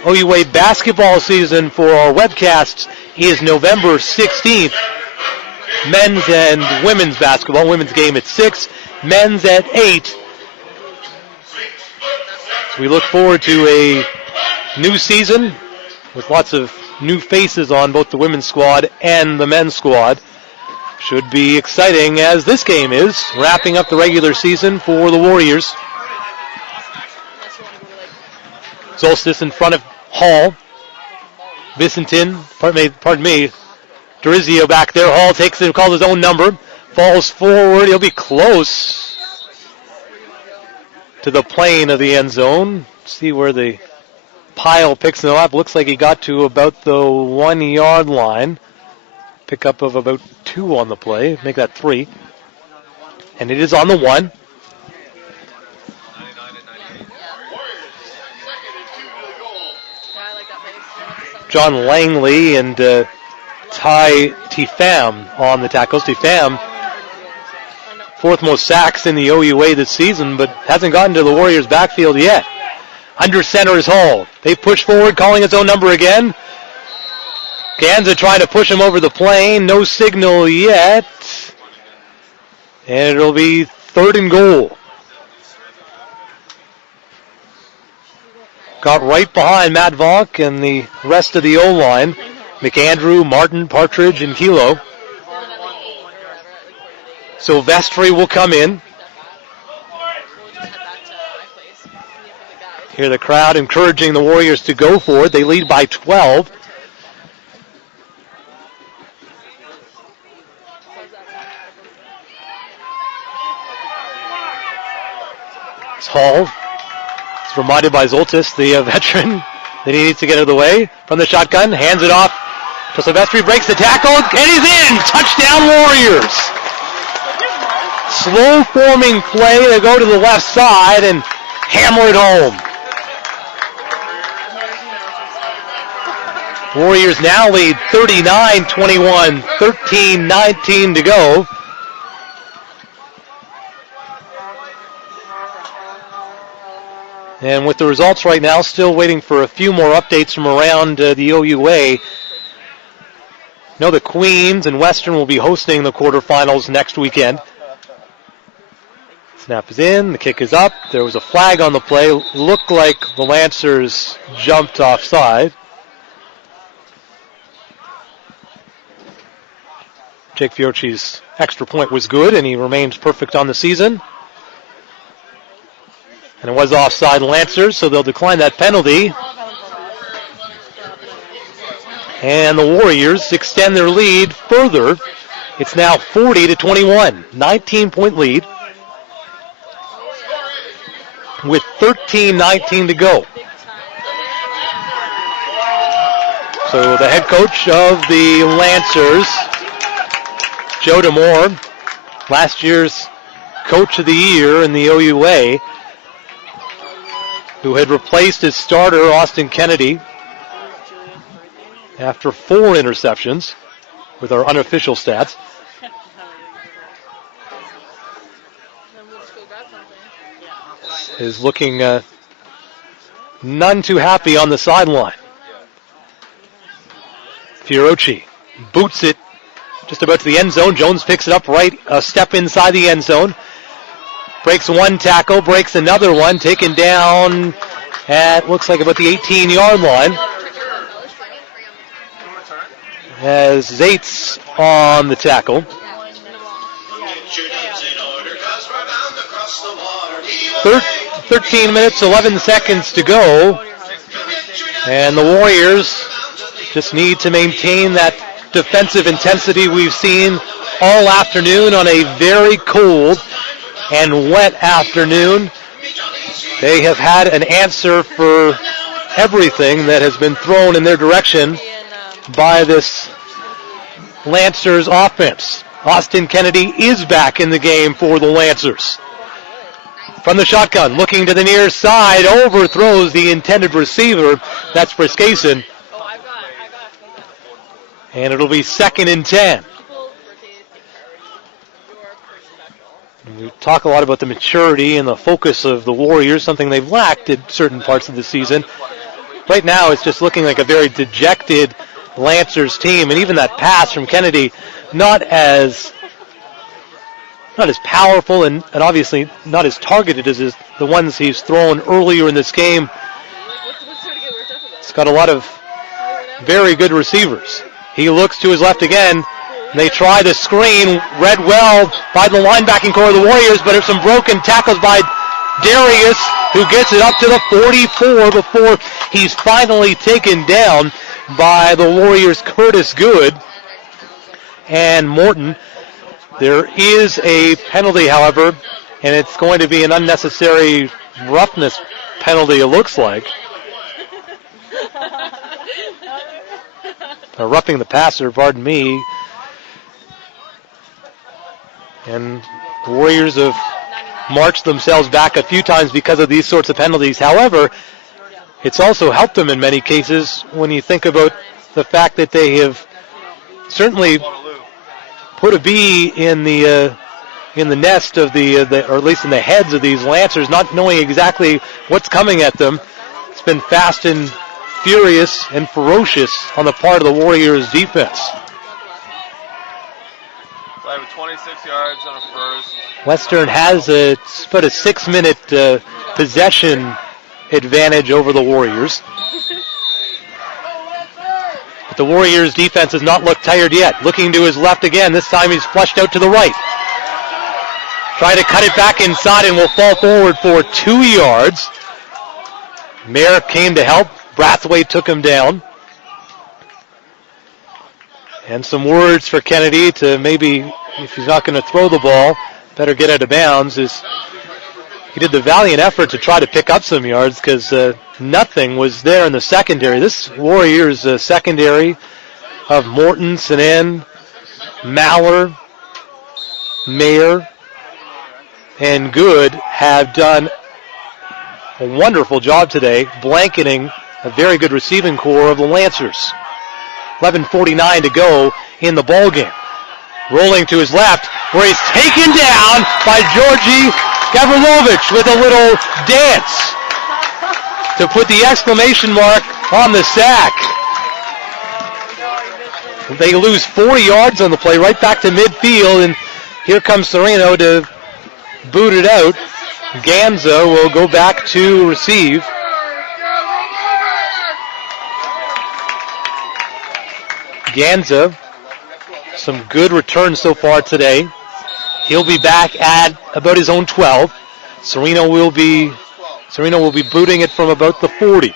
OUA basketball season for our webcasts is November 16th men's and women's basketball. Women's game at 6, men's at 8. So we look forward to a new season with lots of new faces on both the women's squad and the men's squad. Should be exciting as this game is, wrapping up the regular season for the Warriors. Solstice in front of Hall. Vicentin, pardon me, Dorizio back there. Hall takes it, calls his own number, falls forward. He'll be close to the plane of the end zone. See where the pile picks him up. Looks like he got to about the 1 yard line. Pickup of about 2 on the play. Make that 3. And it is on the 1. John Langley and Ty Tifam on the tackles. Tifam, 4th most sacks in the OUA this season, but hasn't gotten to the Warriors' backfield yet. Under center is Hall. They push forward, calling his own number again. Ganza trying to push him over the plane. No signal yet. And it'll be 3rd and goal. Got right behind Matt Vonk and the rest of the O-line. McAndrew, Martin, Partridge, and Kilo. Silvestri will come in. Hear the crowd encouraging the Warriors to go for it. They lead by 12. It's Hall. It's reminded by Zoltis, the veteran, that he needs to get out of the way from the shotgun. Hands it off to Silvestri, breaks the tackle, and he's in! Touchdown Warriors! Slow forming play. They go to the left side and hammer it home. Warriors now lead 39-21, 13-19 to go. And with the results right now, still waiting for a few more updates from around the OUA. Know the Queens and Western will be hosting the quarterfinals next weekend. Snap is in, the kick is up. There was a flag on the play. Looked like the Lancers jumped offside. Jake Fiocchi's extra point was good, and he remains perfect on the season. And it was offside Lancers, so they'll decline that penalty. And the Warriors extend their lead further. It's now 40-21, 19-point lead with 13-19 to go. So the head coach of the Lancers, Joe DeMore, last year's coach of the year in the OUA, who had replaced his starter, Austin Kennedy, after 4 interceptions with our unofficial stats. Is looking none too happy on the sideline. Fiorocci boots it just about to the end zone. Jones picks it up right a step inside the end zone. Breaks one tackle, breaks another one, taken down at, looks like about the 18-yard line. As Zaitz on the tackle. 13 minutes, 11 seconds to go. And the Warriors just need to maintain that defensive intensity we've seen all afternoon on a very cold and wet afternoon. They have had an answer for everything that has been thrown in their direction by this Lancers offense. Austin Kennedy is back in the game for the Lancers. From the shotgun, looking to the near side, overthrows the intended receiver. That's Briskason. And it'll be 2nd and 10. We talk a lot about the maturity and the focus of the Warriors, something they've lacked in certain parts of the season. Right now, it's just looking like a very dejected Lancers team, and even that pass from Kennedy not as powerful and obviously not as targeted as the ones he's thrown earlier in this game. It's got a lot of very good receivers. He looks to his left again. They try the screen, read well by the linebacking core of the Warriors, but there's some broken tackles by Darius, who gets it up to the 44 before he's finally taken down by the Warriors' Curtis Good and Morton. There is a penalty, however, and it's going to be an unnecessary roughness penalty, it looks like. Roughing the passer, pardon me. And the Warriors have marched themselves back a few times because of these sorts of penalties. However, it's also helped them in many cases when you think about the fact that they have certainly put a bee in the nest of the or at least in the heads of these Lancers, not knowing exactly what's coming at them. It's been fast and furious and ferocious on the part of the Warriors defense. So I have 26 yards on a first. Western has about a 6-minute possession advantage over the Warriors. But the Warriors defense has not looked tired yet. Looking to his left again. This time he's flushed out to the right. Try to cut it back inside and will fall forward for 2 yards. Mayer came to help. Brathwaite took him down. And some words for Kennedy to maybe, if he's not going to throw the ball, better get out of bounds. He did the valiant effort to try to pick up some yards because nothing was there in the secondary. This Warriors secondary of Morton, Sanan, Maller, Mayer, and Good have done a wonderful job today, blanketing a very good receiving core of the Lancers. 11:49 to go in the ball game. Rolling to his left, where he's taken down by Georgi Gavrilovich with a little dance to put the exclamation mark on the sack. They lose 4 yards on the play, right back to midfield, and here comes Sereno to boot it out. Ganza will go back to receive. Ganza, some good returns so far today. He'll be back at about his own 12. Sereno will be booting it from about the 40.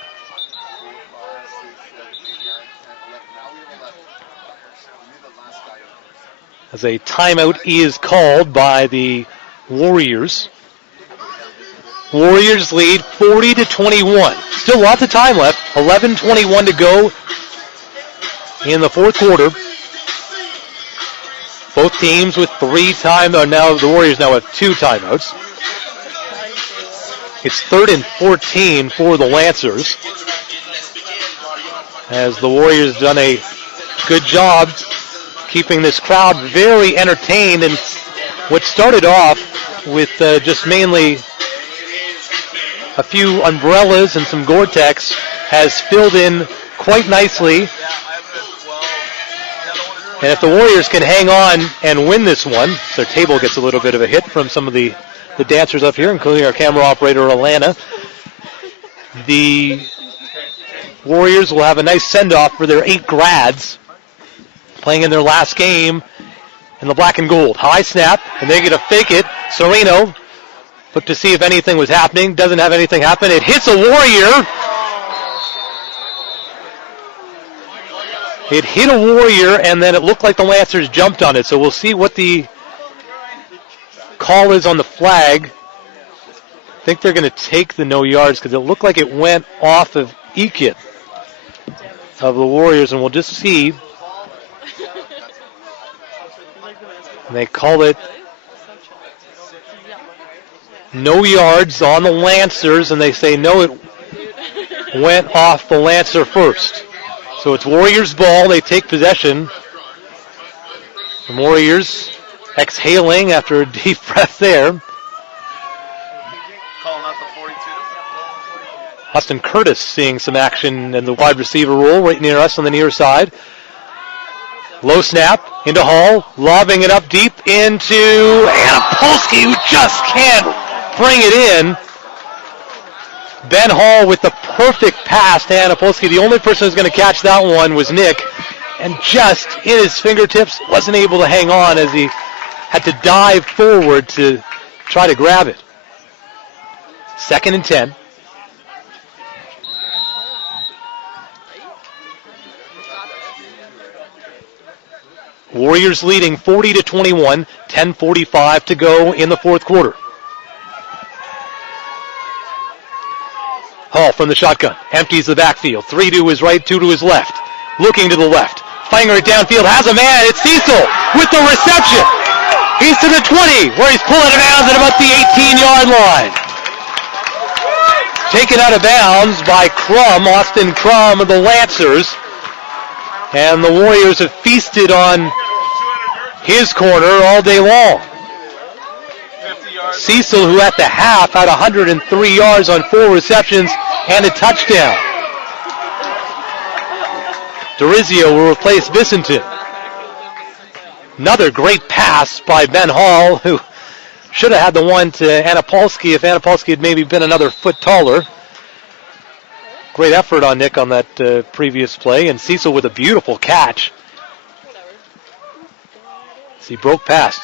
As a timeout is called by the Warriors. Warriors lead 40-21. Still lots of time left. 11:21 to go in the fourth quarter. Both teams with 3 timeouts. Now the Warriors now have 2 timeouts. It's 3rd and 14 for the Lancers, as the Warriors done a good job keeping this crowd very entertained. And what started off with just mainly a few umbrellas and some Gore-Tex has filled in quite nicely. And if the Warriors can hang on and win this one, their table gets a little bit of a hit from some of the dancers up here, including our camera operator, Alana. The Warriors will have a nice send-off for their 8 grads playing in their last game in the black and gold. High snap, and they get to fake it. Sereno looked to see if anything was happening. Doesn't have anything happen. It hits a Warrior. It hit a Warrior, and then it looked like the Lancers jumped on it. So we'll see what the call is on the flag. I think they're going to take the no yards because it looked like it went off of Ekit of the Warriors, and we'll just see. And they call it no yards on the Lancers, and they say no, it went off the Lancer first. So it's Warriors ball. They take possession. The Warriors exhaling after a deep breath there. Calling out the 42. Austin Curtis seeing some action in the wide receiver role right near us on the near side. Low snap into Hall, lobbing it up deep into Anapolsky, who just can't bring it in. Ben Hall with the perfect pass to Anapolsky. The only person who's going to catch that one was Nick, and just in his fingertips, wasn't able to hang on as he had to dive forward to try to grab it. 2nd and 10. Warriors leading 40-21, 10:45 to go in the fourth quarter. Hall from the shotgun, empties the backfield. 3 to his right, 2 to his left. Looking to the left, firing it downfield, has a man. It's Cecil with the reception. He's to the 20, where he's pulling it out at about the 18-yard line. Taken out of bounds by Crum, Austin Crum of the Lancers. And the Warriors have feasted on his corner all day long. Cecil, who at the half had 103 yards on 4 receptions and a touchdown. Dorizio will replace Bissonton. Another great pass by Ben Hall, who should have had the one to Anapolsky if Anapolsky had maybe been another foot taller. Great effort on Nick on that previous play, and Cecil with a beautiful catch. As he broke past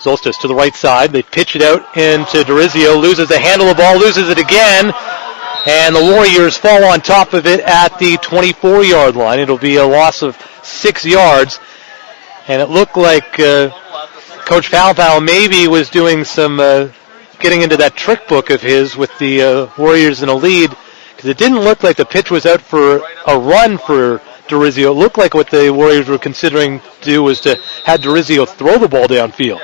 Zolstas to the right side. They pitch it out into Dorizio, loses the handle of the ball, loses it again, and the Warriors fall on top of it at the 24-yard line. It'll be a loss of 6 yards, and it looked like Coach Palpal maybe was doing some getting into that trick book of his with the Warriors in a lead, because it didn't look like the pitch was out for a run for Dorizio. It looked like what the Warriors were considering to do was to have Dorizio throw the ball downfield.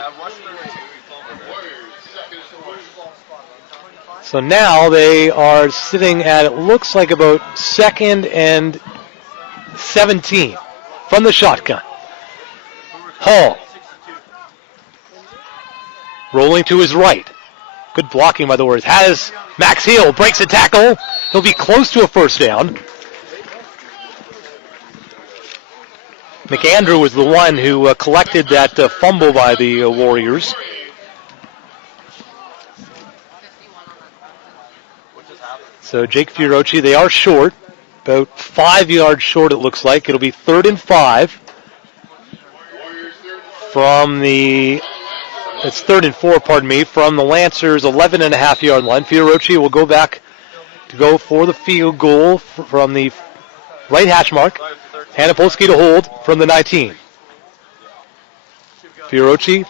So now they are sitting at, it looks like about 2nd and 17 from the shotgun. Hall rolling to his right. Good blocking by the Warriors. Has Max Hill, breaks a tackle. He'll be close to a first down. McAndrew was the one who collected that fumble by the Warriors. So Jake Fiorucci, they are short, about 5 yards short it looks like. It'll be 3rd and 5 from the, it's 3rd and 4, pardon me, from the Lancers' 11.5-yard line. Fiorucci will go back to go for the field goal from the right hash mark. Anapolsky to hold from the 19. Fiorucci,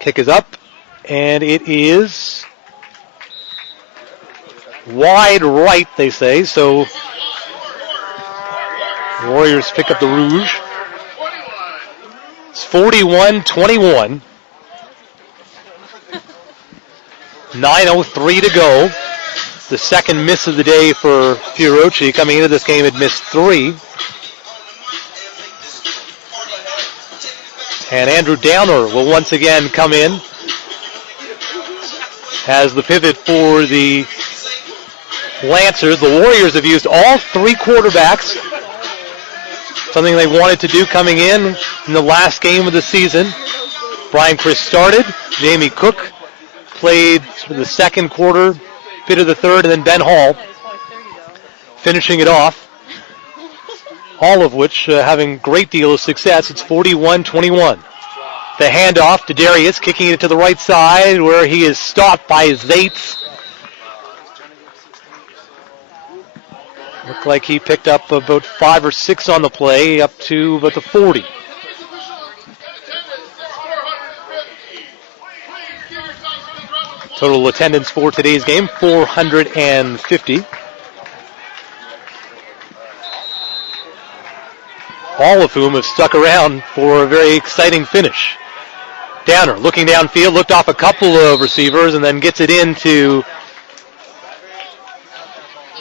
kick is up, and it is wide right, they say, so the Warriors pick up the Rouge. It's 41-21. 9:03 to go. The second miss of the day for Fiorucci. Coming into this game, had missed 3. And Andrew Downer will once again come in as the pivot for the Lancers. The Warriors have used all 3 quarterbacks, something they wanted to do coming in the last game of the season. Brian Chris started. Jamie Cook played for the second quarter, bit of the third, and then Ben Hall finishing it off. All of which having great deal of success. It's 41-21. The handoff to Darius, kicking it to the right side where he is stopped by Zaitz. Looked like he picked up about 5 or 6 on the play, up to about the 40. Total attendance for today's game, 450. All of whom have stuck around for a very exciting finish. Downer looking downfield, looked off a couple of receivers, and then gets it into,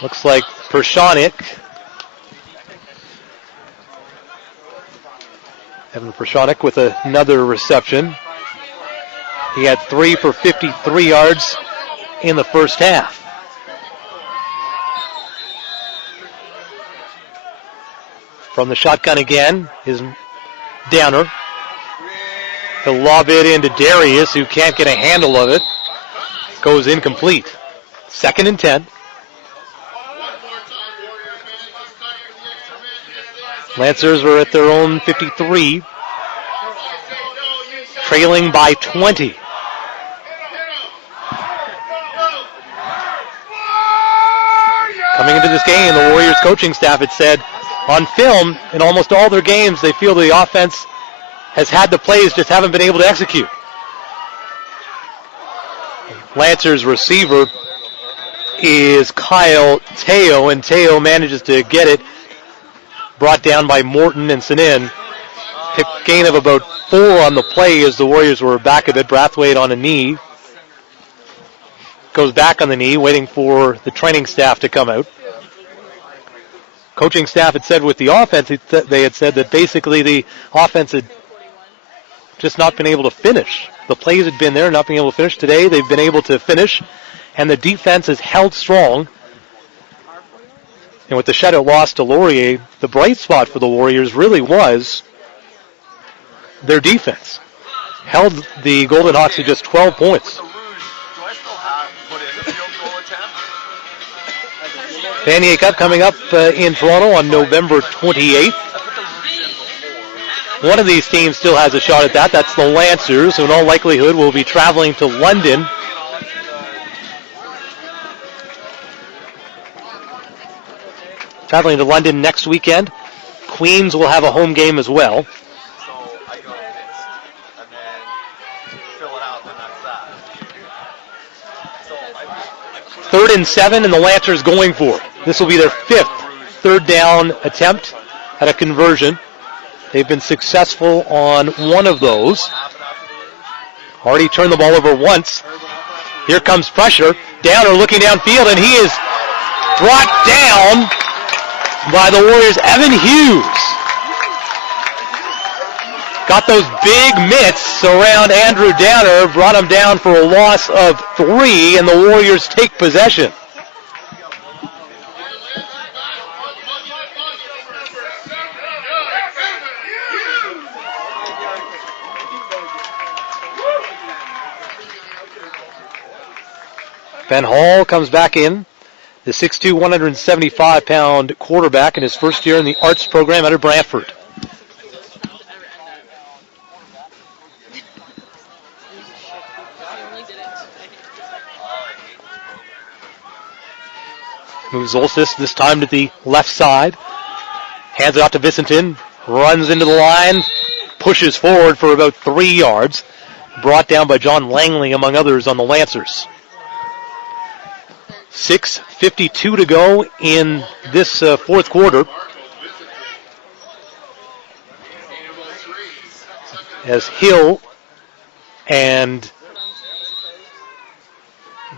looks like Pershonik. Evan Pershonik with another reception. He had 3 for 53 yards in the first half. From the shotgun again is Downer. He'll lob it into Darius, who can't get a handle of it. Goes incomplete. 2nd and 10. Lancers are at their own 53, trailing by 20. Coming into this game, the Warriors coaching staff had said on film, in almost all their games, they feel the offense has had the plays, just haven't been able to execute. Lancers receiver is Kyle Teo, and Teo manages to get it. Brought down by Morton and Sanin. Gain of about 4 on the play as the Warriors were back a bit. Brathwaite on a knee. Goes back on the knee, waiting for the training staff to come out. Coaching staff had said with the offense, they had said that basically the offense had just not been able to finish. The plays had been there, not being able to finish. Today they've been able to finish, and the defense has held strong. And with the shutout loss to Laurier, the bright spot for the Warriors really was their defense. Held the Golden Hawks to just 12 points. Do I still have put in the field goal attempt? Vanier Cup coming up in Toronto on November 28th. One of these teams still has a shot at that. That's the Lancers, who in all likelihood will be traveling to London next weekend. Queens will have a home game as well. So I go this, and then fill it out, then that's that. So 3rd and 7, and the Lancers going for it. This will be their 5th third down attempt at a conversion. They've been successful on one of those. Already turned the ball over once. Here comes pressure. Downer looking downfield, and he is brought down by the Warriors. Evan Hughes got those big mitts around Andrew Downer, brought him down for a loss of 3, and the Warriors take possession. Ben Hall comes back in, the 6'2", 175-pound quarterback in his first year in the arts program out of Brantford. Moves Olsis this time to the left side. Hands it out to Vicentin. Runs into the line. Pushes forward for about 3 yards. Brought down by John Langley, among others, on the Lancers. 6:52 to go in this fourth quarter. As Hill and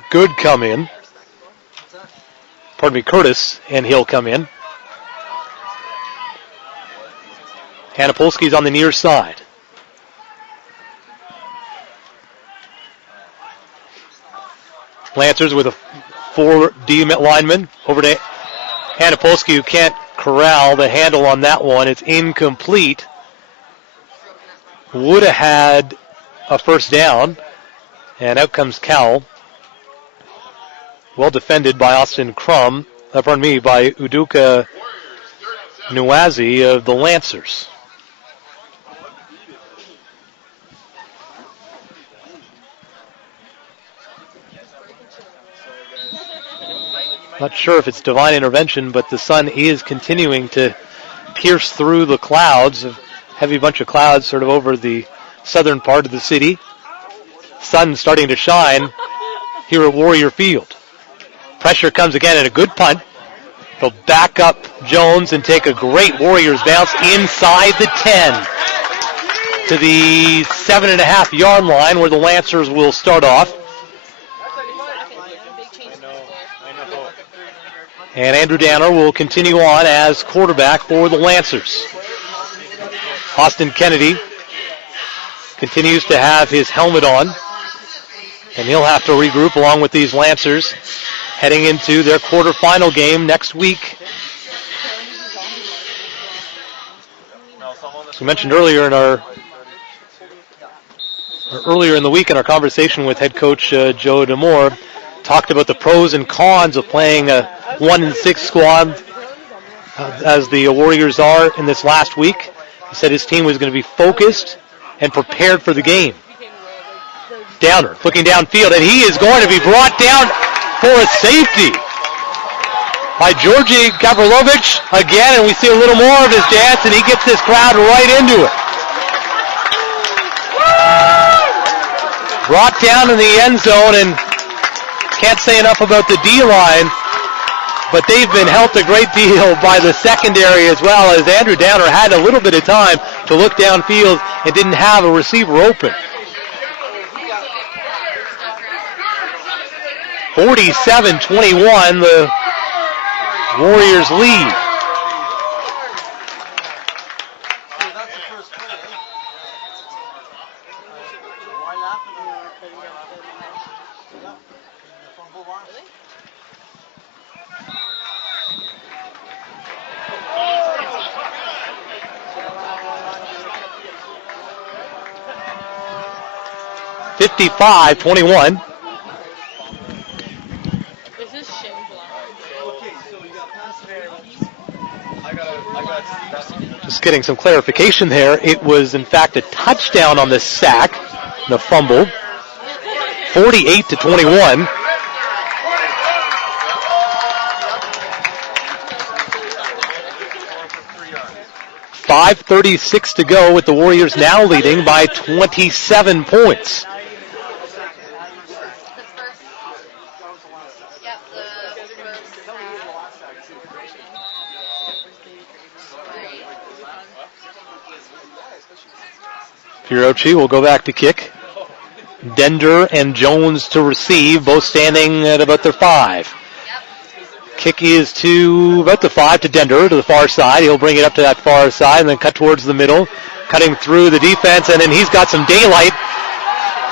Good come in. Curtis and Hill come in. Hanapolsky's on the near side. Lancers with a 4 D linemen over to Hanapolsky, who can't corral the handle on that one. It's incomplete. Would have had a first down, and out comes Cowell. Well defended by Austin Crum, by Uduka Nuazi of the Lancers. Not sure if it's divine intervention, but the sun is continuing to pierce through the clouds, a heavy bunch of clouds sort of over the southern part of the city. Sun starting to shine here at Warrior Field. Pressure comes again and a good punt. They'll back up Jones and take a great Warriors bounce inside the 10 to the 7.5-yard line where the Lancers will start off. And Andrew Downer will continue on as quarterback for the Lancers. Austin Kennedy continues to have his helmet on, and he'll have to regroup along with these Lancers heading into their quarterfinal game next week As we mentioned earlier in the week in our conversation with head coach Joe Demore, talked about the pros and cons of playing a 1-6 squad as the Warriors are in this last week. He said his team was going to be focused and prepared for the game. Downer looking downfield, and he is going to be brought down for a safety by Georgi Gavrilovic again, and we see a little more of his dance, and he gets this crowd right into it. Brought down in the end zone, and can't say enough about the D-line, but they've been helped a great deal by the secondary as well, as Andrew Downer had a little bit of time to look downfield and didn't have a receiver open. 47-21, the Warriors lead. $55-21. Just getting some clarification there. It was, in fact, a touchdown on the sack, the fumble. 48-21. .536 to go with the Warriors now leading by 27 points. Hirochi will go back to kick. Dender and Jones to receive, both standing at about their 5. Kick is to about the 5 to Dender to the far side. He'll bring it up to that far side and then cut towards the middle, cutting through the defense, and then he's got some daylight.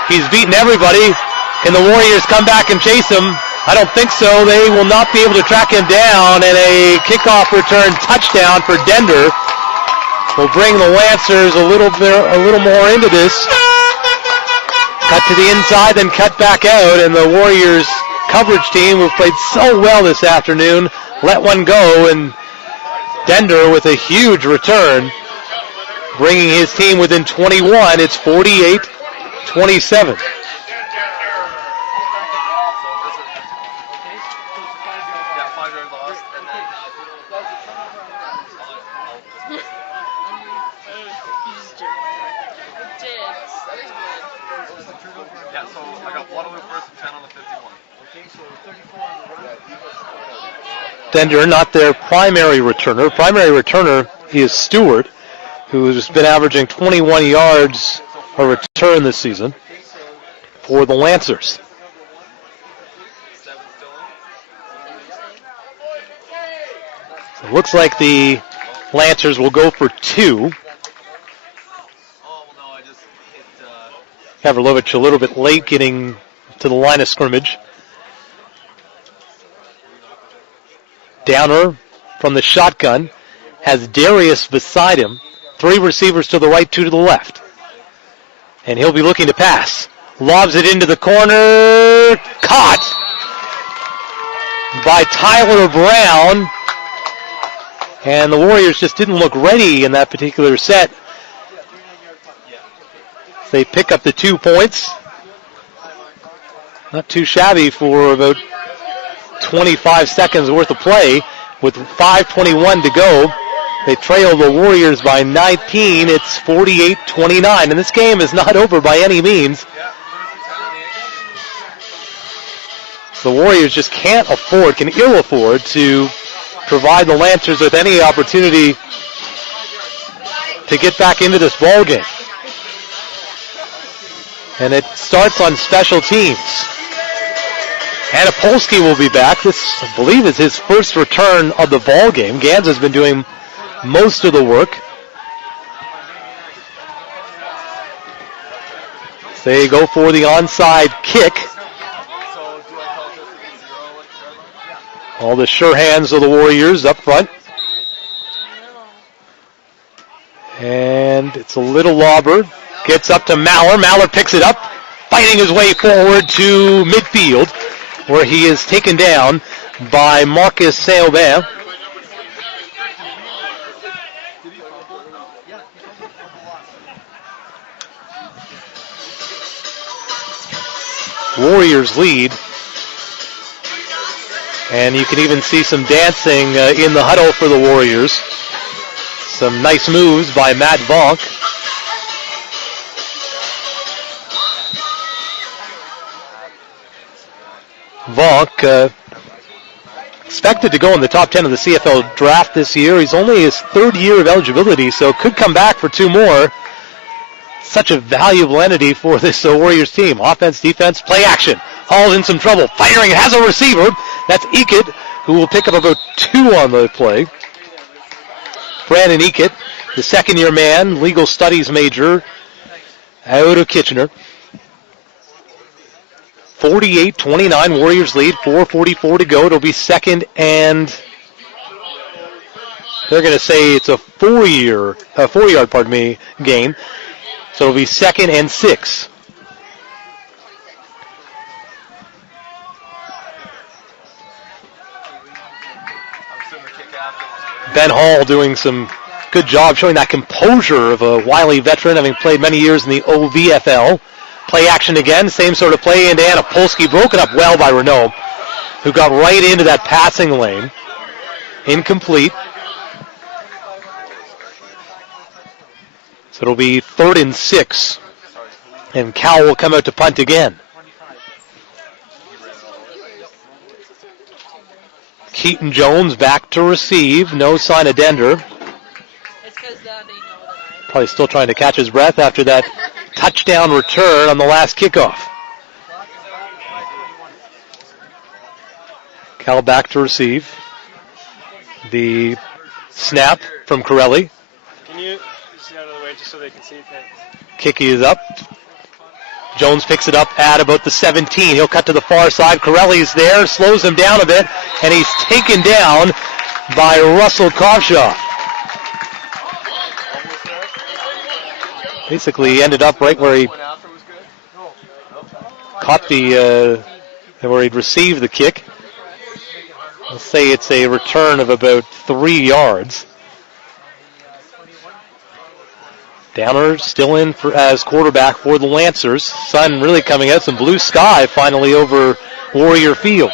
He's beaten everybody. Can the Warriors come back and chase him? I don't think so. They will not be able to track him down, and a kickoff return touchdown for Dender will bring the Lancers a little more into this. Cut to the inside, then cut back out, and the Warriors coverage team, who played so well this afternoon, let one go, and Dender with a huge return, bringing his team within 21. It's 48-27. So I got Waterloo first and 10 on the 51. Dender, not their primary returner. Primary returner is Stewart, who has been averaging 21 yards a return this season for the Lancers. So it looks like the Lancers will go for 2. Gavrilovic a little bit late getting to the line of scrimmage. Downer from the shotgun has Darius beside him. 3 receivers to the right, 2 to the left. And he'll be looking to pass. Lobs it into the corner. Caught by Tyler Brown. And the Warriors just didn't look ready in that particular set. They pick up the 2 points. Not too shabby for about 25 seconds worth of play. With 5:21 to go, they trail the Warriors by 19. It's 48-29, and this game is not over by any means. The Warriors just can ill afford to provide the Lancers with any opportunity to get back into this ball game. And it starts on special teams. Anapolsky will be back. This, I believe, is his first return of the ball game. Gans has been doing most of the work. They go for the onside kick. All the sure hands of the Warriors up front. And And it's a little lobber. Gets up to Mallard. Mallard picks it up, fighting his way forward to midfield, where he is taken down by Marcus Saint-Aubin. Warriors lead. And you can even see some dancing in the huddle for the Warriors. Some nice moves by Matt Vonk. Vonk expected to go in the top 10 of the CFL draft this year. He's only his third year of eligibility, so could come back for 2 more. Such a valuable entity for this Warriors team. Offense, defense, play action. Hall's in some trouble. Firing, has a receiver. That's Ekit, who will pick up about 2 on the play. Brandon Ekit, the second-year man, legal studies major out of Kitchener. 48-29, Warriors lead, 4:44 to go. It'll be second and they're going to say it's a 4-yard gain. So it'll be second and 6. Ben Hall doing some good job showing that composure of a wily veteran, having played many years in the OVFL. Play action again, same sort of play into Anapolsky, broken up well by Renault, who got right into that passing lane. Incomplete. So it'll be 3rd and 6. And Cal will come out to punt again. Keaton Jones back to receive. No sign of Dender. Probably still trying to catch his breath after that touchdown return on the last kickoff. Cal back to receive. The snap from Corelli. Can you sit out of the way just so they can see it? Kicky is up. Jones picks it up at about the 17. He'll cut to the far side. Corelli's there, slows him down a bit, and he's taken down by Russell Kovshaw. Basically, he ended up right where he caught where he'd received the kick. Let's say it's a return of about 3 yards. Downer still in as quarterback for the Lancers. Sun really coming out. Some blue sky finally over Warrior Field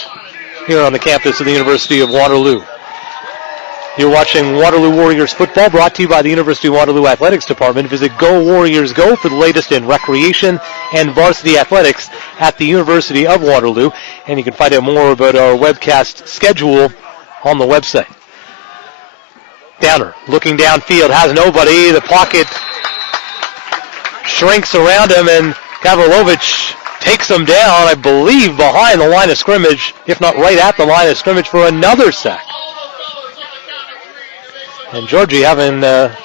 here on the campus of the University of Waterloo. You're watching Waterloo Warriors football, brought to you by the University of Waterloo Athletics Department. Visit Go Warriors Go for the latest in recreation and varsity athletics at the University of Waterloo. And you can find out more about our webcast schedule on the website. Downer looking downfield, has nobody. The pocket shrinks around him, and Gavrilovich takes him down, I believe, behind the line of scrimmage, if not right at the line of scrimmage, for another sack. And Georgie having a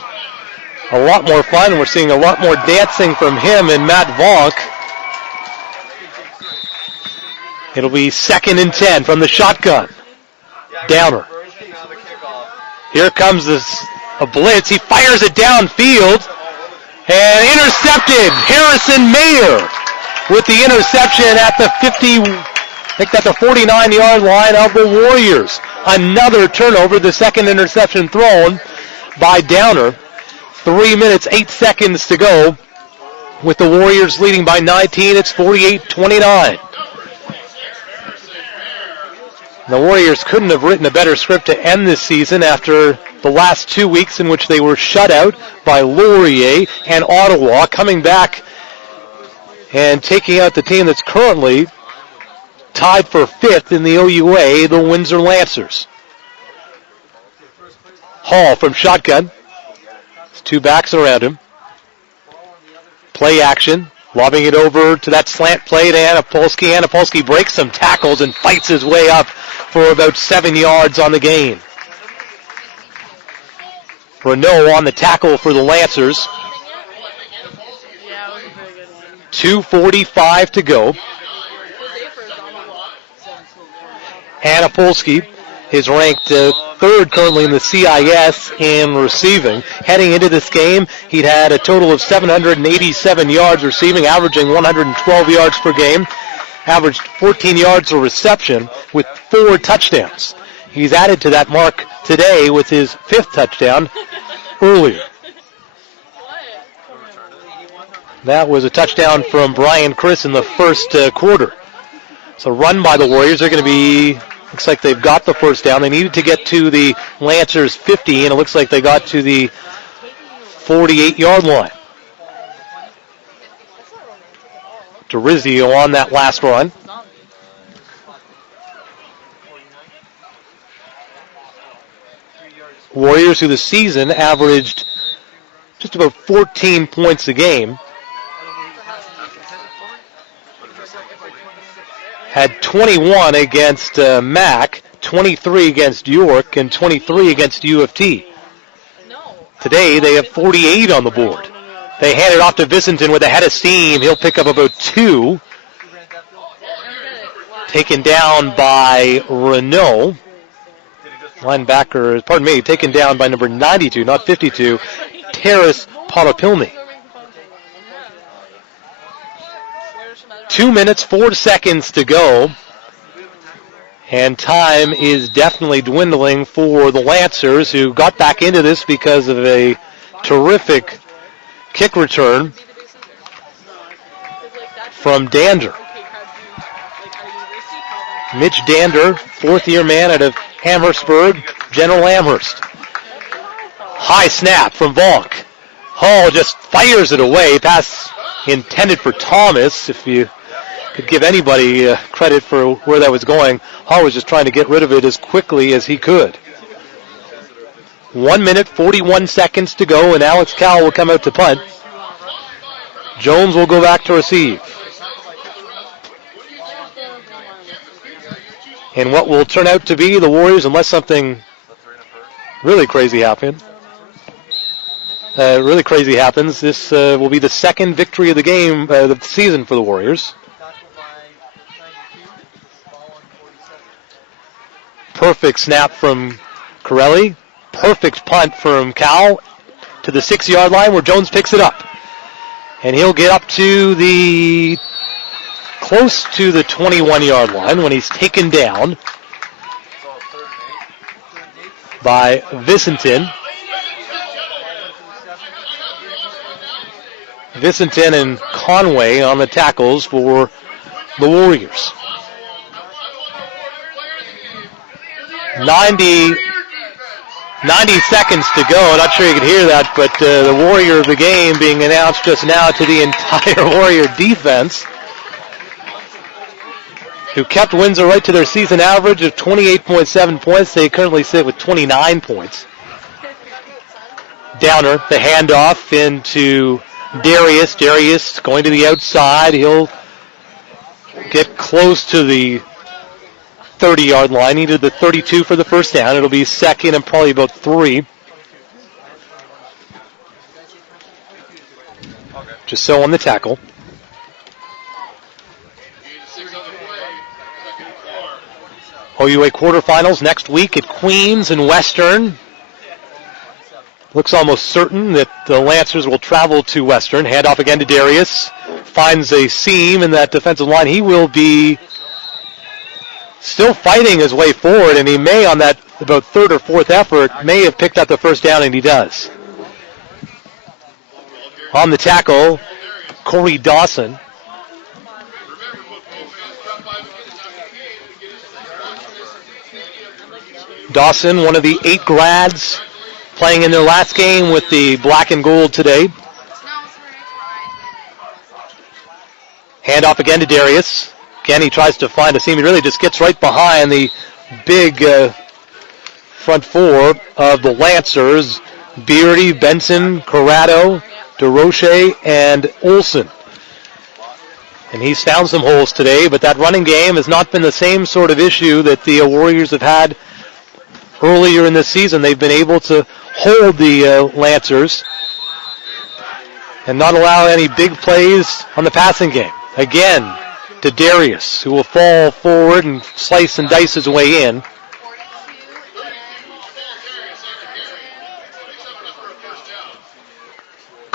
lot more fun. We're seeing a lot more dancing from him and Matt Vonk. It'll be 2nd and 10 from the shotgun. Downer. Here comes a blitz. He fires it downfield. And intercepted. Harrison Mayer with the interception at the 49-yard line of the Warriors. Another turnover, the second interception thrown by Downer. 3 minutes, 8 seconds to go. With the Warriors leading by 19, it's 48-29. The Warriors couldn't have written a better script to end this season after the last 2 weeks in which they were shut out by Laurier and Ottawa, coming back and taking out the team that's currently tied for 5th in the OUA, the Windsor Lancers. Hall from shotgun. There's 2 backs around him. Play action. Lobbing it over to that slant play to Anapolsky. Anapolsky breaks some tackles and fights his way up for about 7 yards on the gain. Renault on the tackle for the Lancers. 2:45 to go. Anapolsky is ranked third currently in the CIS in receiving. Heading into this game, he'd had a total of 787 yards receiving, averaging 112 yards per game, averaged 14 yards a reception with 4 touchdowns. He's added to that mark today with his 5th touchdown earlier. That was a touchdown from Brian Chris in the first quarter. So run by the Warriors. They're going to be, looks like they've got the first down. They needed to get to the Lancers 50, and it looks like they got to the 48-yard line. DeRizio on that last run. Warriors, who the season averaged just about 14 points a game, had 21 against Mac, 23 against York, and 23 against U of T. Today, they have 48 on the board. They hand it off to Vicenton with a head of steam. He'll pick up about 2. Taken down by Renault. Linebacker, pardon me, taken down by number 92, not 52, Terrace Potopilny. 2 minutes, 4 seconds to go. And time is definitely dwindling for the Lancers, who got back into this because of a terrific kick return from Dander. Mitch Dander, 4th-year man out of Amherstburg, General Amherst. High snap from Vonk. Hall just fires it away. Pass intended for Thomas. If you could give anybody credit for where that was going, Hall was just trying to get rid of it as quickly as he could. 1 minute, 41 seconds to go, and Alex Cowell will come out to punt. Jones will go back to receive. And what will turn out to be the Warriors, unless something really crazy happens. This will be the second victory of the game, the season for the Warriors. Perfect snap from Corelli. Perfect punt from Cowell to the 6-yard line where Jones picks it up. And he'll get up to close to the 21-yard line when he's taken down by Vicenton. Vicenton and Conway on the tackles for the Warriors. 90 seconds to go. Not sure you could hear that, but the Warrior of the game being announced just now to the entire Warrior defense, who kept Windsor right to their season average of 28.7 points. They currently sit with 29 points. Downer, the handoff into Darius. Darius going to the outside. He'll get close to the 30-yard line. He did the 32 for the first down. It'll be second and probably about 3. Just so on the tackle. OUA quarterfinals next week at Queens and Western. Looks almost certain that the Lancers will travel to Western. Handoff again to Darius. Finds a seam in that defensive line. He will be still fighting his way forward, and he may, on that about 3rd or 4th effort, may have picked up the first down, and he does. On the tackle, Corey Dawson. Dawson, one of the 8 grads playing in their last game with the black and gold today. Handoff again to Darius. Again, he tries to find a seam. He really just gets right behind the big front 4 of the Lancers. Beardy, Benson, Corrado, DeRoche, and Olson. And he's found some holes today, but that running game has not been the same sort of issue that the Warriors have had earlier in the season. They've been able to hold the Lancers and not allow any big plays on the passing game. Again, to Darius, who will fall forward and slice and dice his way in.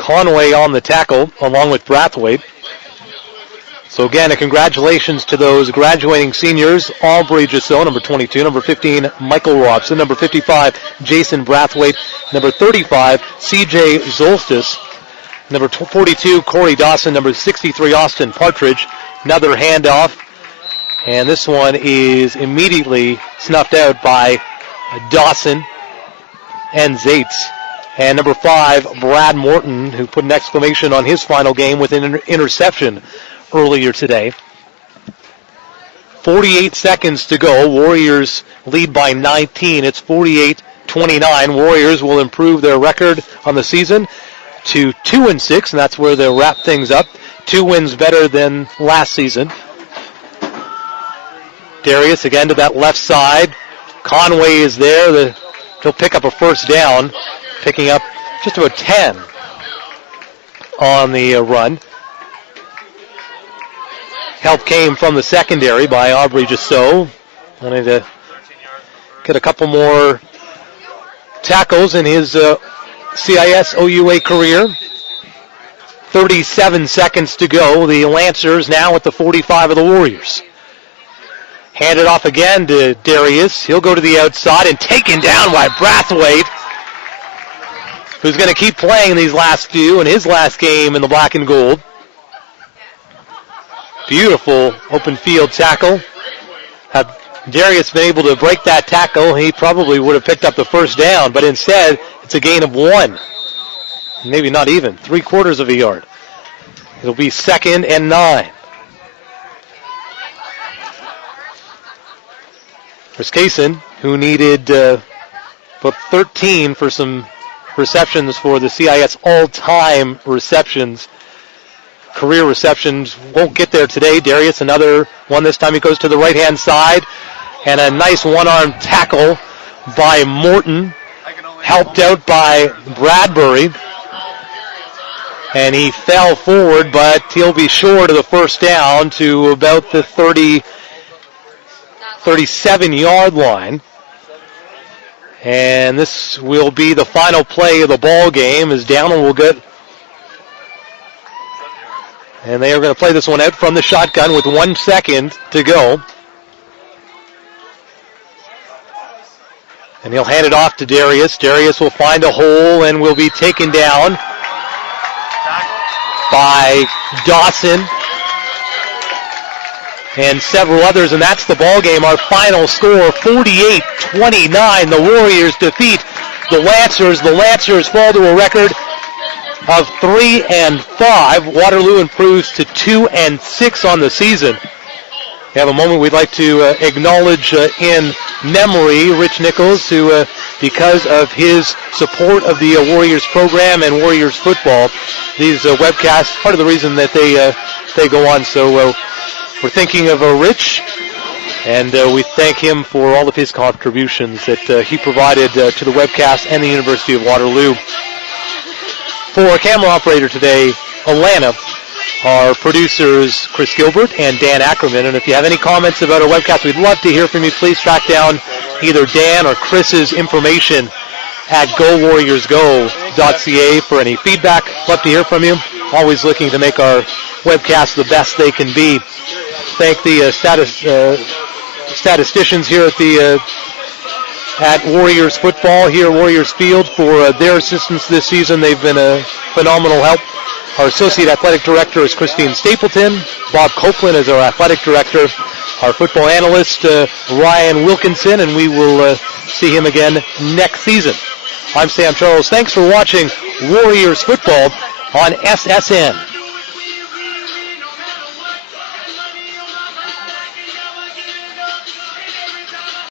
Conway on the tackle, along with Brathwaite. So again, a congratulations to those graduating seniors. Aubrey Gisso, number 22. Number 15, Michael Robson. Number 55, Jason Brathwaite. Number 35, CJ Zolstis. Number 42, Corey Dawson. Number 63, Austin Partridge. Another handoff. And this one is immediately snuffed out by Dawson and Zaitz. And number 5, Brad Morton, who put an exclamation on his final game with an interception earlier today. 48 seconds to go. Warriors lead by 19. It's 48-29. Warriors will improve their record on the season to 2-6, and that's where they'll wrap things up. 2 wins better than last season. Darius again to that left side. Conway is there. He'll pick up a first down, picking up just about 10 on the run. Help came from the secondary by Aubrey Gisso. Wanting to get a couple more tackles in his CIS OUA career. 37 seconds to go. The Lancers now at the 45 of the Warriors. Handed off again to Darius. He'll go to the outside and taken down by Brathwaite, who's going to keep playing these last few in his last game in the black and gold. Beautiful open field tackle. Had Darius been able to break that tackle, he probably would have picked up the first down, but instead it's a gain of 1. Maybe not even, 3/4 of a yard. It'll be 2nd and 9. There's Kaysen, who needed about 13 for some receptions for the CIS all-time receptions. Career receptions won't get there today. Darius, another one. This time he goes to the right-hand side. And a nice one-arm tackle by Morton. Helped out by Bradbury. And he fell forward, but he'll be short of the first down to about the 37-yard line. And this will be the final play of the ball game as Downell will get. And they are going to play this one out from the shotgun with 1 second to go. And he'll hand it off to Darius. Darius will find a hole and will be taken down by Dawson and several others, and that's the ball game. Our final score, 48-29. The Warriors defeat the Lancers. The Lancers fall to a record of 3-5. Waterloo improves to 2-6 on the season. We have a moment we'd like to acknowledge in memory Rich Nichols, who, because of his support of the Warriors program and Warriors football, these webcasts, part of the reason that they go on. So we're thinking of Rich, and we thank him for all of his contributions that he provided to the webcast and the University of Waterloo. For our camera operator today, Alana, our producers, Chris Gilbert and Dan Ackerman. And if you have any comments about our webcast, we'd love to hear from you. Please track down either Dan or Chris's information at gowarriorsgo.ca for any feedback. Love to hear from you. Always looking to make our webcasts the best they can be. Thank the statisticians here at Warriors football here at Warriors Field for their assistance this season. They've been a phenomenal help. Our Associate Athletic Director is Christine Stapleton. Bob Copeland is our Athletic Director. Our football analyst, Ryan Wilkinson, and we will see him again next season. I'm Sam Charles. Thanks for watching Warriors football on SSN.